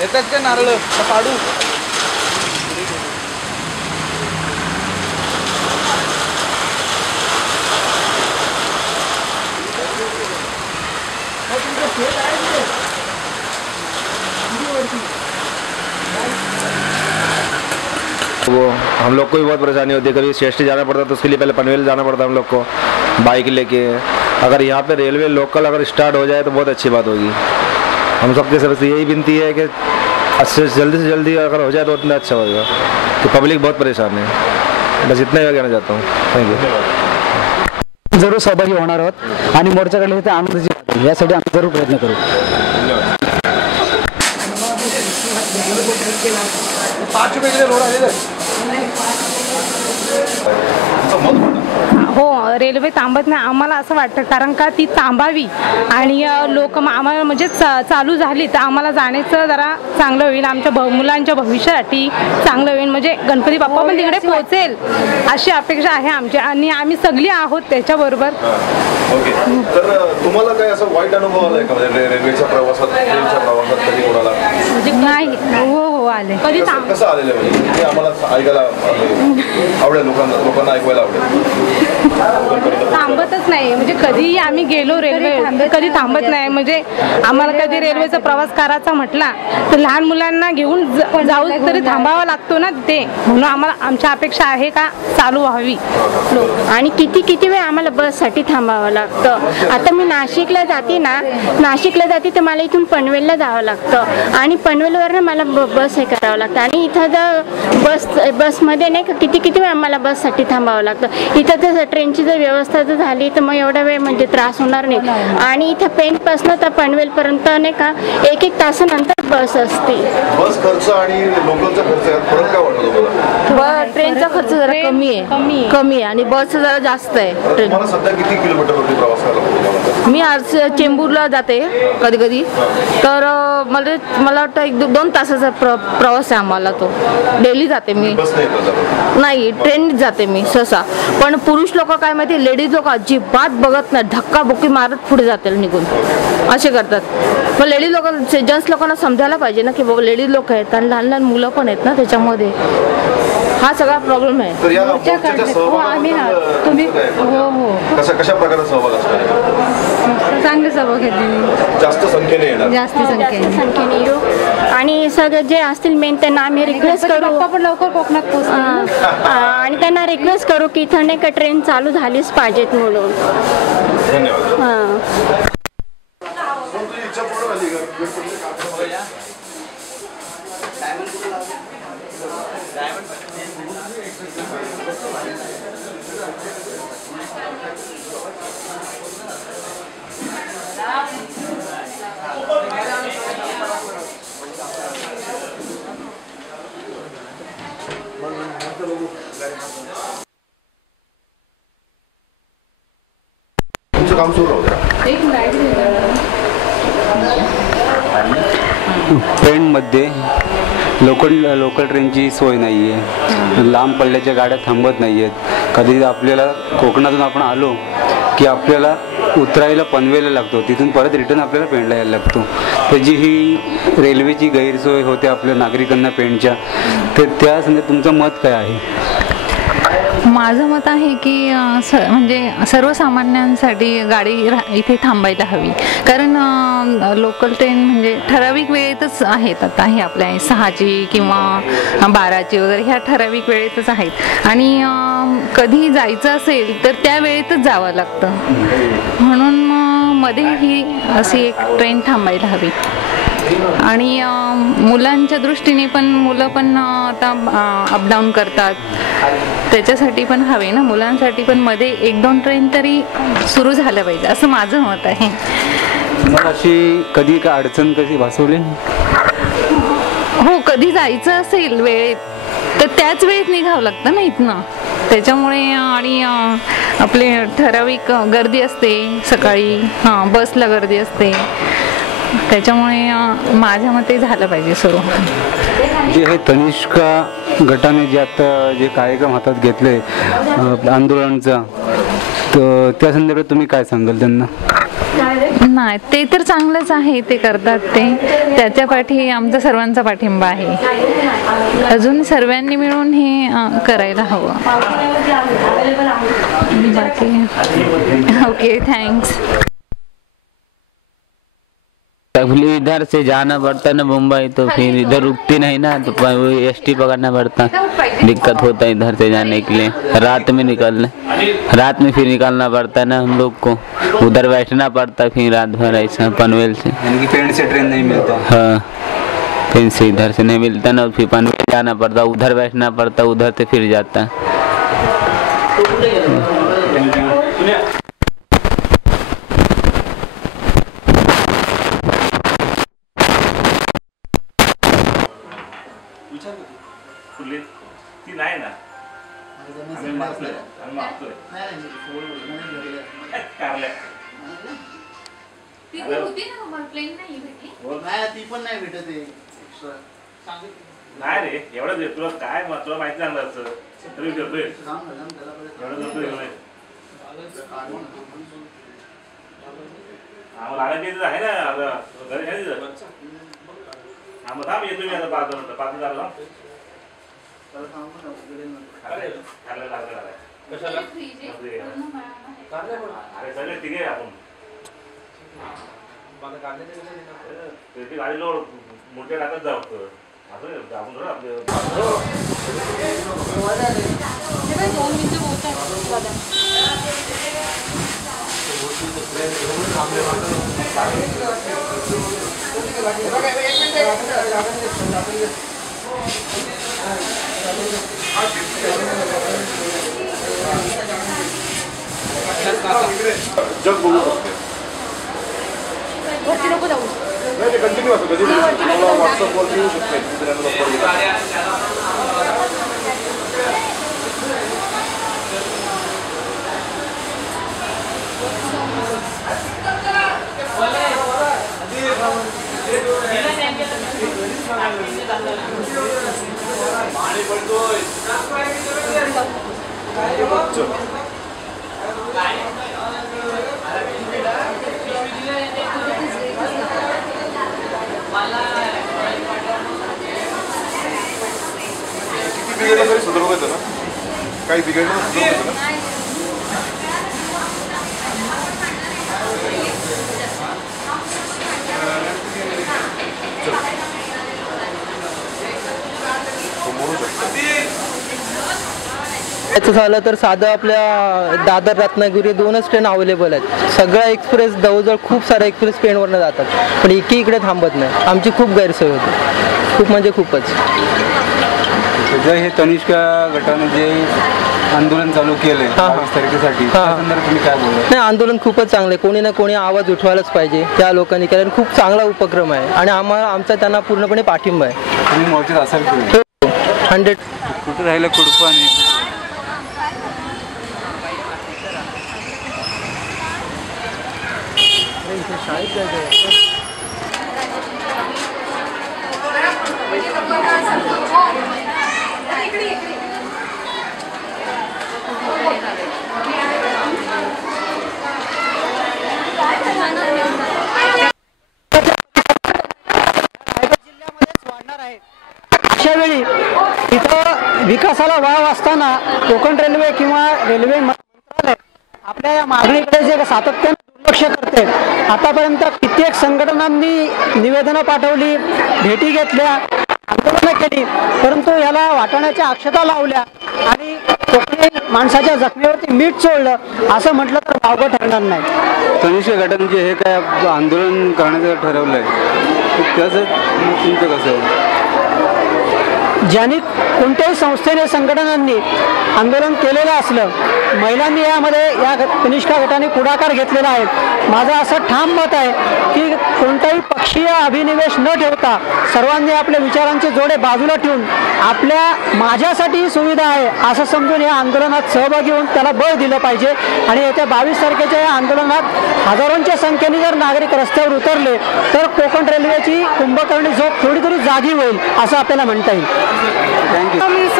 येतात का नारळ काढू. वो हम लोग को भी बहुत परेशानी होती है. कभी CST जाना पड़ता है तो उसके लिए पहले पनवेल जाना पड़ता है हम लोग को बाइक लेके. अगर यहाँ पे रेलवे लोकल अगर स्टार्ट हो जाए तो बहुत अच्छी बात होगी. हम सबके तरफ से यही विनती है कि जल्दी से जल्दी अगर हो जाए तो उतना अच्छा होगा. तो पब्लिक बहुत परेशान है. बस इतना ही कहना चाहता हूँ. Thank you. जरूर सहभागी होणार आहोत आणि मोर्चा काढले तर आनंदाची बात आहे. यासाठी आम्ही जरूर प्रयत्न करू. पाच वेगळे रोड आलेले हो, रेल्वे थांबत नाही आम्हाला असं वाटतं, कारण का ती थांबावी आणि लोक आम्हाला म्हणजे चालू झाली तर आम्हाला जाण्याचं जरा चांगलं होईल, आमच्या मुलांच्या भविष्यासाठी चांगलं होईल, म्हणजे गणपती बाप्पा पण तिकडे पोहोचेल अशी अपेक्षा आहे आमची आणि आम्ही सगळी आहोत त्याच्याबरोबर. ओके, तर तुम्हाला काय असं वाईट अनुभव आलाय का म्हणजे रेल्वेच्या प्रवासात, ट्रेनच्या प्रवासात कधी कोणाला? नाही. हो आले. कधी कसं आलेलं म्हणजे ते आम्हाला ऐकायला आवडेल, लोकांना ऐकवायला आवडेल. थांबतच नाही म्हणजे कधीही आम्ही गेलो रेल्वे कधी थांबत नाही, म्हणजे आम्हाला कधी रेल्वेचा प्रवास करायचा म्हटला तर लहान मुलांना घेऊन जाऊ तरी थांबावा लागतो ना ते, म्हणून आम्हाला आमच्या अपेक्षा आहे का चालू व्हावी. आणि किती वेळ आम्हाला बससाठी थांबावं लागतं. आता मी नाशिकला जाते तर मला इथून पनवेलला जावं लागतं आणि पनवेलवरनं मला बस हे करावं लागतं आणि इथं जर बसमध्ये नाही का किती वेळ आम्हाला बससाठी थांबावं लागतं. इथं तर ट्रेनची जर व्यवस्था जर झाली तर मग एवढा वेळ म्हणजे त्रास होणार नाही. आणि इथं पेनपासनं तर पनवेलपर्यंत नाही का एक तासानंतर बस असते. बस खर्च आणि लोकलचा खर्च यात फरक काय वाटतो तुम्हाला? ट्रेनचा खर्च जरा कमी आहे आणि बसचा जरा जास्त आहे. तुम्हाला सध्या किती किलोमीटरवरती प्रवास करायला लागतो? मी आज चेंबूरला जाते कधी तर मला वाटतं 1-2 तासाचा प्रवास आहे आम्हाला. तो डेली जाते मी, नाही ट्रेननीच जाते मी सहसा. पण पुरुष लोक काय माहिती, लेडीज लोक अजिबात बघत नाही, धक्काबुक्की मारत पुढे जातील निघून असे करतात. पण लेडीज लोक जेंट्स लोकांना समजायला पाहिजे ना की बाबा लेडीज लोक आहेत आणि लहान मुलं पण आहेत ना, त्याच्यामध्ये हा सगळा प्रॉब्लेम आहे. तुम्ही कशा प्रकारे सहभाग असतो? चांगले सहभाग घेतले, जास्त संख्येने येणार, जास्त संख्येने येऊ आणि सगळे जे असतील मेन त्यांना आम्ही रिक्वेस्ट करू पण लवकर कोकणात पोहोचू आणि त्यांना रिक्वेस्ट करू की इथं नाही का ट्रेन चालू झालीच पाहिजेत म्हणून. धन्यवाद. तुमचं काम सुरू होतं. पेणमध्ये लोकल ट्रेनची सोय नाही आहे, लांब पल्ल्याच्या गाड्या थांबत नाही आहेत. कधी आपल्याला कोकणातून आपण आलो की आपल्याला उतरायला पनवेलला लागतो, तिथून परत रिटर्न आपल्याला पेणला यायला लागतो. त्याची ही रेल्वेची गैरसोय होते आपल्या नागरिकांना पेणच्या. तर त्या संदर्भात तुमचं मत काय आहे? माझं मत आहे की म्हणजे सर्वसामान्यांसाठी गाडी इथे थांबायला हवी, कारण लोकल ट्रेन म्हणजे ठराविक वेळेतच आहेत. आता हे आपल्या 6ची किंवा 12ची वगैरे ह्या ठराविक वेळेतच आहेत आणि कधी जायचं असेल तर त्या वेळेतच जावं लागतं, म्हणून मध्ये ही अशी एक ट्रेन थांबायला हवी. आणि मुलांच्या दृष्टीने पण मुलं पण आता अपडाऊन करतात, त्याच्यासाठी पण हवे ना, मुलांसाठी पण मध्ये 1-2 ट्रेन तरी सुरू झाल्या पाहिजे असं माझं मत आहे. तुम्हाला अशी कधी का अडचण कशी भासवली? हो, कधी जायचं असेल वेळेत तर त्याच वेळेत निघावं लागतं ना इथनं, त्याच्यामुळे. आणि आपले ठराविक गर्दी असते सकाळी, बसला गर्दी असते, त्याच्यामुळे माझ्या मते झालं पाहिजे सुरू. जे हे तनिष्का गटाने जे आता जे कार्यक्रम हातात घेतले आंदोलनाचा, तर त्या संदर्भात तुम्ही काय सांगाल त्यांना? नाही, ते तर चांगलंच आहे, ते करतात ते, त्याच्या पाठी आमचा सर्वांचा पाठिंबा आहे. अजून सर्वांनी मिळून हे करायला हवं. बाकी ओके, थँक्स. इधर से जाना पड़ता ना मुंबई, तो फिर इधर रुकती नहीं ना, तो ST पकड़ना पड़ता, दिक्कत होता है इधर से जाने के लिए. रात में फिर निकलना पड़ता है ना हम लोग को, उधर बैठना पड़ता फिर रात भर ऐसा पनवेल से. पेण से ट्रेन नहीं मिलता? हाँ, पेण से इधर से नहीं मिलता ना, फिर पनवेल जाना पड़ता, उधर बैठना पड़ता, उधर से फिर जाता. ती नाही ना ती पण नाही भेटत नाही रे एवढंच आहे तुला काय तुला माहिती चांगलं असतं तरी करतोय आम्हाला आणायचं आहे ना घरी आहे हा मग थांब येतो मी आता 5 मिनिटं 5 मिनिटं कशाला अरे सगळे ठीक आहे आपण गाडी लोड मोठ्या टाकत जाऊ असं आपण थोडं आपलं जग बोलू शकते वरती नको जाऊ नाही कंटिन्यू असं कधी व्हॉट्सअपवरती येऊ शकते पाणी पडतोय किती बिघडलं तरी सुधारू येतं ना काही बिघडलं सुधारू येतं ना याचं झालं तर साधं आपल्या दादर रत्नागिरी 2च ट्रेन अवेलेबल आहेत. सगळ्या एक्सप्रेस जवळजवळ खूप साऱ्या एक्सप्रेस ट्रेनवरनं जातात पण एकही इकडे थांबत नाही. आमची खूप गैरसोय होती खूप म्हणजे खूपच. हे तनिष्का गटाने जे आंदोलन चालू केलंय 22 तारखेसाठी तुम्ही काय बोलता? नाही आंदोलन खूपच चांगलं आहे. कोणी ना कोणी आवाज उठवायलाच पाहिजे त्या लोकांनी केलं खूप चांगला उपक्रम आहे आणि आमचा त्यांना पूर्णपणे पाठिंबा आहे. तुम्ही मोर्चात असाल 100 कुठं राहिलं कुडपाने शाळेत जायचं अशावेळी इथं विकासाला वाव असताना कोकण रेल्वे किंवा रेल्वे मंत्रालय आपल्या या मागणीकडे जे सातत्याने दुर्लक्ष करते. आतापर्यंत कित्येक संघटनांनी निवेदनं पाठवली, भेटी घेतल्या, आंदोलनं केली, परंतु याला वाटाण्याच्या अक्षता लावल्या आणि कोकणी माणसाच्या जखमेवरती मीठ चोळलं असं म्हटलं तर वावगं ठरणार नाही. तनिष्का गटाने जे हे काय आंदोलन करण्याचं ठरवलंय त्याचं तुमचं कसं आहे? ज्यांनी कोणत्याही संस्थेने संघटनांनी आंदोलन केलेलं असलं महिलांनी यामध्ये या तनिष्का गटाने पुढाकार घेतलेला आहे. माझं असं ठाम मत आहे की कोणताही पक्षीय अभिनिवेश न ठेवता सर्वांनी आपल्या विचारांचे जोडे बाजूला ठेवून माझ्यासाठी सुविधा आहे असं समजून या आंदोलनात सहभागी होऊन त्याला बळ दिलं पाहिजे आणि येत्या 22 तारखेच्या या आंदोलनात हजारोंच्या संख्येने जर नागरिक रस्त्यावर उतरले तर कोकण रेल्वेची कुंभकर्णी झोप थोडी तरी जागी होईल असं आपल्याला म्हणता येईल.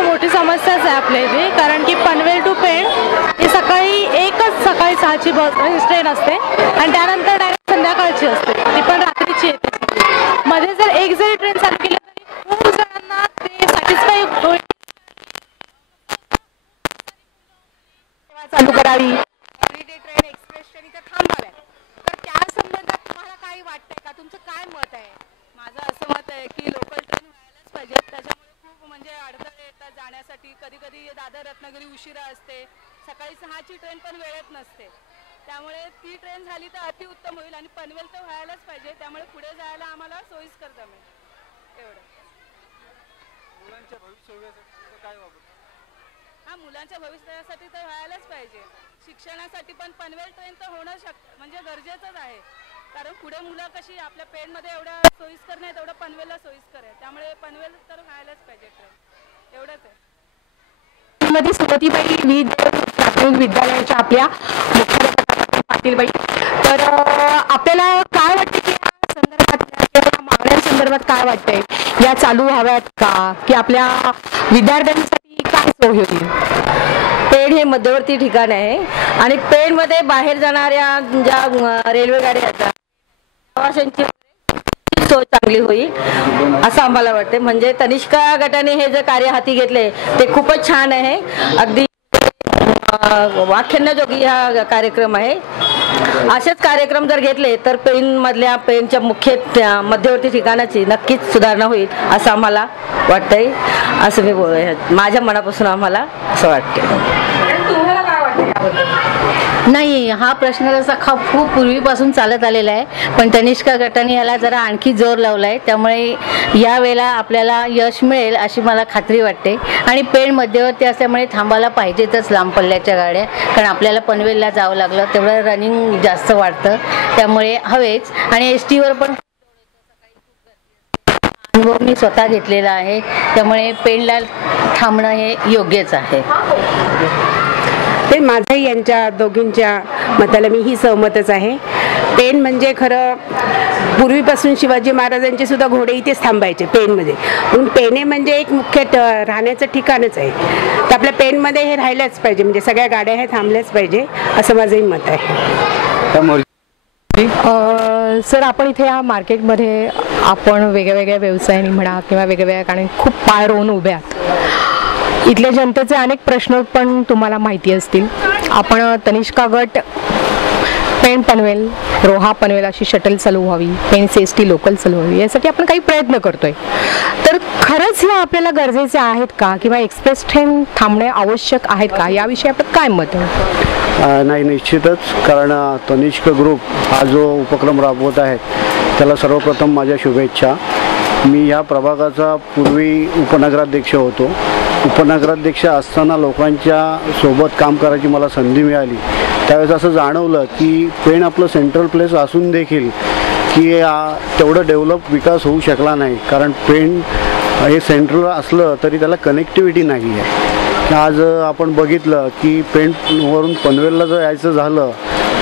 मोठी समस्याच आहे आपल्या इथे कारण की पनवेल टू पेण ही एकच सकाळी 6ची ट्रेन असते आणि त्यानंतर डायरेक्ट संध्याकाळची असते ती पण रात्रीची येते. मध्ये जर एक जरी ट्रेन चालू केली तरी खूप जणांना ते सॅटिस्फाय चालू करावी ट्रेन एक्सप्रेस ट्रेन इथे थांबाव्यात. तर त्या संबंधात तुम्हाला काही वाटतंय का? तुमचं काय मत आहे? माझं असं मत आहे की लोकल ट्रेन व्हायलाच पाहिजेत. त्याच्यामुळे खूप म्हणजे अडथळे येतात जाण्यासाठी. कधी कधी दादर रत्नागिरी उशिरा असते, सकाळी 6ची ट्रेन पण वेळेत नसते. त्यामुळे ती ट्रेन झाली तर अतिउत्तम होईल आणि पनवेल तर व्हायलाच पाहिजे. त्यामुळे पुढे जायला आम्हाला सोयीस्कर जमेल. एवढं मुलांच्या भविष्यासाठी काय वापरतो? हा मुलांच्या भविष्यासाठी तर व्हायलाच पाहिजे. शिक्षणासाठी पण पनवेल ट्रेन तर होणं म्हणजे गरजेचंच आहे. कारण पुढे मुलं कशी आपल्या पेणमध्ये एवढ्या सोयीस्कर नाही तेवढं पनवेलला सोयीस्कर आहे. त्यामुळे पनवेल तर व्हायलाच पाहिजे ट्रेन. एवढंच आहे. श्रीमती सुमतीबाई विविध प्राथमिक विद्यालयाच्या आपल्या मुख्याध्यापक पाटीलबाई. तर आपल्याला काय वाटतं की या संदर्भात किंवा या मागण्यांसंदर्भात काय वाटतंय, या चालू व्हाव्यात का, की आपल्या विद्यार्थ्यांसाठी काय सोय होईल? पेण हे मध्यवर्ती ठिकाण आहे आणि पेणमध्ये बाहेर जाणाऱ्या ज्या रेल्वे गाड्या आहेत प्रवाशांची सोय चांगली होईल असं आम्हाला वाटते. म्हणजे तनिष्का गटाने हे जे कार्य हाती घेतले ते खूपच छान आहे. अगदी वाख्यान्नजोगी हा कार्यक्रम आहे. असेच कार्यक्रम जर घेतले तर पेणच्या मुख्य मध्यवर्ती ठिकाणाची नक्कीच सुधारणा होईल असं आम्हाला वाटतंय. असं मी माझ्या मनापासून आम्हाला असं वाटतंय. नाही, हा प्रश्न तसा खूप पूर्वीपासून चालत आलेला आहे, पण तनिष्का गटाने याला जरा आणखी जोर लावला आहे. त्यामुळे यावेळेला आपल्याला यश मिळेल अशी मला खात्री वाटते. आणि पेण मध्यवर्ती असल्यामुळे थांबायला पाहिजेतच लांब पल्ल्याच्या गाड्या, कारण आपल्याला पनवेलला जावं लागलं तेवढं रनिंग जास्त वाढतं, त्यामुळे हवेच. आणि ST वर पण अनुभव मी स्वतः घेतलेला आहे, त्यामुळे पेणला थांबणं हे योग्यच आहे. ते माझाही यांच्या दोघींच्या मताला मीही सहमतच आहे. पेण म्हणजे खरं पूर्वीपासून शिवाजी महाराजांचे सुद्धा घोडे इथेच थांबायचे पेणमध्ये, म्हणून पेणे म्हणजे एक मुख्य राहण्याचं ठिकाणच आहे. तर आपल्या पेणमध्ये हे राहिलंच पाहिजे, म्हणजे सगळ्या गाड्या हे थांबल्याच पाहिजे असं माझंही मत आहे. सर, आपण इथे या मार्केटमध्ये आपण वेगळ्या व्यवसायाने म्हणा किंवा वेगवेगळ्या कारण खूप पाय रोवून उभे आहात. इथल्या जनतेचे अनेक प्रश्न पण तुम्हाला माहिती असतील. आपण तनिष्का गट पेण पनवेल, रोहा पनवेल अशी शटल चालू व्हावी, पेण CST लोकल चालू व्हावी, यासाठी आपण काही प्रयत्न करतोय. तर खरंच हे आपल्याला गरजेचे आहेत का, किंवा एक्सप्रेस ट्रेन थांबणे आवश्यक आहेत का, याविषयी आपण काय मत आहे? नाही, निश्चितच. कारण तनिष्क ग्रुप हा जो उपक्रम राबवत आहे त्याला सर्वप्रथम माझ्या शुभेच्छा. मी या प्रभागाचा पूर्वी उपनगराध्यक्ष होतो. उपनगराध्यक्ष असताना लोकांच्या सोबत काम करायची मला संधी मिळाली. त्यावेळेस असं जाणवलं की पेण आपलं सेंट्रल प्लेस असून देखील की तेवढं डेव्हलप विकास होऊ शकला नाही, कारण पेण हे सेंट्रल असलं तरी त्याला कनेक्टिव्हिटी नाही आहे. आज आपण बघितलं की पेणवरून पनवेलला जर यायचं झालं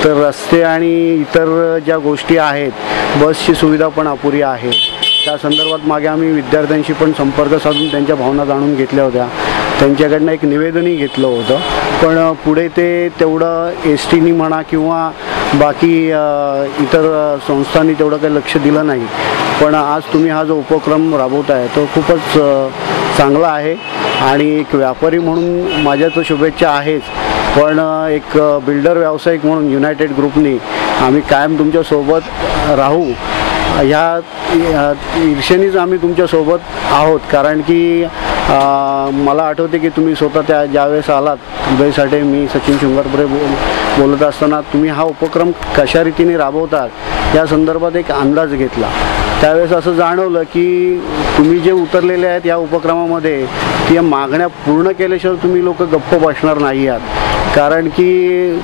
तर रस्ते आणि इतर ज्या गोष्टी आहेत, बसची सुविधा पण अपुरी आहे. त्या संदर्भात मागे आम्ही विद्यार्थ्यांशी पण संपर्क साधून त्यांच्या भावना जाणून घेतल्या होत्या. त्यांच्याकडनं एक निवेदनही घेतलं होतं, पण पुढे ते तेवढं STनी म्हणा किंवा बाकी इतर संस्थांनी तेवढं काही लक्ष दिलं नाही. पण आज तुम्ही हा जो उपक्रम राबवताय तो खूपच चांगला आहे आणि एक व्यापारी म्हणून माझ्या तर शुभेच्छा आहेच, पण एक बिल्डर व्यावसायिक म्हणून युनायटेड ग्रुपनी आम्ही कायम तुमच्यासोबत राहू ह्या ईर्षेनेच आम्ही तुमच्यासोबत आहोत. कारण की मला आठवते की तुम्ही स्वतः ज्यावेळेस आलात दुबईसाठी, मी सचिन शृंगारपुरे बोलत असताना तुम्ही हा उपक्रम कशा रीतीने राबवतात या संदर्भात एक अंदाज घेतला. त्यावेळेस असं जाणवलं की तुम्ही जे उतरलेले आहेत या उपक्रमामध्ये त्या मागण्या पूर्ण केल्याशिवाय तुम्ही लोक गप्प बसणार नाही आहात. कारण की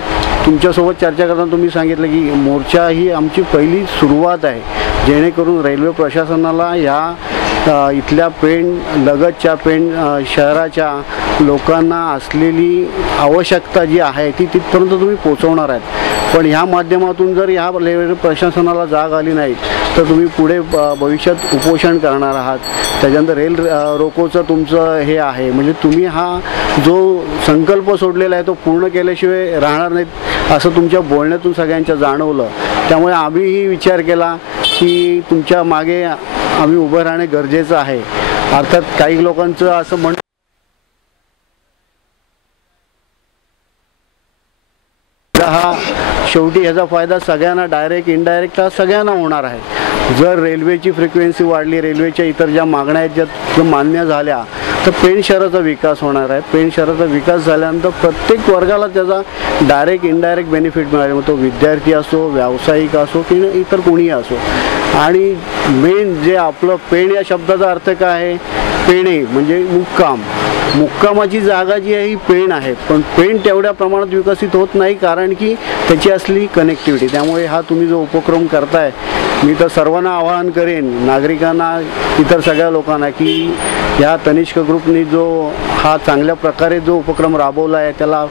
तुमच्यासोबत चर्चा करताना तुम्ही सांगितलं की मोर्चा ही आमची पहिली सुरुवात आहे, जेणेकरून रेल्वे प्रशासनाला या इथल्या पेण लगतच्या पेण शहराच्या लोकांना असलेली आवश्यकता जी आहे ती तिथपर्यंत तुम्ही पोचवणार आहेत. पण ह्या माध्यमातून जर ह्या रेल्वे प्रशासनाला जाग आली नाही तर तुम्ही पुढे भविष्यात उपोषण करणार आहात. त्याच्यानंतर रेल रोकोचं तुमचं हे आहे, म्हणजे तुम्ही हा जो संकल्प सोडलेला आहे तो पूर्ण केल्याशिवाय राहणार नाहीत असं तुमच्या बोलण्यातून सगळ्यांच्या जाणवलं. त्यामुळे आम्हीही विचार केला की तुमच्या मागे आम्ही उभं राहणे गरजेचं आहे. अर्थात काही लोकांचं असं म्हण हा शेवटी ह्याचा फायदा सगळ्यांना डायरेक्ट इनडायरेक्ट सगळ्यांना होणार आहे. जर रेल्वेची फ्रिक्वेन्सी वाढली, रेल्वेच्या इतर ज्या मागण्या आहेत ज्या मान्य झाल्या तर पेण शहराचा विकास होणार आहे. पेण शहराचा विकास झाल्यानंतर प्रत्येक वर्गाला त्याचा डायरेक्ट इनडायरेक्ट बेनिफिट मिळाले, मग तो विद्यार्थी असो, व्यावसायिक असो की इतर कोणीही असो. आणि मेन जे आपलं पेण या शब्दाचा अर्थ काय आहे, पेणे म्हणजे मुक्काम. मुक्कामाची जागा जी आहे ही पेण आहे, पण पेण तेवढ्या प्रमाणात विकसित होत नाही कारण की त्याची असली कनेक्टिव्हिटी. त्यामुळे हा तुम्ही जो उपक्रम करताय, मी तर सर्वांना आवाहन करेन, नागरिकांना, इतर सगळ्या लोकांना, की ह्या तनिष्क ग्रुपनी जो हा चांगल्या प्रकारे जो उपक्रम राबवला आहे त्याला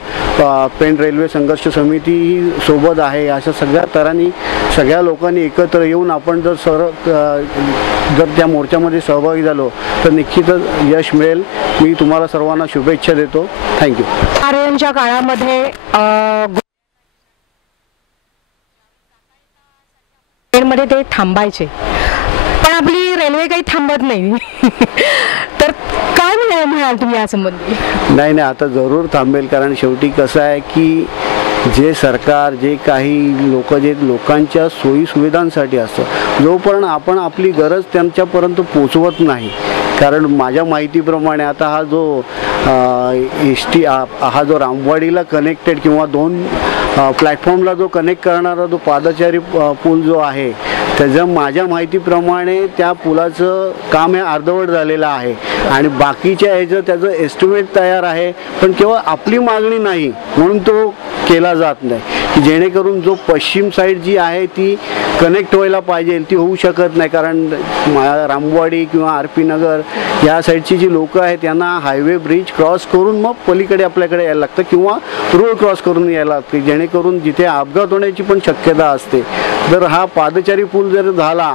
पेण रेल्वे संघर्ष समिती ही सोबत आहे. अशा सगळ्या तऱ्हांनी सगळ्या लोकांनी एकत्र येऊन आपण जर त्या मोर्चामध्ये सहभागी झालो तर निश्चितच यश मिळेल. मी तुम्हाला सर्वांना शुभेच्छा देतो. थँक्यू. आर्यांच्या काळामध्ये मध्ये ते थांबायचे, पण आपली रेल्वे काही थांबत नाही. तर काय म्हणाल तुम्ही यासंबंधी? नाही, आता जरूर थांबेल, कारण शेवटी कसं आहे की जे सरकार, जे काही लोक जे लोकांच्या सोयीसुविधांसाठी असतं, जोपर्यंत आपण आपली गरज त्यांच्यापर्यंत पोचवत नाही, कारण माझ्या माहितीप्रमाणे आता हा जो ST हा जो रामवाडीला कनेक्टेड किंवा 2 प्लॅटफॉर्मला जो कनेक्ट करणारा जो पादचारी पूल जो आहे, त्याचं माझ्या माहितीप्रमाणे त्या पुलाचं काम हे अर्धवट झालेलं आहे आणि बाकीच्या ह्याचं त्याचं एस्टिमेट तयार आहे, पण केवळ आपली मागणी नाही म्हणून तो केला जात नाही, की जेणेकरून जो पश्चिम साईड जी आहे ती कनेक्ट व्हायला पाहिजे ती होऊ शकत नाही, कारण रामवाडी किंवा RP नगर या साईडची जी लोकं आहेत त्यांना हायवे ब्रिज क्रॉस करून मग पलीकडे आपल्याकडे यायला लागतं किंवा रोड क्रॉस करून यायला लागते, जेणेकरून जिथे अपघात होण्याची पण शक्यता असते. जर हा पादचारी पूल जर झाला,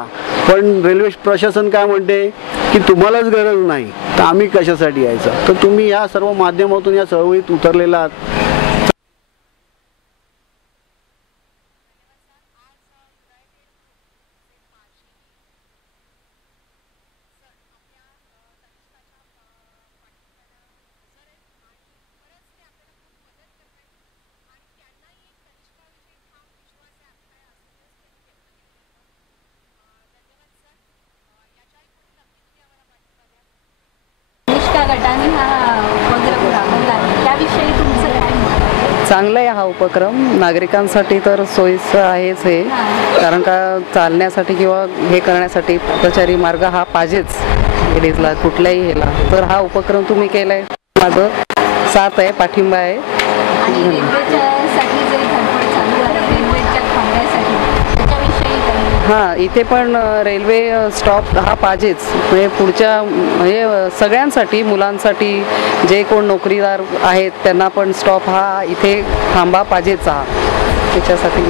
पण रेल्वे प्रशासन काय म्हणते की तुम्हालाच गरज नाही तर आम्ही कशासाठी यायचं, तर तुम्ही या सर्व माध्यमातून या चळवळीत उतरलेला आहात. चांगला आहे हा उपक्रम. नागरिकांसाठी तर सोयीचं आहेच हे, कारण का चालण्यासाठी किंवा हे करण्यासाठी पादचारी मार्ग हा पाहिजेच लेडीजला कुठल्याही ह्याला. तर हा उपक्रम तुम्ही केलाय, माझं साथ आहे, पाठिंबा आहे. हां, इथे पण रेल्वे स्टॉप हा पाहिजेच, म्हणजे पुढच्या म्हणजे सगळ्यांसाठी, मुलांसाठी, जे कोण नोकरीदार आहेत त्यांना पण स्टॉप हा इथे थांबा पाहिजेच हा. त्याच्यासाठी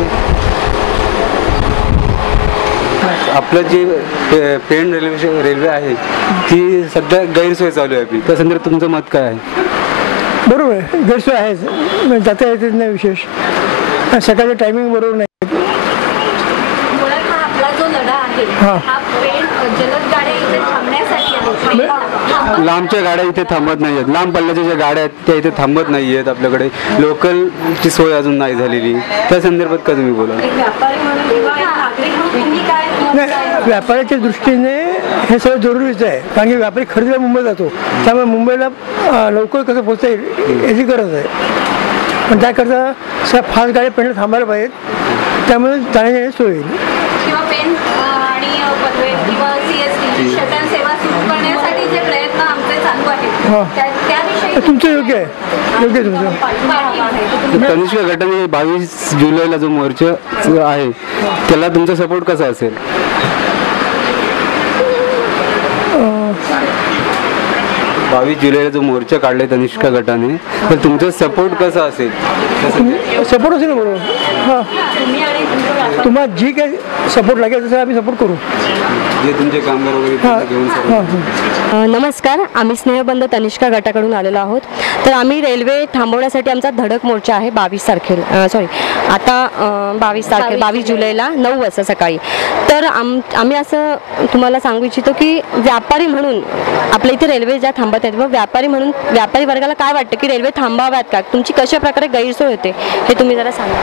आपलं जे पेण रेल्वे आहे ती सध्या गैरसोय चालू आहे आपली, त्या संदर्भात तुमचं मत काय आहे? बरोबर आहे, गैरसोय आहेच, जाता येतच नाही, विशेष सकाळचं टायमिंग बरोबर नाही. लांबच्या गाड्या इथे थांबत नाही आहेत, लांब पल्ल्याच्या ज्या गाड्या आहेत त्या इथे थांबत नाही आहेत, आपल्याकडे लोकलची सोय अजून नाही झालेली, त्या संदर्भात का तुम्ही बोला? नाही, व्यापाऱ्याच्या दृष्टीने हे सगळं जरुरीच आहे, कारण की व्यापारी खरेदीला मुंबईत जातो, त्यामुळे मुंबईला लवकर कसं पोहोचता येईल याची गरज आहे, पण त्याकरता सगळ्या फास्ट गाड्या पेंडला थांबायला पाहिजेत, त्यामुळे जाण्याची सोय होईल. तुमचं योग्य आहे, योग्य तुमचं. तनिष्क गटाने 22 जुलैला जो मोर्चा आहे त्याला तुमचा सपोर्ट कसा असेल? 22 जुलैला जो मोर्चा काढलाय तनिष्का गटाने, तर तुमचा सपोर्ट कसा असेल? सपोर्ट असेल ना, बरोबर. हां, तुम्हाला जी काही सपोर्ट लागेल तसं आम्ही सपोर्ट करू, जे तुमचे कामगार वगैरे घेऊन. नमस्कार, आम्ही स्नेहबंध तनिष्का गटाकडून आलेलो आहोत. तर आम्ही रेल्वे थांबवण्यासाठी आमचा धडक मोर्चा आहे 22 जुलैला 9 वाजता सकाळी. तर आम्ही असं तुम्हाला सांगू इच्छितो की व्यापारी म्हणून आपल्या इथे रेल्वे ज्या थांबत आहेत, व व्यापारी म्हणून व्यापारी वर्गाला काय वाटतं की रेल्वे थांबाव्यात का, तुमची कशा प्रकारे गैरसोय होते हे तुम्ही जरा सांगा.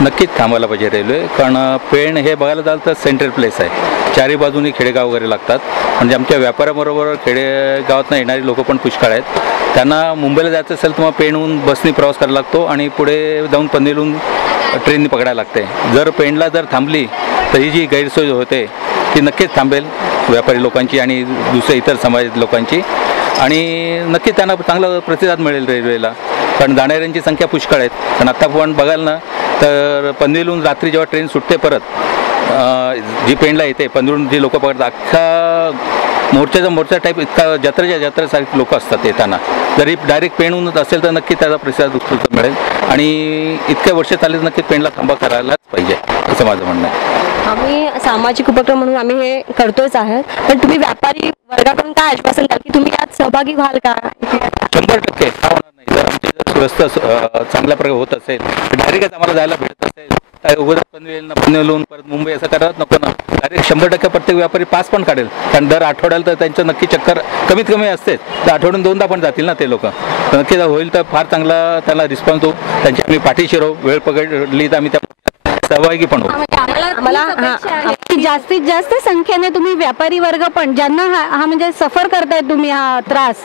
नक्कीच थांबायला पाहिजे रेल्वे, कारण पेण हे बघायला जाल तर सेंट्रल प्लेस आहे, चारी बाजूनी खेडेगाव वगैरे लागतात, म्हणजे आमच्या व्यापाऱ्याबरोबर खेडेगावातनं येणारी लोक पण पुष्कळ आहेत. त्यांना मुंबईला जायचं असेल तर मग पेणहून बसनी प्रवास करायला लागतो आणि पुढे जाऊन पनवेलहून ट्रेननी पकडायला लागते. जर पेणला जर थांबली तर ही जी गैरसोय होते ती नक्कीच थांबेल व्यापारी लोकांची आणि दुसऱ्या इतर समाज लोकांची. आणि नक्की त्यांना चांगला प्रतिसाद मिळेल रेल्वेला, कारण जाणाऱ्यांची संख्या पुष्कळ आहेत. कारण आत्ता पण बघाल ना तर पनवेलहून रात्री जेव्हा ट्रेन सुटते परत जी पेणला येते, पनवेलहून जी लोक पकडतात, अख्खा मोर्चा टाईप इतका जत्रेसारखी लोक असतात येताना. जरी डायरेक्ट पेणहून असेल तर नक्की त्याचा प्रतिसाद उत्स्फूर्त मिळेल आणि इतक्या वर्ष चालेल नक्की पेणला थांबा करायलाच पाहिजे असं माझं म्हणणं आहे. आम्ही सामाजिक उपक्रम म्हणून आम्ही हे करतोच आहोत, पण तुम्ही व्यापारी वर्गाकडून काय आश्वासन द्याल की तुम्ही यात सहभागी व्हाल का? 100% का होणार नाही. जर आमची जर रस्ता चांगल्या प्रकारे होत असेल, डायरेक्टच आम्हाला जायला भेटत असेल, अगोदर पनवेलहून परत मुंबई असं करायला नको ना. डायरेक्ट 100% प्रत्येक व्यापारी पास पण काढेल, कारण दर आठवड्याला तर त्यांचं नक्की चक्कर कमीत कमी असतेच, तर आठवड्यातून 2दा पण जातील ना ते लोक. नक्की होईल तर फार चांगला त्याला रिस्पॉन्स होऊ. त्यांची आम्ही पाठीशी राहू, वेळ पकडली तर आम्ही त्या सहभागी पण होऊ. जास्तीत जास्त संख्येने तुम्ही व्यापारी वर्ग पण ज्यांना हा म्हणजे सफर करताय, तुम्ही हा त्रास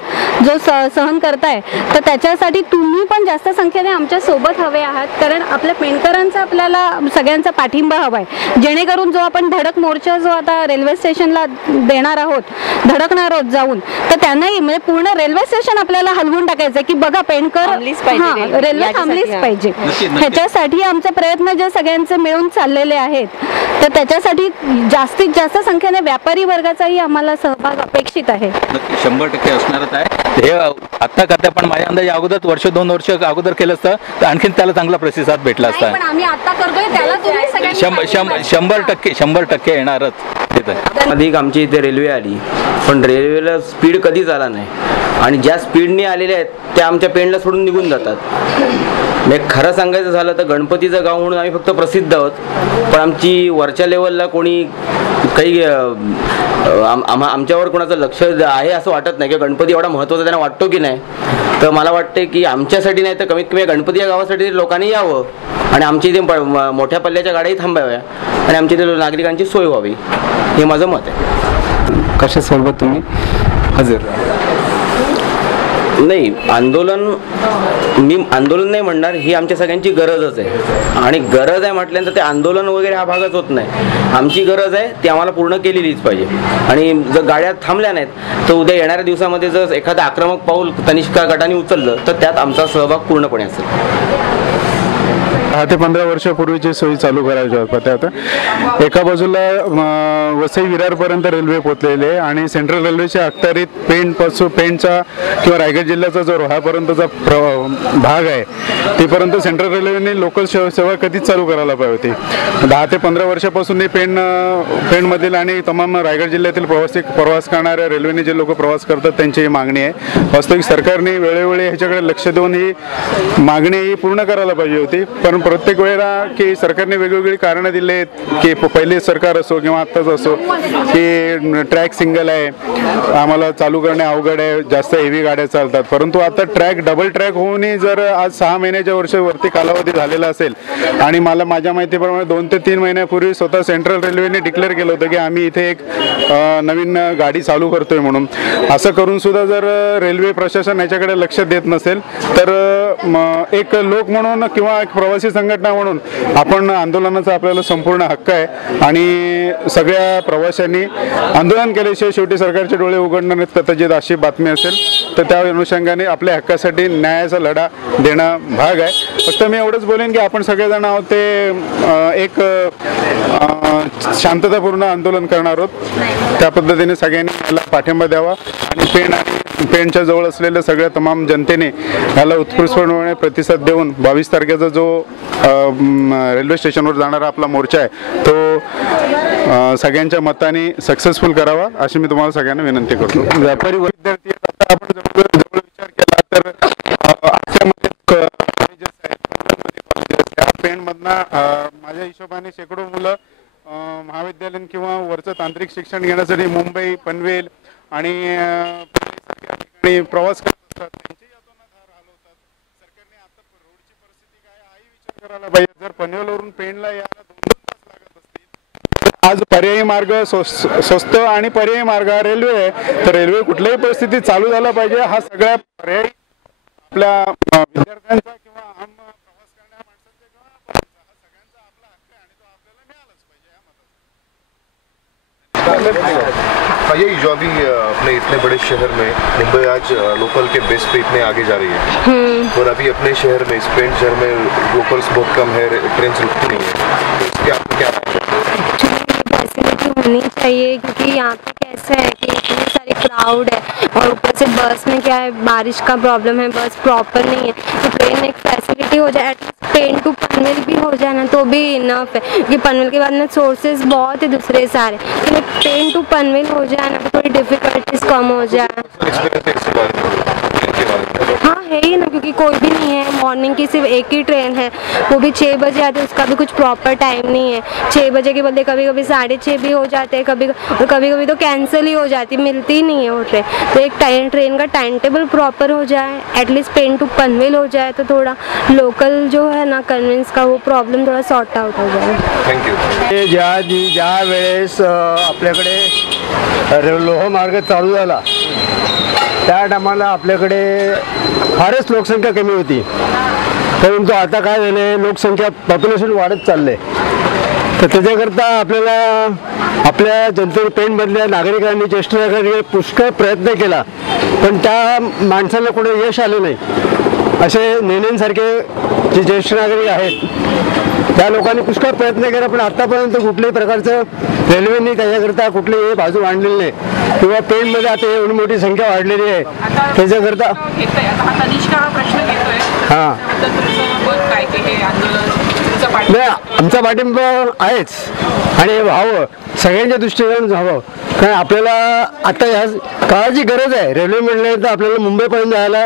जो सहन करताय, तर त्याच्यासाठी तुम्ही पण जास्त संख्येने आमच्या सोबत हवे आहात, कारण आपल्या पेणकरांचा आपल्याला सगळ्यांचा पाठिंबा हवाय, जेणेकरून जो आपण धडक मोर्चा जो आता रेल्वे स्टेशनला देणार आहोत, धडकणार आहोत जाऊन, तर त्यांनाही म्हणजे पूर्ण रेल्वे स्टेशन आपल्याला हलवून टाकायचं की बघा पेणकर रेल्वे थांबलीच पाहिजे. ह्याच्यासाठी आमचे प्रयत्न जे सगळ्यांचे मिळून चाललेले आहेत, तर त्याच्यासाठी जास्तीत जास्त संख्येने व्यापारी वर्गाचाही आम्हाला सहभाग अपेक्षित आहे. 100% असणारच आहे हे आता करता, पण माझ्या अंदाजे अगोदर 1-2 वर्ष अगोदर केलं असतं तर आणखीन त्याला चांगला प्रतिसाद भेटला असता. आम्ही आता करतोय त्याला तुम्ही 100% येणारच. अधिक आमची इथे रेल्वे आली, पण रेल्वेला स्पीड कधीच आला नाही आणि ज्या स्पीडने आलेल्या आहेत त्या आमच्या पेणला सोडून निघून जातात. म्हणजे खरं सांगायचं झालं तर गणपतीचं गाव म्हणून आम्ही फक्त प्रसिद्ध आहोत, पण आमची वरच्या लेवलला कोणी काही आमच्यावर कोणाचं लक्ष आहे असं वाटत नाही, की गणपती एवढा महत्त्वाचा त्यांना वाटतो की नाही. तर मला वाटते की आमच्यासाठी नाही तर कमीत कमी गणपती या गावासाठी लोकांनी यावं आणि आमच्या इथे मोठ्या पल्ल्याच्या गाड्याही थांबाव्या आणि आमच्या इथे नागरिकांची सोय व्हावी, हे माझं मत आहे. कशासोबत तुम्ही हजर नाही मी आंदोलन नाही म्हणणार, ही आमच्या सगळ्यांची गरजच आहे आणि गरज आहे म्हटल्यानंतर ते आंदोलन वगैरे हा भागच होत नाही. आमची गरज आहे ती आम्हाला पूर्ण केलेलीच पाहिजे आणि जर गाड्या थांबल्या नाहीत तर उद्या येणाऱ्या दिवसामध्ये जर एखादं आक्रमक पाऊल तनिष्का गटाने उचललं तर त्यात आमचा सहभाग पूर्णपणे असेल. 10 ते 15 वर्षापूर्वीची सोयी चालू करायच्या होत्या. आता एका बाजूला वसई विरारपर्यंत रेल्वे पोहोचलेली आहे आणि सेंट्रल रेल्वेच्या अखत्यारीत पेणचा किंवा रायगड जिल्ह्याचा जो रोहापर्यंतचा भाग आहे तेपर्यंत सेंट्रल रेल्वेने लोकल सेवा कधीच चालू करायला पाहिजे होती. 10 ते 15 वर्षापासून पेणमधील आणि तमाम रायगड जिल्ह्यातील प्रवास करणाऱ्या रेल्वेने जे लोक प्रवास करतात त्यांची ही मागणी आहे. वास्तविक सरकारने वेळोवेळी ह्याच्याकडे लक्ष देऊन ही मागणी ही पूर्ण करायला पाहिजे होती, पण प्रत्येक वेळेला की सरकारने वेगवेगळी कारणं दिली आहेत की पहिले सरकार असो किंवा आत्ताच असो की ट्रॅक सिंगल आहे, आम्हाला चालू करणे अवघड आहे, जास्त हेवी गाड्या चालतात. परंतु आता डबल ट्रॅक होऊनही जर आज 6 महिन्याच्या वर्षावरती कालावधी झालेला असेल आणि मला माझ्या माहितीप्रमाणे 2 ते 3 महिन्यापूर्वी स्वतः सेंट्रल रेल्वेने डिक्लेअर केलं होतं की आम्ही इथे एक नवीन गाडी चालू करतोय म्हणून. असं करून सुद्धा जर रेल्वे प्रशासन याच्याकडे लक्ष देत नसेल तर एक लोक म्हणून किंवा एक प्रवासी संघटना म्हणून आपण आंदोलनाचा आपल्याला संपूर्ण हक्क आहे आणि सगळ्या प्रवाशांनी आंदोलन केल्याशिवाय शेवटी सरकारचे डोळे उघडणार नाहीत कदाचित अशी बातमी असेल तर त्या अनुषंगाने आपल्या हक्कासाठी न्यायाचा लढा देणं भाग आहे. फक्त मी एवढंच बोलेन की आपण सगळेजण आहोत ते एक शांततापूर्ण आंदोलन करणार आहोत, त्या पद्धतीने सगळ्यांनी याला पाठिंबा द्यावा आणि पेणच्या जवळ असलेल्या सगळ्या तमाम जनतेने याला उत्स्फूर्तपणे प्रतिसाद देऊन 22 तारखेचा जो रेल्वे स्टेशनवर जाणारा आपला मोर्चा आहे तो सगळ्यांच्या मताने सक्सेसफुल करावा अशी मी तुम्हाला सगळ्यांना विनंती करतो. व्यापारी विद्यार्थी आता आपण जवळ विचार केला तर आजच्यामध्ये कॉलेजेस आहेत, पेणमधनं माझ्या हिशोबाने शेकडो मुलं महाविद्यालयीन किंवा वरचं तांत्रिक शिक्षण घेण्यासाठी मुंबई, पनवेल आणि ठिकाणी प्रवास करत असतात. त्यांच्याही यातून हाल होतात. सरकारने आता रोडची परिस्थिती काय हाही विचार करायला पाहिजे. जर पनवेलवरून पेणला यायला 2 तास लागत असतील, आज पर्यायी मार्ग स्वस्त आणि पर्यायी मार्ग हा रेल्वे आहे, तर रेल्वे कुठल्याही परिस्थितीत चालू झाला पाहिजे. हा सगळ्या पर्यायी आपल्या विद्यार्थ्यांचा किंवा आम प्रवास करणाऱ्या माणसांचा किंवा हा सगळ्यांचा आपला हक्क आहे आणि तो आपल्याला मिळालाच पाहिजे या मताचा. यही जो अभी अपने इतने बड़े शहर में मुंबई आज लोकल के बेस पे इतने आगे जा रही है और अभी अपने शहर में इस पेंट शहर में लोकल्स बहुत कम है, ट्रेन रुकती नहीं है, तो इसके आपको क्या फैसिलिटी होनी चाहिए क्योंकि यहाँ पे कैसे है कि इतनी सारी क्राउड है और ऊपर से बस में क्या है बारिश का प्रॉब्लम है, बस प्रॉपर नहीं है, तो ट्रेन एक फैसिलिटी हो जाए एटलीस्ट ट्रेन टू पनवेल भी हो जाए ना तो भी इनफ है क्योंकि पनवेल के बाद में सोर्सेज बहुत है दूसरे सारे, तो ट्रेन टू पनवेल हो जाए ना तो थोड़ी डिफिकल्टीज कम हो जाए। हाँ है ही ना क्योंकि कोई भी नहीं है, मॉर्निंग की सिर्फ एक ही ट्रेन है वो भी 6 बजे आती है, उसका भी कुछ प्रॉपर टाइम नहीं है, 6 बजे के बदले कभी कभी 6:30 भी हो जाते हैं, कभी कभी तो कैंसिल ही हो जाती, मिलती ही नहीं है वो ट्रेन, तो एक ट्रेन का टाइम टेबल प्रॉपर हो जाए, एटलीस्ट ट्रेन टू पनवेल हो जाए तो थोड़ा लोकल जो है ना कन्वेंस का वो प्रॉब्लेम थोड़ा सॉर्ट आउट हो जाए। थँक्यू। ज्या वेळेस आपल्याकडे लोहमार्ग चालू झाला त्या टायमाला आपल्याकडे फारच लोकसंख्या कमी होती, परंतु आता काय झालं लोकसंख्या पॉप्युलेशन वाढत चालले, तर त्याच्याकरता आपल्याला आपल्या जनते पेणमधल्या नागरिकांनी ज्येष्ठ नागरिकांनी पुष्कळ प्रयत्न केला पण त्या माणसाला कोणी यश आलं नाही। असे नेनेंसारखे जे ज्येष्ठ नागरिक आहेत त्या लोकांनी पुष्कळ प्रयत्न केला पण आतापर्यंत कुठल्याही प्रकारचं रेल्वेने त्याच्याकरता कुठलीही बाजू मांडलेली नाही किंवा पेणमध्ये आता एवढी मोठी संख्या वाढलेली आहे त्याच्याकरता हां आमचा पाठिंबा आहेच आणि व्हावं सगळ्यांच्या दृष्टीने व्हावं कारण आपल्याला आता या काळाची गरज आहे। रेल्वे म्हटल्यानंतर आपल्याला मुंबईपर्यंत जायला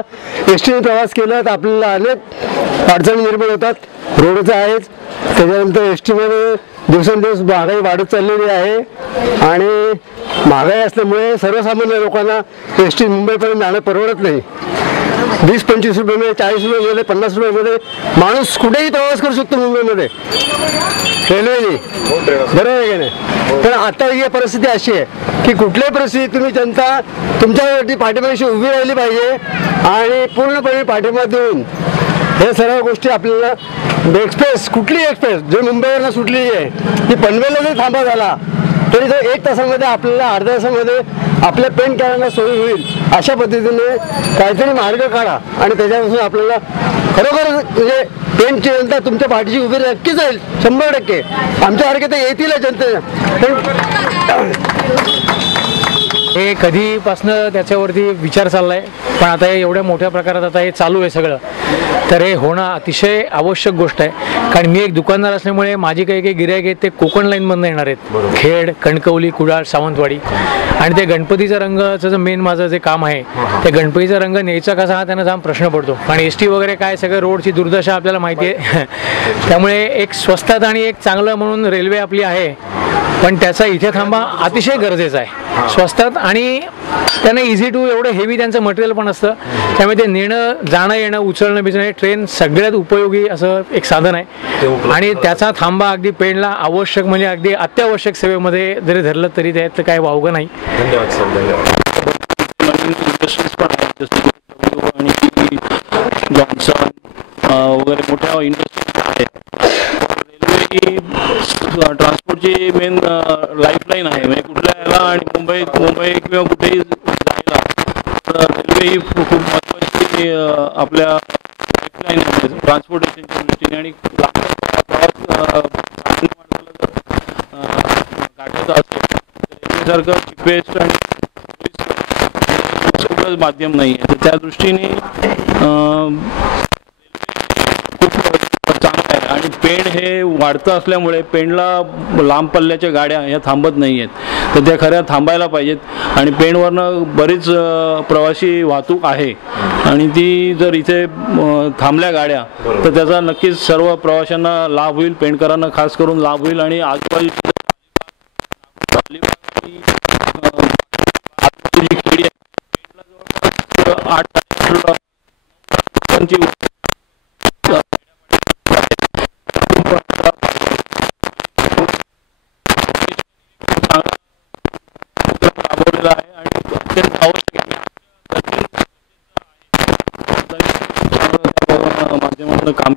एसटीने प्रवास केला तर आपल्याला अनेक अडचणी निर्माण होतात, रोडचं आहेच, त्याच्यानंतर एसटीमध्ये दिवसेंदिवस महागाई वाढत चाललेली आहे आणि महागाई असल्यामुळे सर्वसामान्य लोकांना एसटी मुंबईपर्यंत जाणं परवडत नाही। 20-25 रुपये 40 रुपये 50 रुपये माणूस कुठेही प्रवास करू शकतो मुंबईमध्ये रेल्वेने, बरोबर आहे की नाही? पण आता ही परिस्थिती अशी आहे की कुठल्याही परिस्थितीत तुम्ही जनता तुमच्यासाठी पाठिंबाशी उभी राहिली पाहिजे आणि पूर्णपणे पाठिंबा देऊन हे सर्व गोष्टी आपल्याला एक्सप्रेस कुठली एक्सप्रेस जे मुंबईवरनं सुटलेली आहे ती पनवेलला जरी थांबा झाला तरी तो 1 तासामध्ये आपल्याला अर्ध्या तासामध्ये आपल्या पेंट करायला सोयी होईल अशा पद्धतीने काहीतरी मार्ग काढा आणि त्याच्यापासून आपल्याला खरोखर म्हणजे पेंटची जनता तुमच्या पाठीची उभी नक्कीच जाईल 100%। आमच्यासारखे तर येतील जनते हे कधीपासनं त्याच्यावरती विचार चाललाय पण आता एवढ्या मोठ्या प्रकारात आता हे चालू आहे सगळं, तर हे होणं अतिशय आवश्यक गोष्ट आहे कारण मी एक दुकानदार असल्यामुळे माझी काही गिऱ्हाईक आहेत ते कोकण लाईनमधून येणार आहेत, खेड, कणकवली, कुडाळ, सावंतवाडी आणि ते गणपतीचा रंगाचं जे मेन माझं जे काम आहे ते गणपतीचा रंग न्यायचा कसा हा त्यांना जाम प्रश्न पडतो आणि एस टी वगैरे काय सगळं रोडची दुर्दशा आपल्याला माहिती आहे त्यामुळे एक स्वस्तात आणि एक चांगलं म्हणून रेल्वे आपली आहे पण त्याचा इथे थांबा अतिशय गरजेचं आहे स्वस्तात आणि त्यांना इझी टू एवढं हेवी त्यांचं मटेरियल पण असतं त्यामुळे ते नेणं जाणं येणं उचलणं बिचणं ट्रेन सगळ्यात उपयोगी असं एक साधन आहे आणि त्याचा थांबा अगदी पेणला आवश्यक म्हणजे अगदी अत्यावश्यक सेवेमध्ये जरी धरलं तरी त्यात काय वावगं नाही। धन्यवाद सर। धन्यवाद। इंडस्ट्रीज पण आहेत जसं आणि जॉन्सन वगैरे मोठ्या इंडस्ट्रीज आहेत। रेल्वे ही ट्रान्सपोर्टची मेन लाईफलाईन आहे म्हणजे कुठल्या याला आणि मुंबई किंवा कुठेही जायला रेल्वे ही खूप महत्त्वाची आपल्या लाईफलाईन आहे ट्रान्सपोर्टेशनच्या दृष्टीने आणि गाड्याचा असेल रेल्वेसारखं चिपेस्ट आणि सगळंच माध्यम नाही आहे तर त्या दृष्टीने चांगलं आहे आणि पेण हे वाढतं असल्यामुळे पेणला लांब पल्ल्याच्या गाड्या ह्या थांबत नाही आहेत तर त्या खऱ्या थांबायला पाहिजेत आणि पेणवरनं बरीच प्रवासी वाहतूक आहे आणि ती जर इथे थांबल्या गाड्या तर त्याचा नक्कीच सर्व प्रवाशांना लाभ होईल, पेणकरांना खास करून लाभ होईल आणि आजूबाजूची खेडी आहे 8 राबवलेला आहे आणि अत्यंत आवश्यक माध्यमातून काम